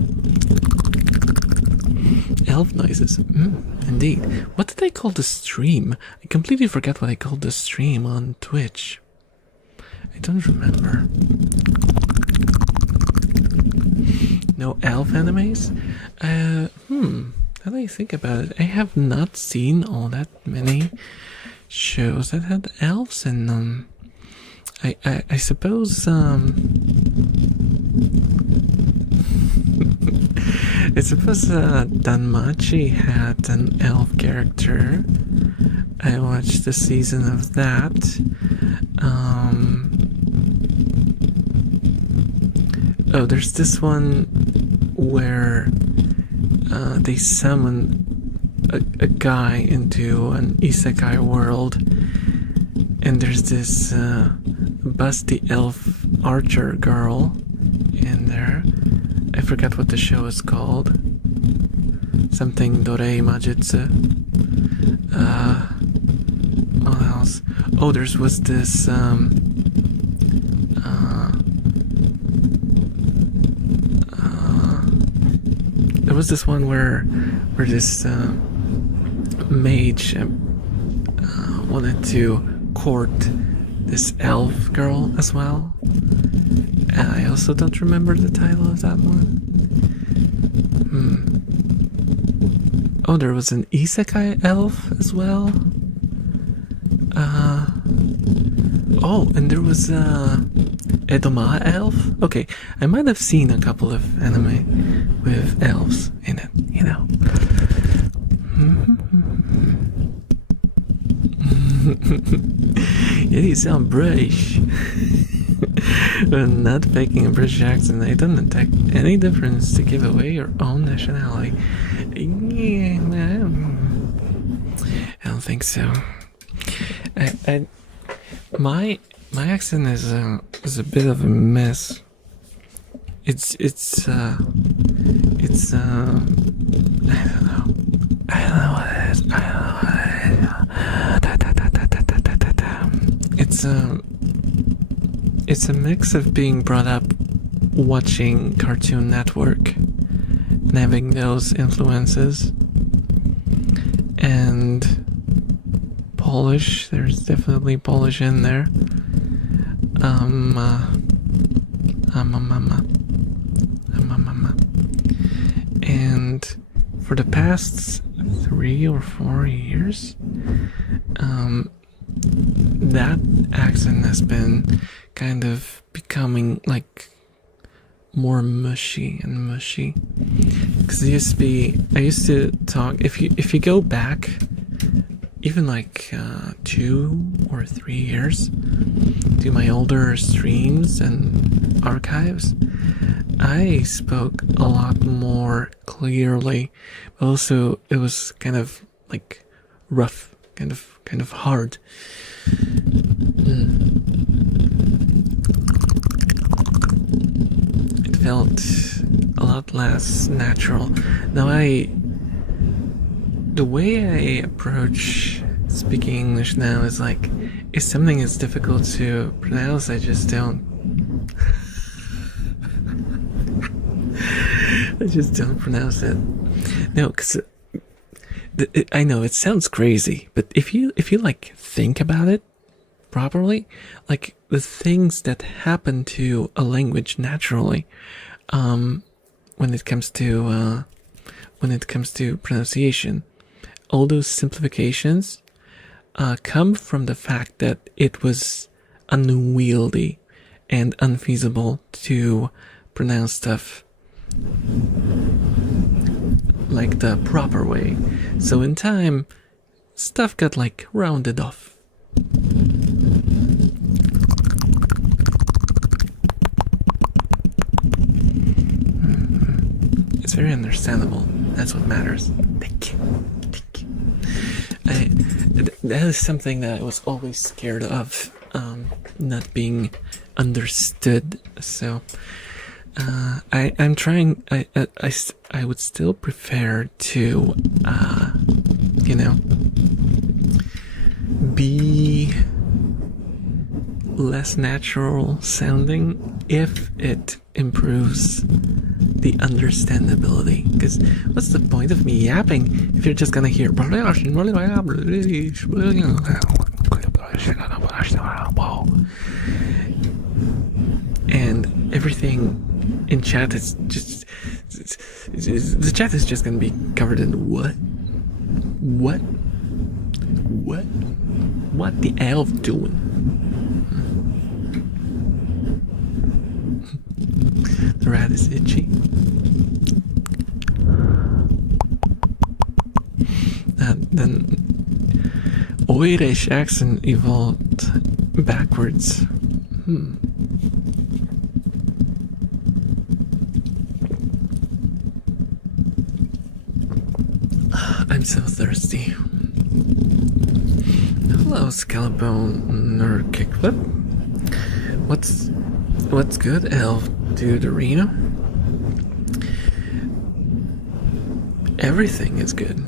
Elf noises. Indeed. What did I call the stream? I completely forgot what I called the stream on Twitch. I don't remember. No elf animes? Now that I think about it, I have not seen all that many shows that had elves in them. I suppose I suppose Danmachi had an elf character. I watched the season of that. Oh, there's this one where they summon a guy into an isekai world, and there's this busty elf archer girl in there. I forgot what the show is called. Something Dorei Majutsu. What else? Oh, there was this there was this one where this mage wanted to court this elf girl as well. I also don't remember the title of that one. Oh, there was an isekai elf as well. Oh, and there was Edoma elf. Okay, I might have seen a couple of anime with elves in it, you know. Yeah, you sound British. Not faking a British accent. I don't detect any difference to give away your own nationality. Yeah, I don't think so. My accent is a bit of a mess. It's I don't know. I don't know what it is. It's a mix of being brought up watching Cartoon Network and having those influences, and Polish. There's definitely Polish in there. And for the past 3 or 4 years, that accent has been kind of becoming like more mushy and mushy. Because I used to talk. If you go back, even like 2 or 3 years, to my older streams and archives, I spoke a lot more clearly. But also, it was kind of like rough, kind of hard. It felt a lot less natural. Now the way I approach speaking English now is like, if something is difficult to pronounce, I just don't. I just don't pronounce it. No, because I know it sounds crazy, but if you like think about it properly, like the things that happen to a language naturally, when it comes to pronunciation, all those simplifications come from the fact that it was unwieldy and unfeasible to pronounce stuff like the proper way. So in time, stuff got like rounded off. It's very understandable. That's what matters. Thank you. Thank you. That is something that I was always scared of, not being understood. So I'm trying. I would still prefer to, you know, be less natural sounding if it improves the understandability. Because what's the point of me yapping if you're just gonna hear and everything in chat is just the chat is just gonna be covered in what the elf doing? The rat is itchy. Then Irish accent evolved backwards. I'm so thirsty. Hello, Scalabone Nerd Kickflip. What's good, Elf Dude Arena? Everything is good,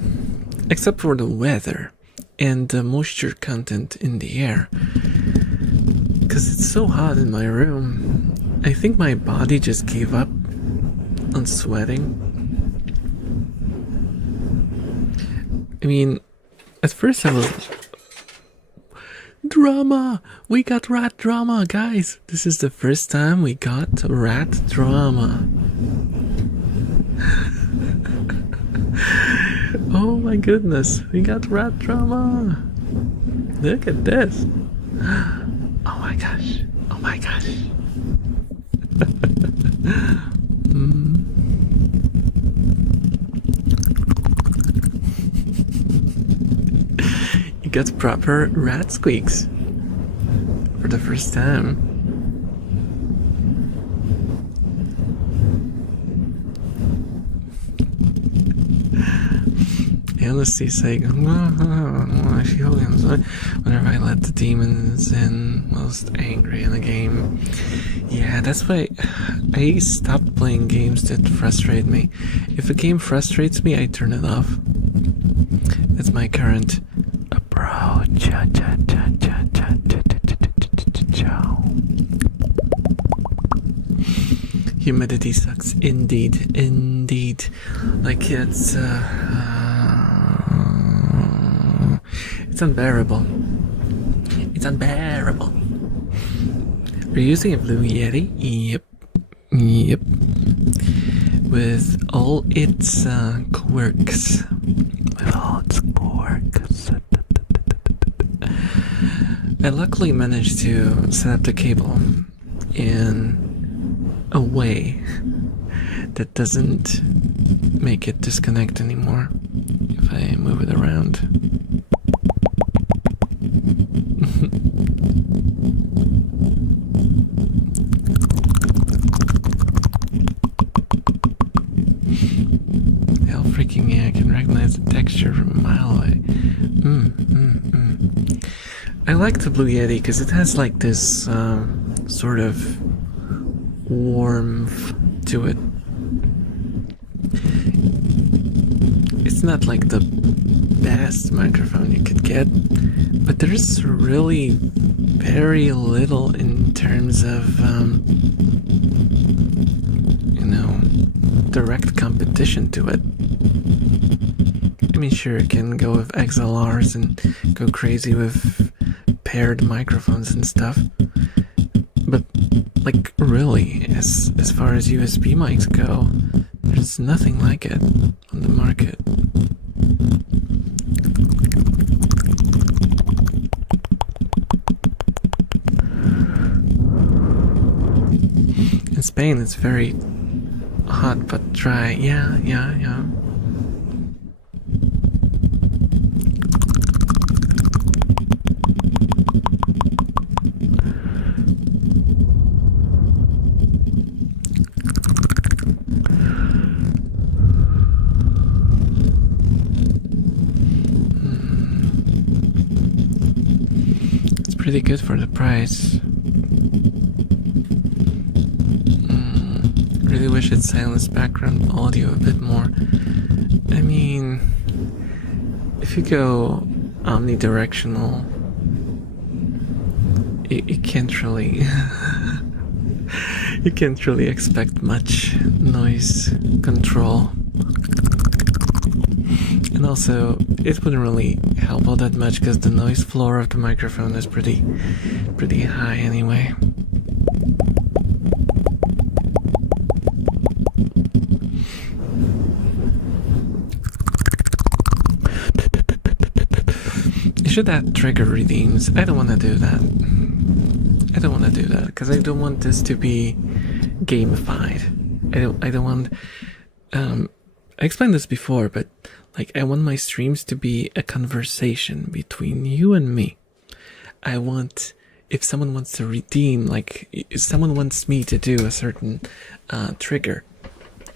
except for the weather and the moisture content in the air. Because it's so hot in my room, I think my body just gave up on sweating. I mean, at first I was... Drama! We got rat drama, guys! This is the first time we got rat drama. Oh my goodness, we got rat drama! Look at this! Oh my gosh! Oh my gosh! You got proper rat squeaks for the first time. Honestly saying whenever I let the demons in most angry in the game. Yeah, that's why I stopped playing games that frustrate me. If a game frustrates me, I turn it off. That's my current approach. Humidity sucks indeed. Like it's unbearable. It's unbearable. Are you using a Blue Yeti? Yep. With all its quirks. I luckily managed to set up the cable in a way that doesn't make it disconnect anymore if I move it around. Hell freaking yeah, I can recognize the texture from a mile away. I like the Blue Yeti because it has like this sort of warmth to it. It's not like the best microphone you could get, but there's really very little in terms of direct competition to it. I mean, sure, it can go with XLRs and go crazy with paired microphones and stuff, but like really, as far as USB mics go, there's nothing like it on the market. Spain it's very hot but dry. Yeah. It's pretty good for the price. Really wish it silenced background audio a bit more. I mean, if you go omnidirectional, you can't really you can't really expect much noise control. And also, it wouldn't really help all that much because the noise floor of the microphone is pretty high anyway. You should add trigger redeems. I don't want to do that. Because I don't want this to be gamified. I don't want. I explained this before, but like I want my streams to be a conversation between you and me. I want, if someone wants to redeem, like if someone wants me to do a certain trigger,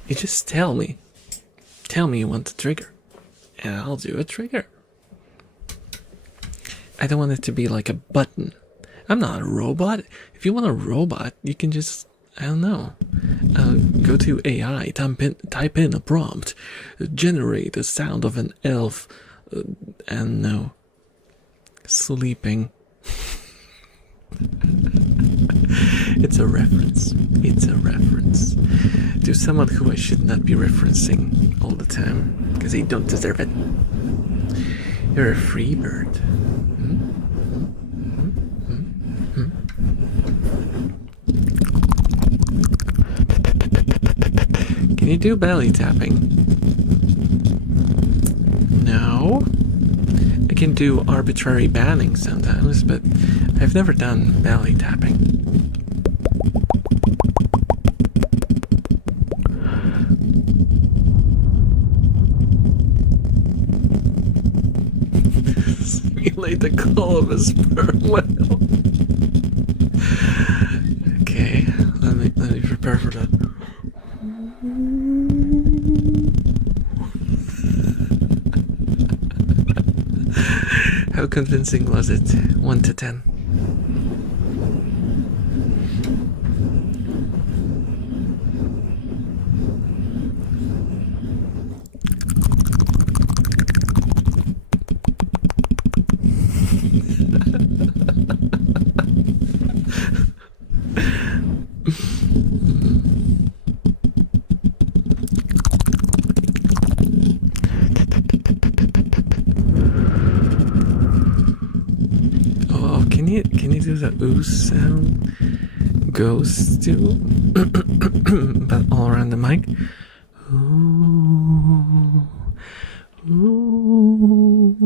you just tell me you want the trigger, and I'll do a trigger. I don't want it to be like a button. I'm not a robot. If you want a robot, you can just, I don't know, go to AI, type in a prompt, generate the sound of an elf, and no, sleeping. It's a reference. To someone who I should not be referencing all the time, because they don't deserve it. You're a free bird. Can you do belly tapping? No. I can do arbitrary banning sometimes, but I've never done belly tapping. Simulate the call of a sperm whale. Okay, let me prepare for that. How convincing was it? 1 to 10. Can you do the ooh sound? Ghosts do, but all around the mic. Ooh, ooh.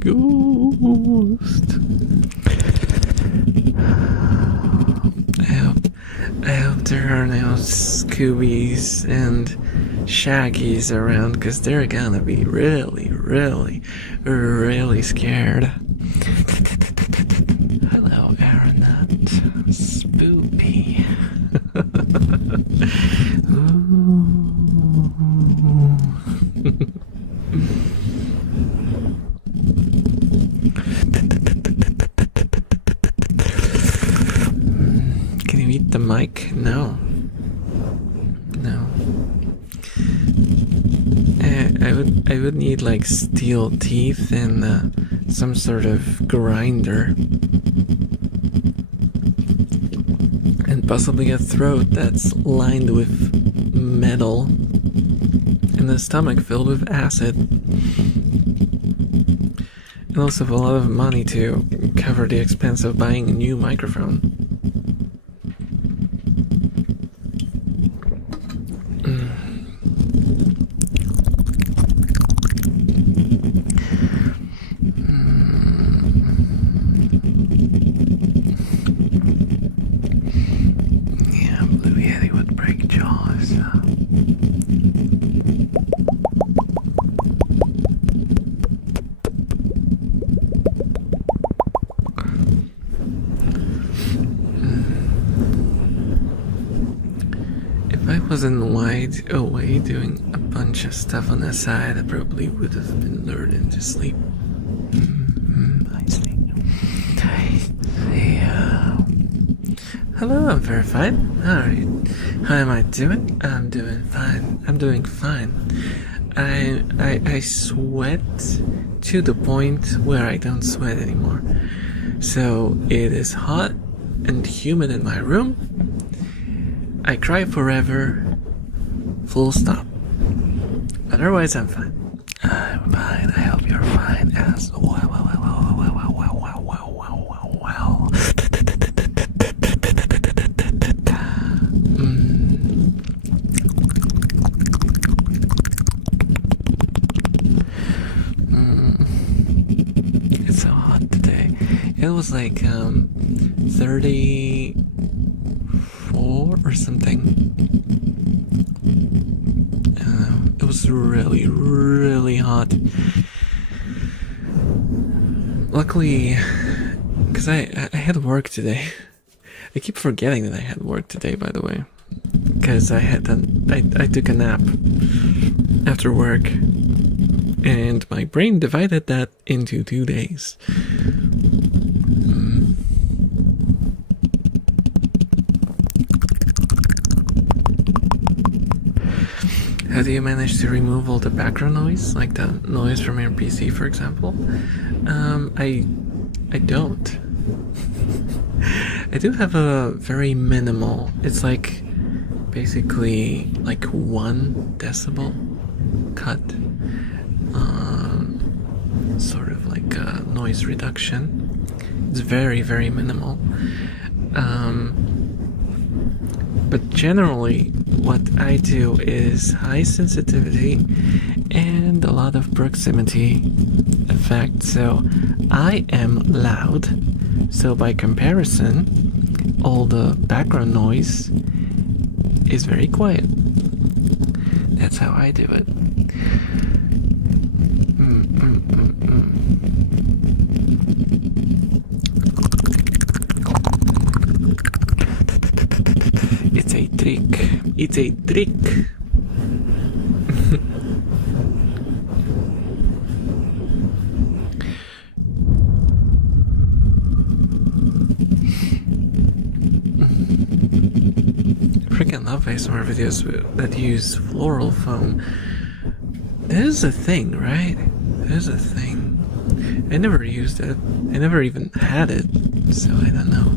Ghost. I hope there are no Scoobies and Shaggies around, because they're gonna be really scared. Hello, Aeronaut. Spoopy. Can you eat the mic? No. I would need like steel teeth and some sort of grinder, and possibly a throat that's lined with metal, and a stomach filled with acid, and also a lot of money to cover the expense of buying a new microphone. rosa. If I wasn't wide away doing a bunch of stuff on the side, I probably would have been learning to sleep. I see. Hello, I'm verified. Alright. How am I doing? I'm doing fine. I'm doing fine. I sweat to the point where I don't sweat anymore. So it is hot and humid in my room. I cry forever. Full stop. Otherwise, I'm fine. I'm fine. I hope you're fine as well. It's so hot today. It was like 34 or something. It was really, really hot. Luckily, because I had work today. I keep forgetting that I had work today, by the way, because I took a nap after work, and my brain divided that into 2 days. How do you manage to remove all the background noise, like the noise from your PC, for example? I don't. I do have a very minimal. It's like basically like 1 decibel cut. Sort of like a noise reduction. It's very, very minimal. But generally, what I do is high sensitivity and a lot of proximity effect. So I am loud. So by comparison, all the background noise is very quiet. That's how I do it. It's a trick. It's a trick. Freaking love ASMR videos that use floral foam. That is a thing, right? That is a thing. I never used it. I never even had it, so I don't know.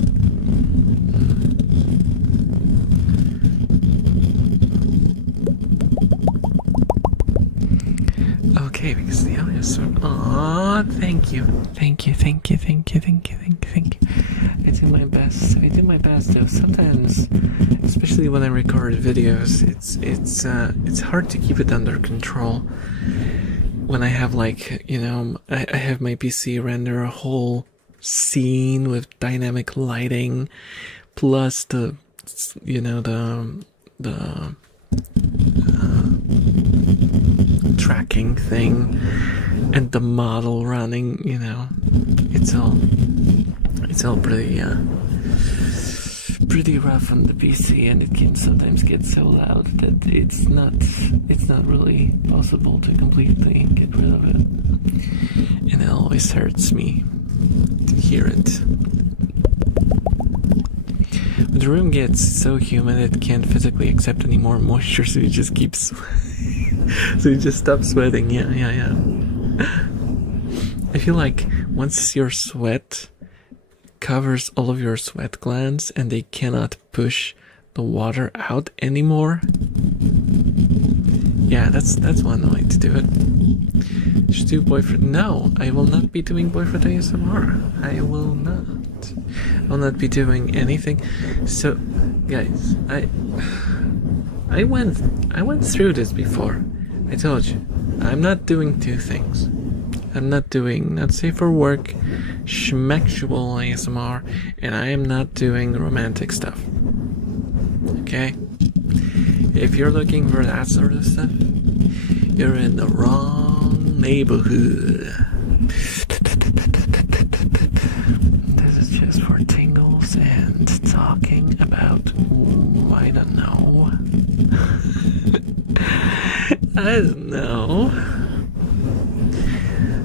Okay, because the audio is so... Aww, thank you. Thank you. I do my best. I do my best, though. Sometimes, especially when I record videos, it's hard to keep it under control. When I have, like, you know, I have my PC render a whole scene with dynamic lighting, plus the, you know, the tracking thing, and the model running, you know, it's all pretty rough on the PC, and it can sometimes get so loud that it's not really possible to completely get rid of it, and it always hurts me to hear it. But the room gets so humid it can't physically accept any more moisture, so it just keeps so you just stop sweating. Yeah. I feel like once your sweat covers all of your sweat glands and they cannot push the water out anymore. Yeah, that's one way to do it. Just do boyfriend. No, I will not be doing boyfriend ASMR. I will not. I will not be doing anything. So, guys, I went through this before. I told you, I'm not doing 2 things. I'm not doing not safe for work, schmexual ASMR, and I am not doing romantic stuff. Okay? If you're looking for that sort of stuff, you're in the wrong neighborhood. This is just for tingles and talking about, I don't know. I don't know.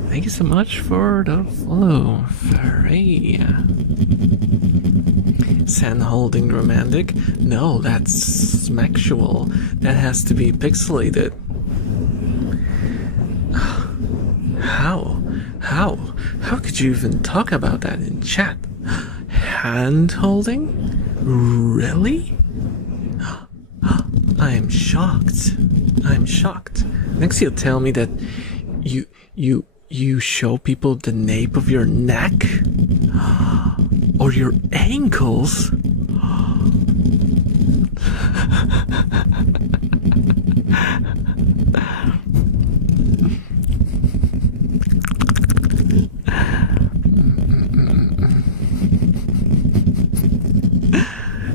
Thank you so much for the follow, Frey. Sand holding romantic? No, that's sexual. That has to be pixelated. How could you even talk about that in chat? Hand holding? Really? I am shocked. I'm shocked. Next you'll tell me that you show people the nape of your neck? Or your ankles?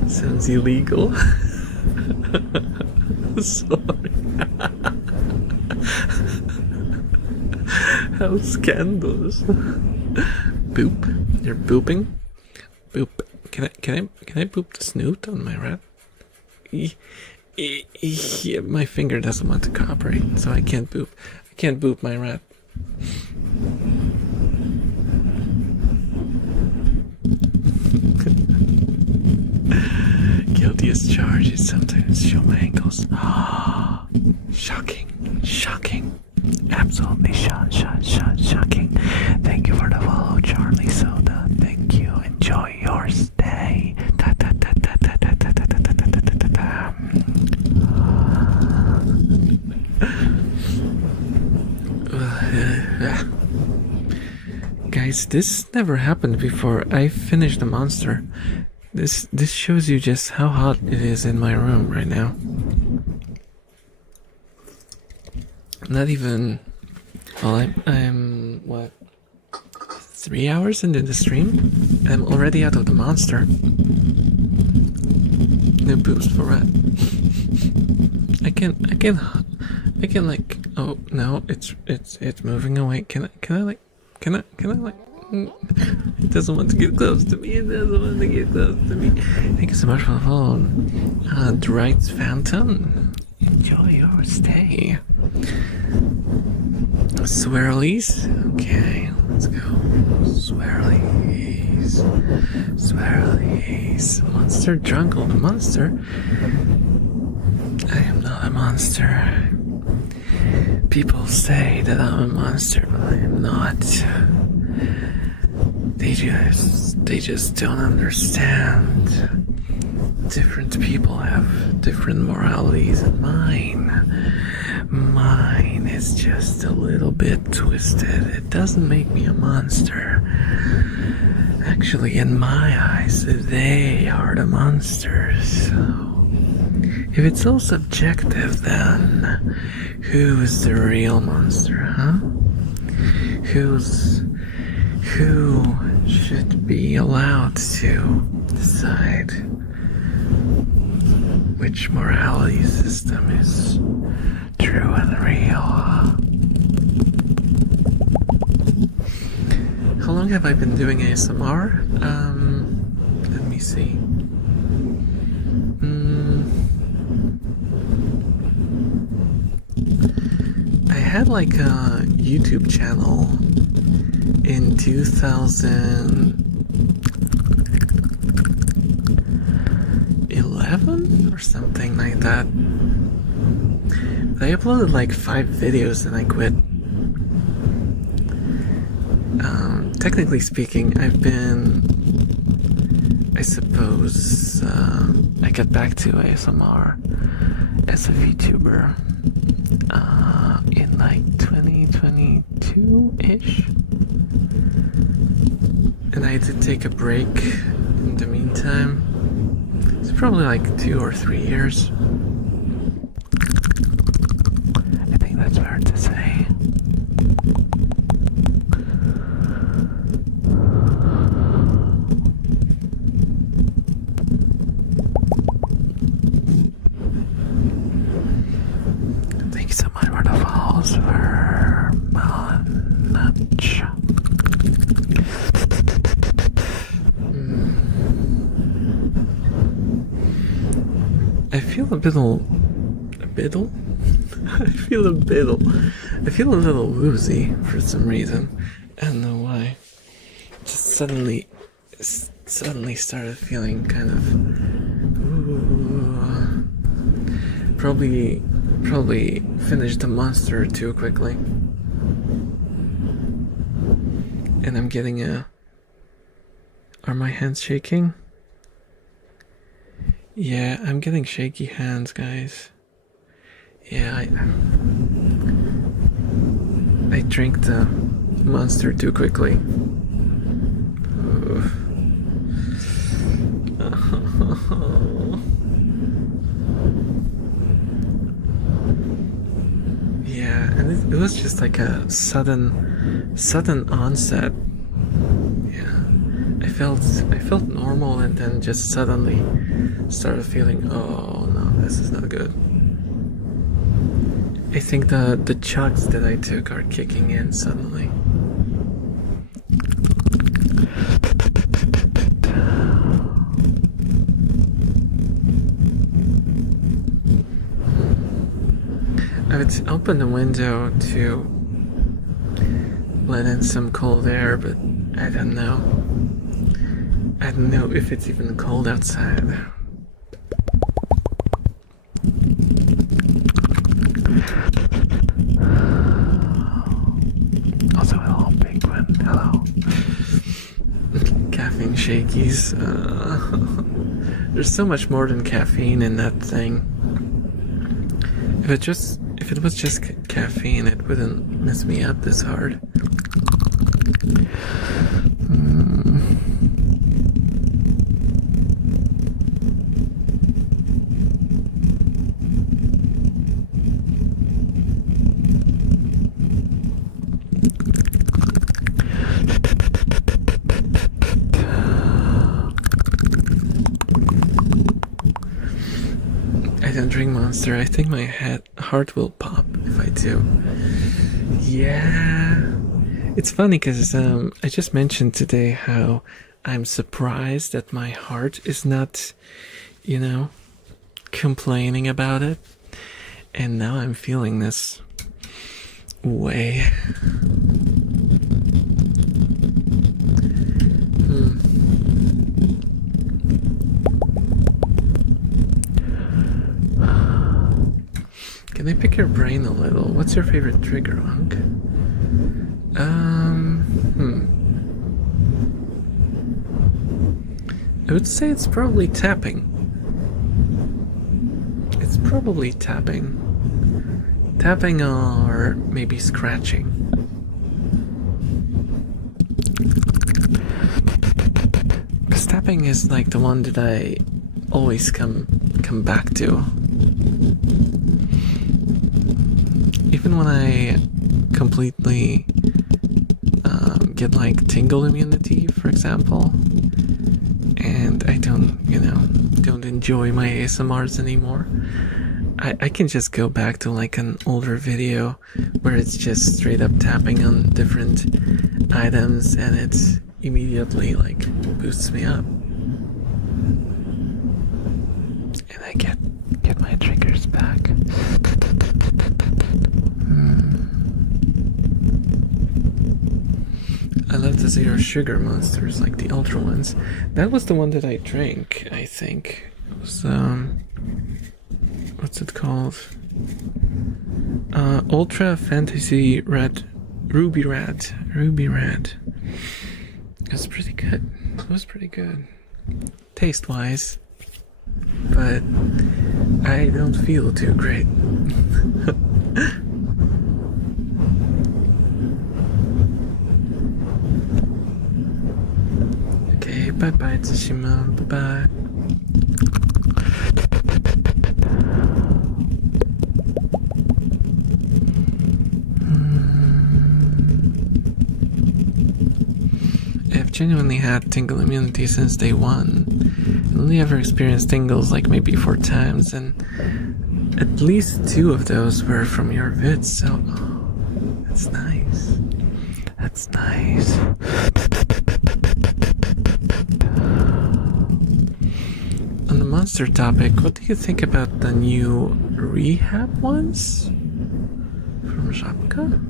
Sounds illegal. Sorry. How scandalous. Boop. You're booping? Boop. Can I boop the snoot on my rat? Yeah, my finger doesn't want to cooperate, so I can't boop. I can't boop my rat. Guilty as charged. Sometimes show my ankles. Shocking. Absolutely shocking. Thank you for the follow, Charlie Soda. Thank you. Enjoy your stay. Guys, this never happened before. I finished the monster. This shows you just how hot it is in my room right now. Not even. Well, I'm what? 3 hours into the stream. I'm already out of the monster. No boost for rat. I can like. Oh no, it's moving away. Can I like? It doesn't want to get close to me. Thank you so much for the follow. Dwight Phantom. Enjoy your stay. Swirlies. Okay, let's go. Swirlies. Monster jungle. The monster. I am not a monster. People say that I'm a monster, but I am not. They just don't understand. Different people have different moralities, and mine is just a little bit twisted. It doesn't make me a monster. Actually, in my eyes, they are the monsters. So, if it's all subjective, then who's the real monster, huh? Who should be allowed to decide which morality system is true and real? How long have I been doing ASMR? Let me see. I had like a YouTube channel in 2011 or something like that. I uploaded like 5 videos and I quit. Technically speaking, I've been, I suppose, I got back to ASMR as a VTuber in like 2022-ish. And I did take a break in the meantime. It's probably like 2 or 3 years. I think that's fair to say. so much for the falls for much. I feel a little woozy for some reason. I don't know why. Just suddenly started feeling kind of probably finished the monster too quickly. And I'm getting are my hands shaking? Yeah, I'm getting shaky hands, guys. Yeah, I drank the monster too quickly. Yeah, and it was just like a sudden onset. Yeah, I felt normal, and then just suddenly started feeling, oh no, this is not good. I think the chugs that I took are kicking in suddenly. I would open the window to let in some cold air, but I don't know. I don't know if it's even cold outside. Also, hello, Penguin. Hello. Caffeine shakies. There's so much more than caffeine in that thing. If it was just caffeine, it wouldn't mess me up this hard. I don't drink Monster. I think my heart will pop if I do. Yeah. It's funny because I just mentioned today how I'm surprised that my heart is not, complaining about it. And now I'm feeling this way. Can I pick your brain a little? What's your favorite trigger, Hunk? I would say it's probably tapping. It's probably tapping. Tapping or maybe scratching. Because tapping is like the one that I always come back to. Even when I completely get like tingle immunity, for example, and I don't enjoy my ASMRs anymore, I can just go back to like an older video where it's just straight up tapping on different items, and it immediately like boosts me up, and I get my triggers back. I love the zero sugar monsters, like the ultra ones. That was the one that I drank, I think. It was, what's it called? Ultra Fantasy Red. Ruby Red. It was pretty good. Taste-wise. But I don't feel too great. Okay, bye-bye, Tsushima. Bye-bye. I've genuinely had tingle immunity since day one. only ever experienced tingles like maybe 4 times, and at least 2 of those were from your vids, so that's nice. That's nice. On the monster topic, what do you think about the new rehab ones from Żabka?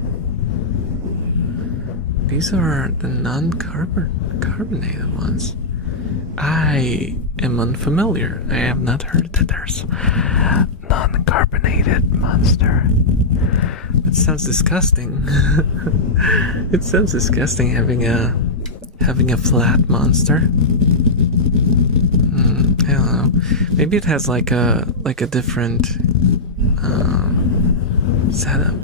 These are the non-carbonated ones. I am unfamiliar. I have not heard that there's non-carbonated monster. It sounds disgusting. It sounds disgusting having a flat monster. I don't know. Maybe it has like a different setup.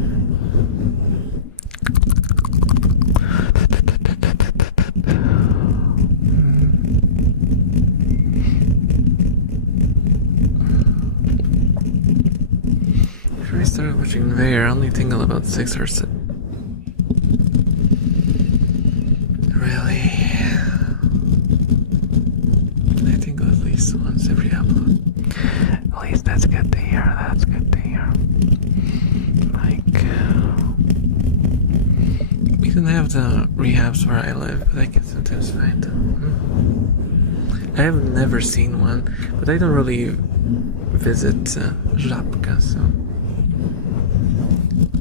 Before I started watching Vayer, I only tingle about 6 or 7. Really? I tingle at least once every upload. At least that's good to hear. That's good to hear. Like, we don't have the rehabs where I live, but I can sometimes find them. I have never seen one, but I don't really visit Żabka, so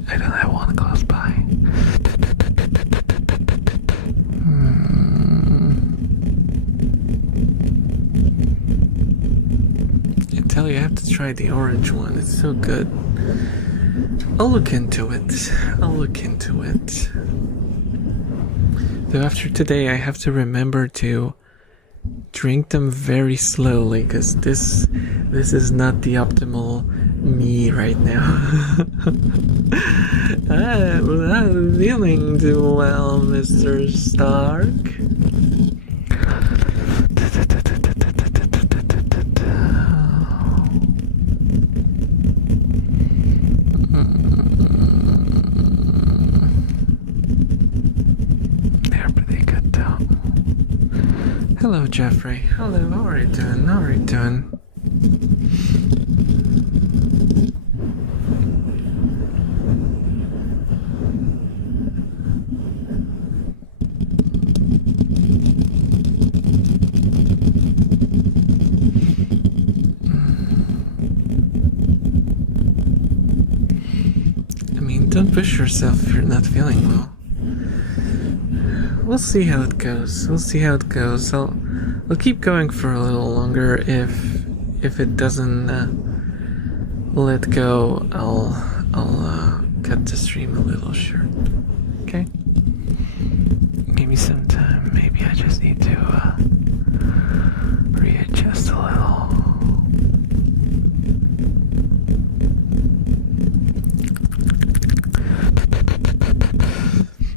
I don't have one close by. I tell you, I have to try the orange one. It's so good. I'll look into it. Though after today, I have to remember to drink them very slowly, because this is not the optimal me right now. I'm not feeling too well, Mr. Stark. They're pretty good though. Hello, Jeffrey. Hello, how are you doing? I mean, don't push yourself if you're not feeling well. We'll see how it goes. I'll keep going for a little longer. If it doesn't let go, I'll cut the stream a little short. Okay? Maybe sometime. Maybe I just need to readjust a little.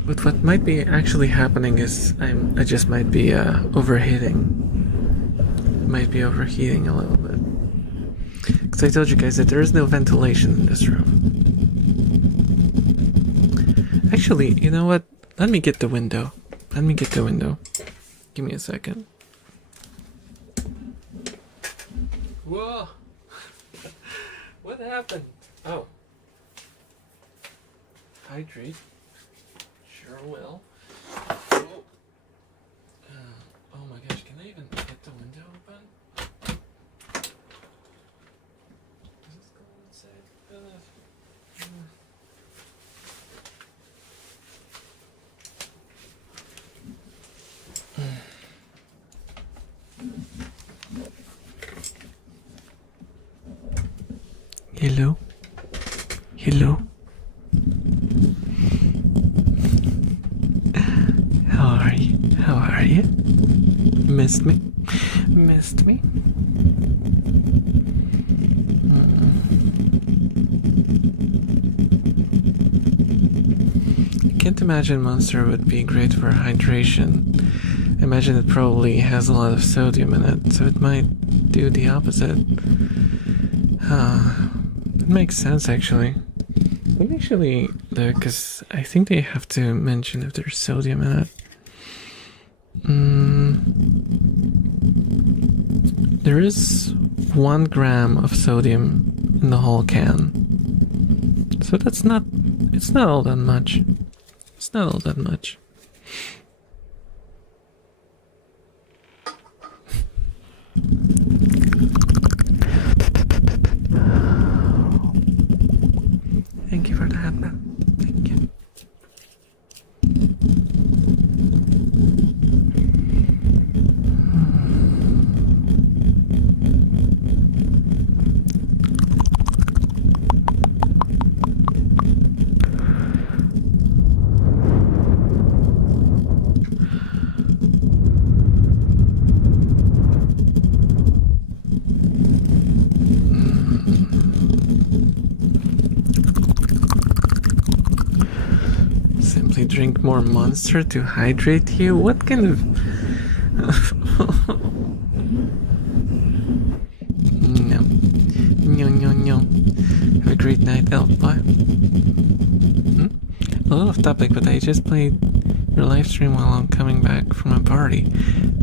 But what might be actually happening is I just might be overheating. Might be overheating a little bit. Because I told you guys that there is no ventilation in this room. Actually, you know what? Let me get the window. Give me a second. Whoa! What happened? Oh. Hydrate. Sure will. Oh. Oh my gosh, can I even get the window open? Does this go inside? Hello? Hello? How are you? Missed me? I can't imagine Monster would be great for hydration. I imagine it probably has a lot of sodium in it, so it might do the opposite. It makes sense, actually. Let me actually look, because I think they have to mention if there's sodium in it. There is 1 gram of sodium in the whole can. So it's not all that much. It's not all that much. Thank you for that, man. Thank you. Simply drink more Monster to hydrate you? What kind of... No. No. Have a great night, Elf Boy. A little off topic, but I just played your live stream while I'm coming back from a party.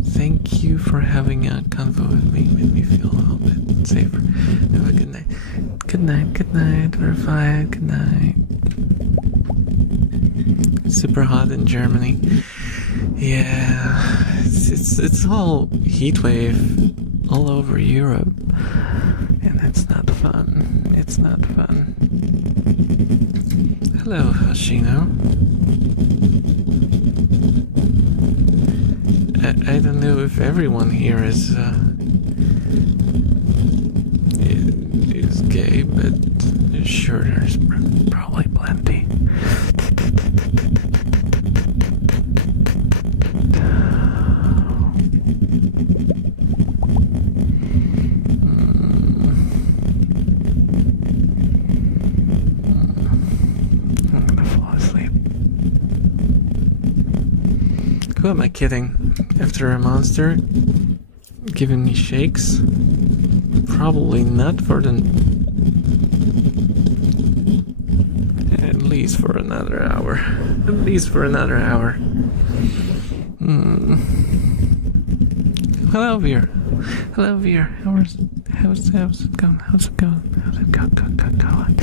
Thank you for having a convo with me. Made me feel a little bit safer. Have a good night. Good night, Verified. Good night. Super hot in Germany. Yeah, it's all heat wave all over Europe, and it's not fun. It's not fun. Hello, Hashino. I don't know if everyone here is gay, but sure, there's probably plenty. Who am I kidding? After a monster giving me shakes? Probably not for the... At least for another hour. At least for another hour. Hello, Veer. Hello, Veer. How's it going? How's it going? How's it going?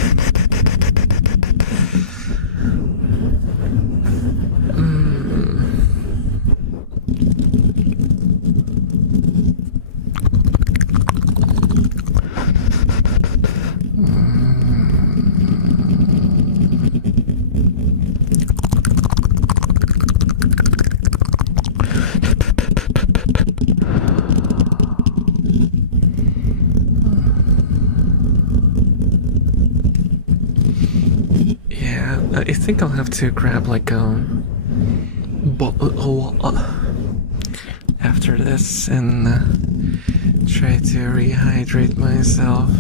I think I'll have to grab like after this and try to rehydrate myself.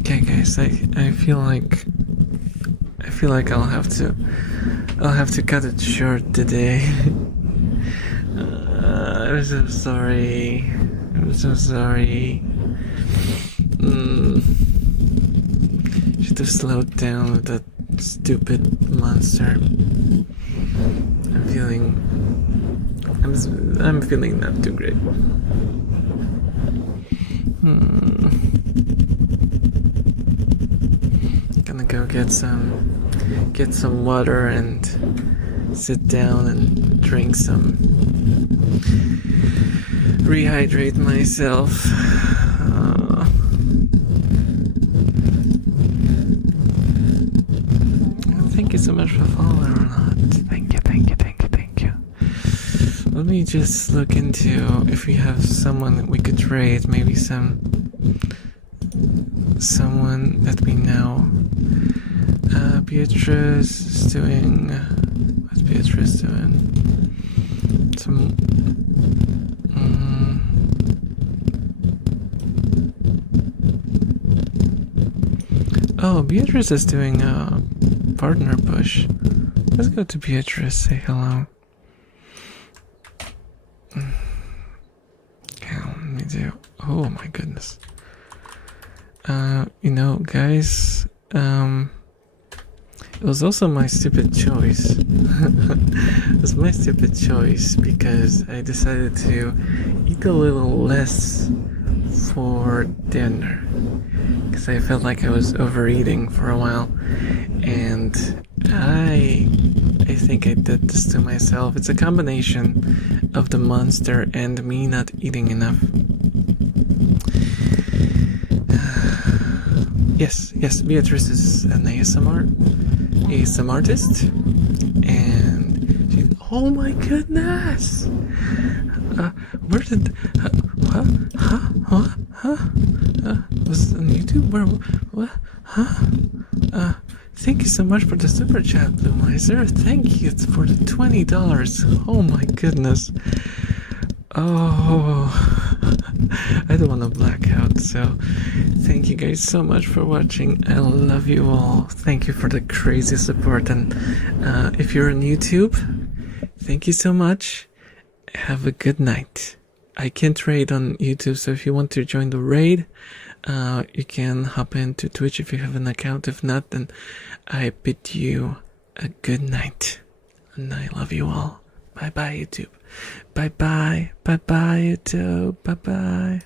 Okay, guys, I feel like I'll have to cut it short today. I'm so sorry. Should have slowed down with that stupid monster. I'm feeling not too great. Gonna go get some water and sit down and drink some, rehydrate myself. Thank you so much for following or not. Thank you. let me just look into if we have someone that we could trade. Maybe someone that we know. Beatrice is doing. What's Beatrice doing? Some. Oh, Beatrice is doing a partner push. Let's go to Beatrice, say hello. Okay, let me do. Oh my goodness. You know, guys, it was also my stupid choice. It was my stupid choice because I decided to eat a little less for dinner because I felt like I was overeating for a while, and I think I did this to myself. It's a combination of the monster and me not eating enough. Yes, Beatrice is an ASMR artist, and she, oh my goodness! Where did, was it on YouTube? Where, what, thank you so much for the super chat, Blue Miser. Thank you for the $20. Oh my goodness. Oh, I don't want to black out, so thank you guys so much for watching. I love you all. Thank you for the crazy support, and if you're on YouTube, thank you so much. Have a good night. I can't raid on YouTube, so if you want to join the raid, you can hop into Twitch if you have an account. If not, then I bid you a good night, and I love you all. Bye bye, YouTube. Bye bye. Bye bye, YouTube. Bye bye.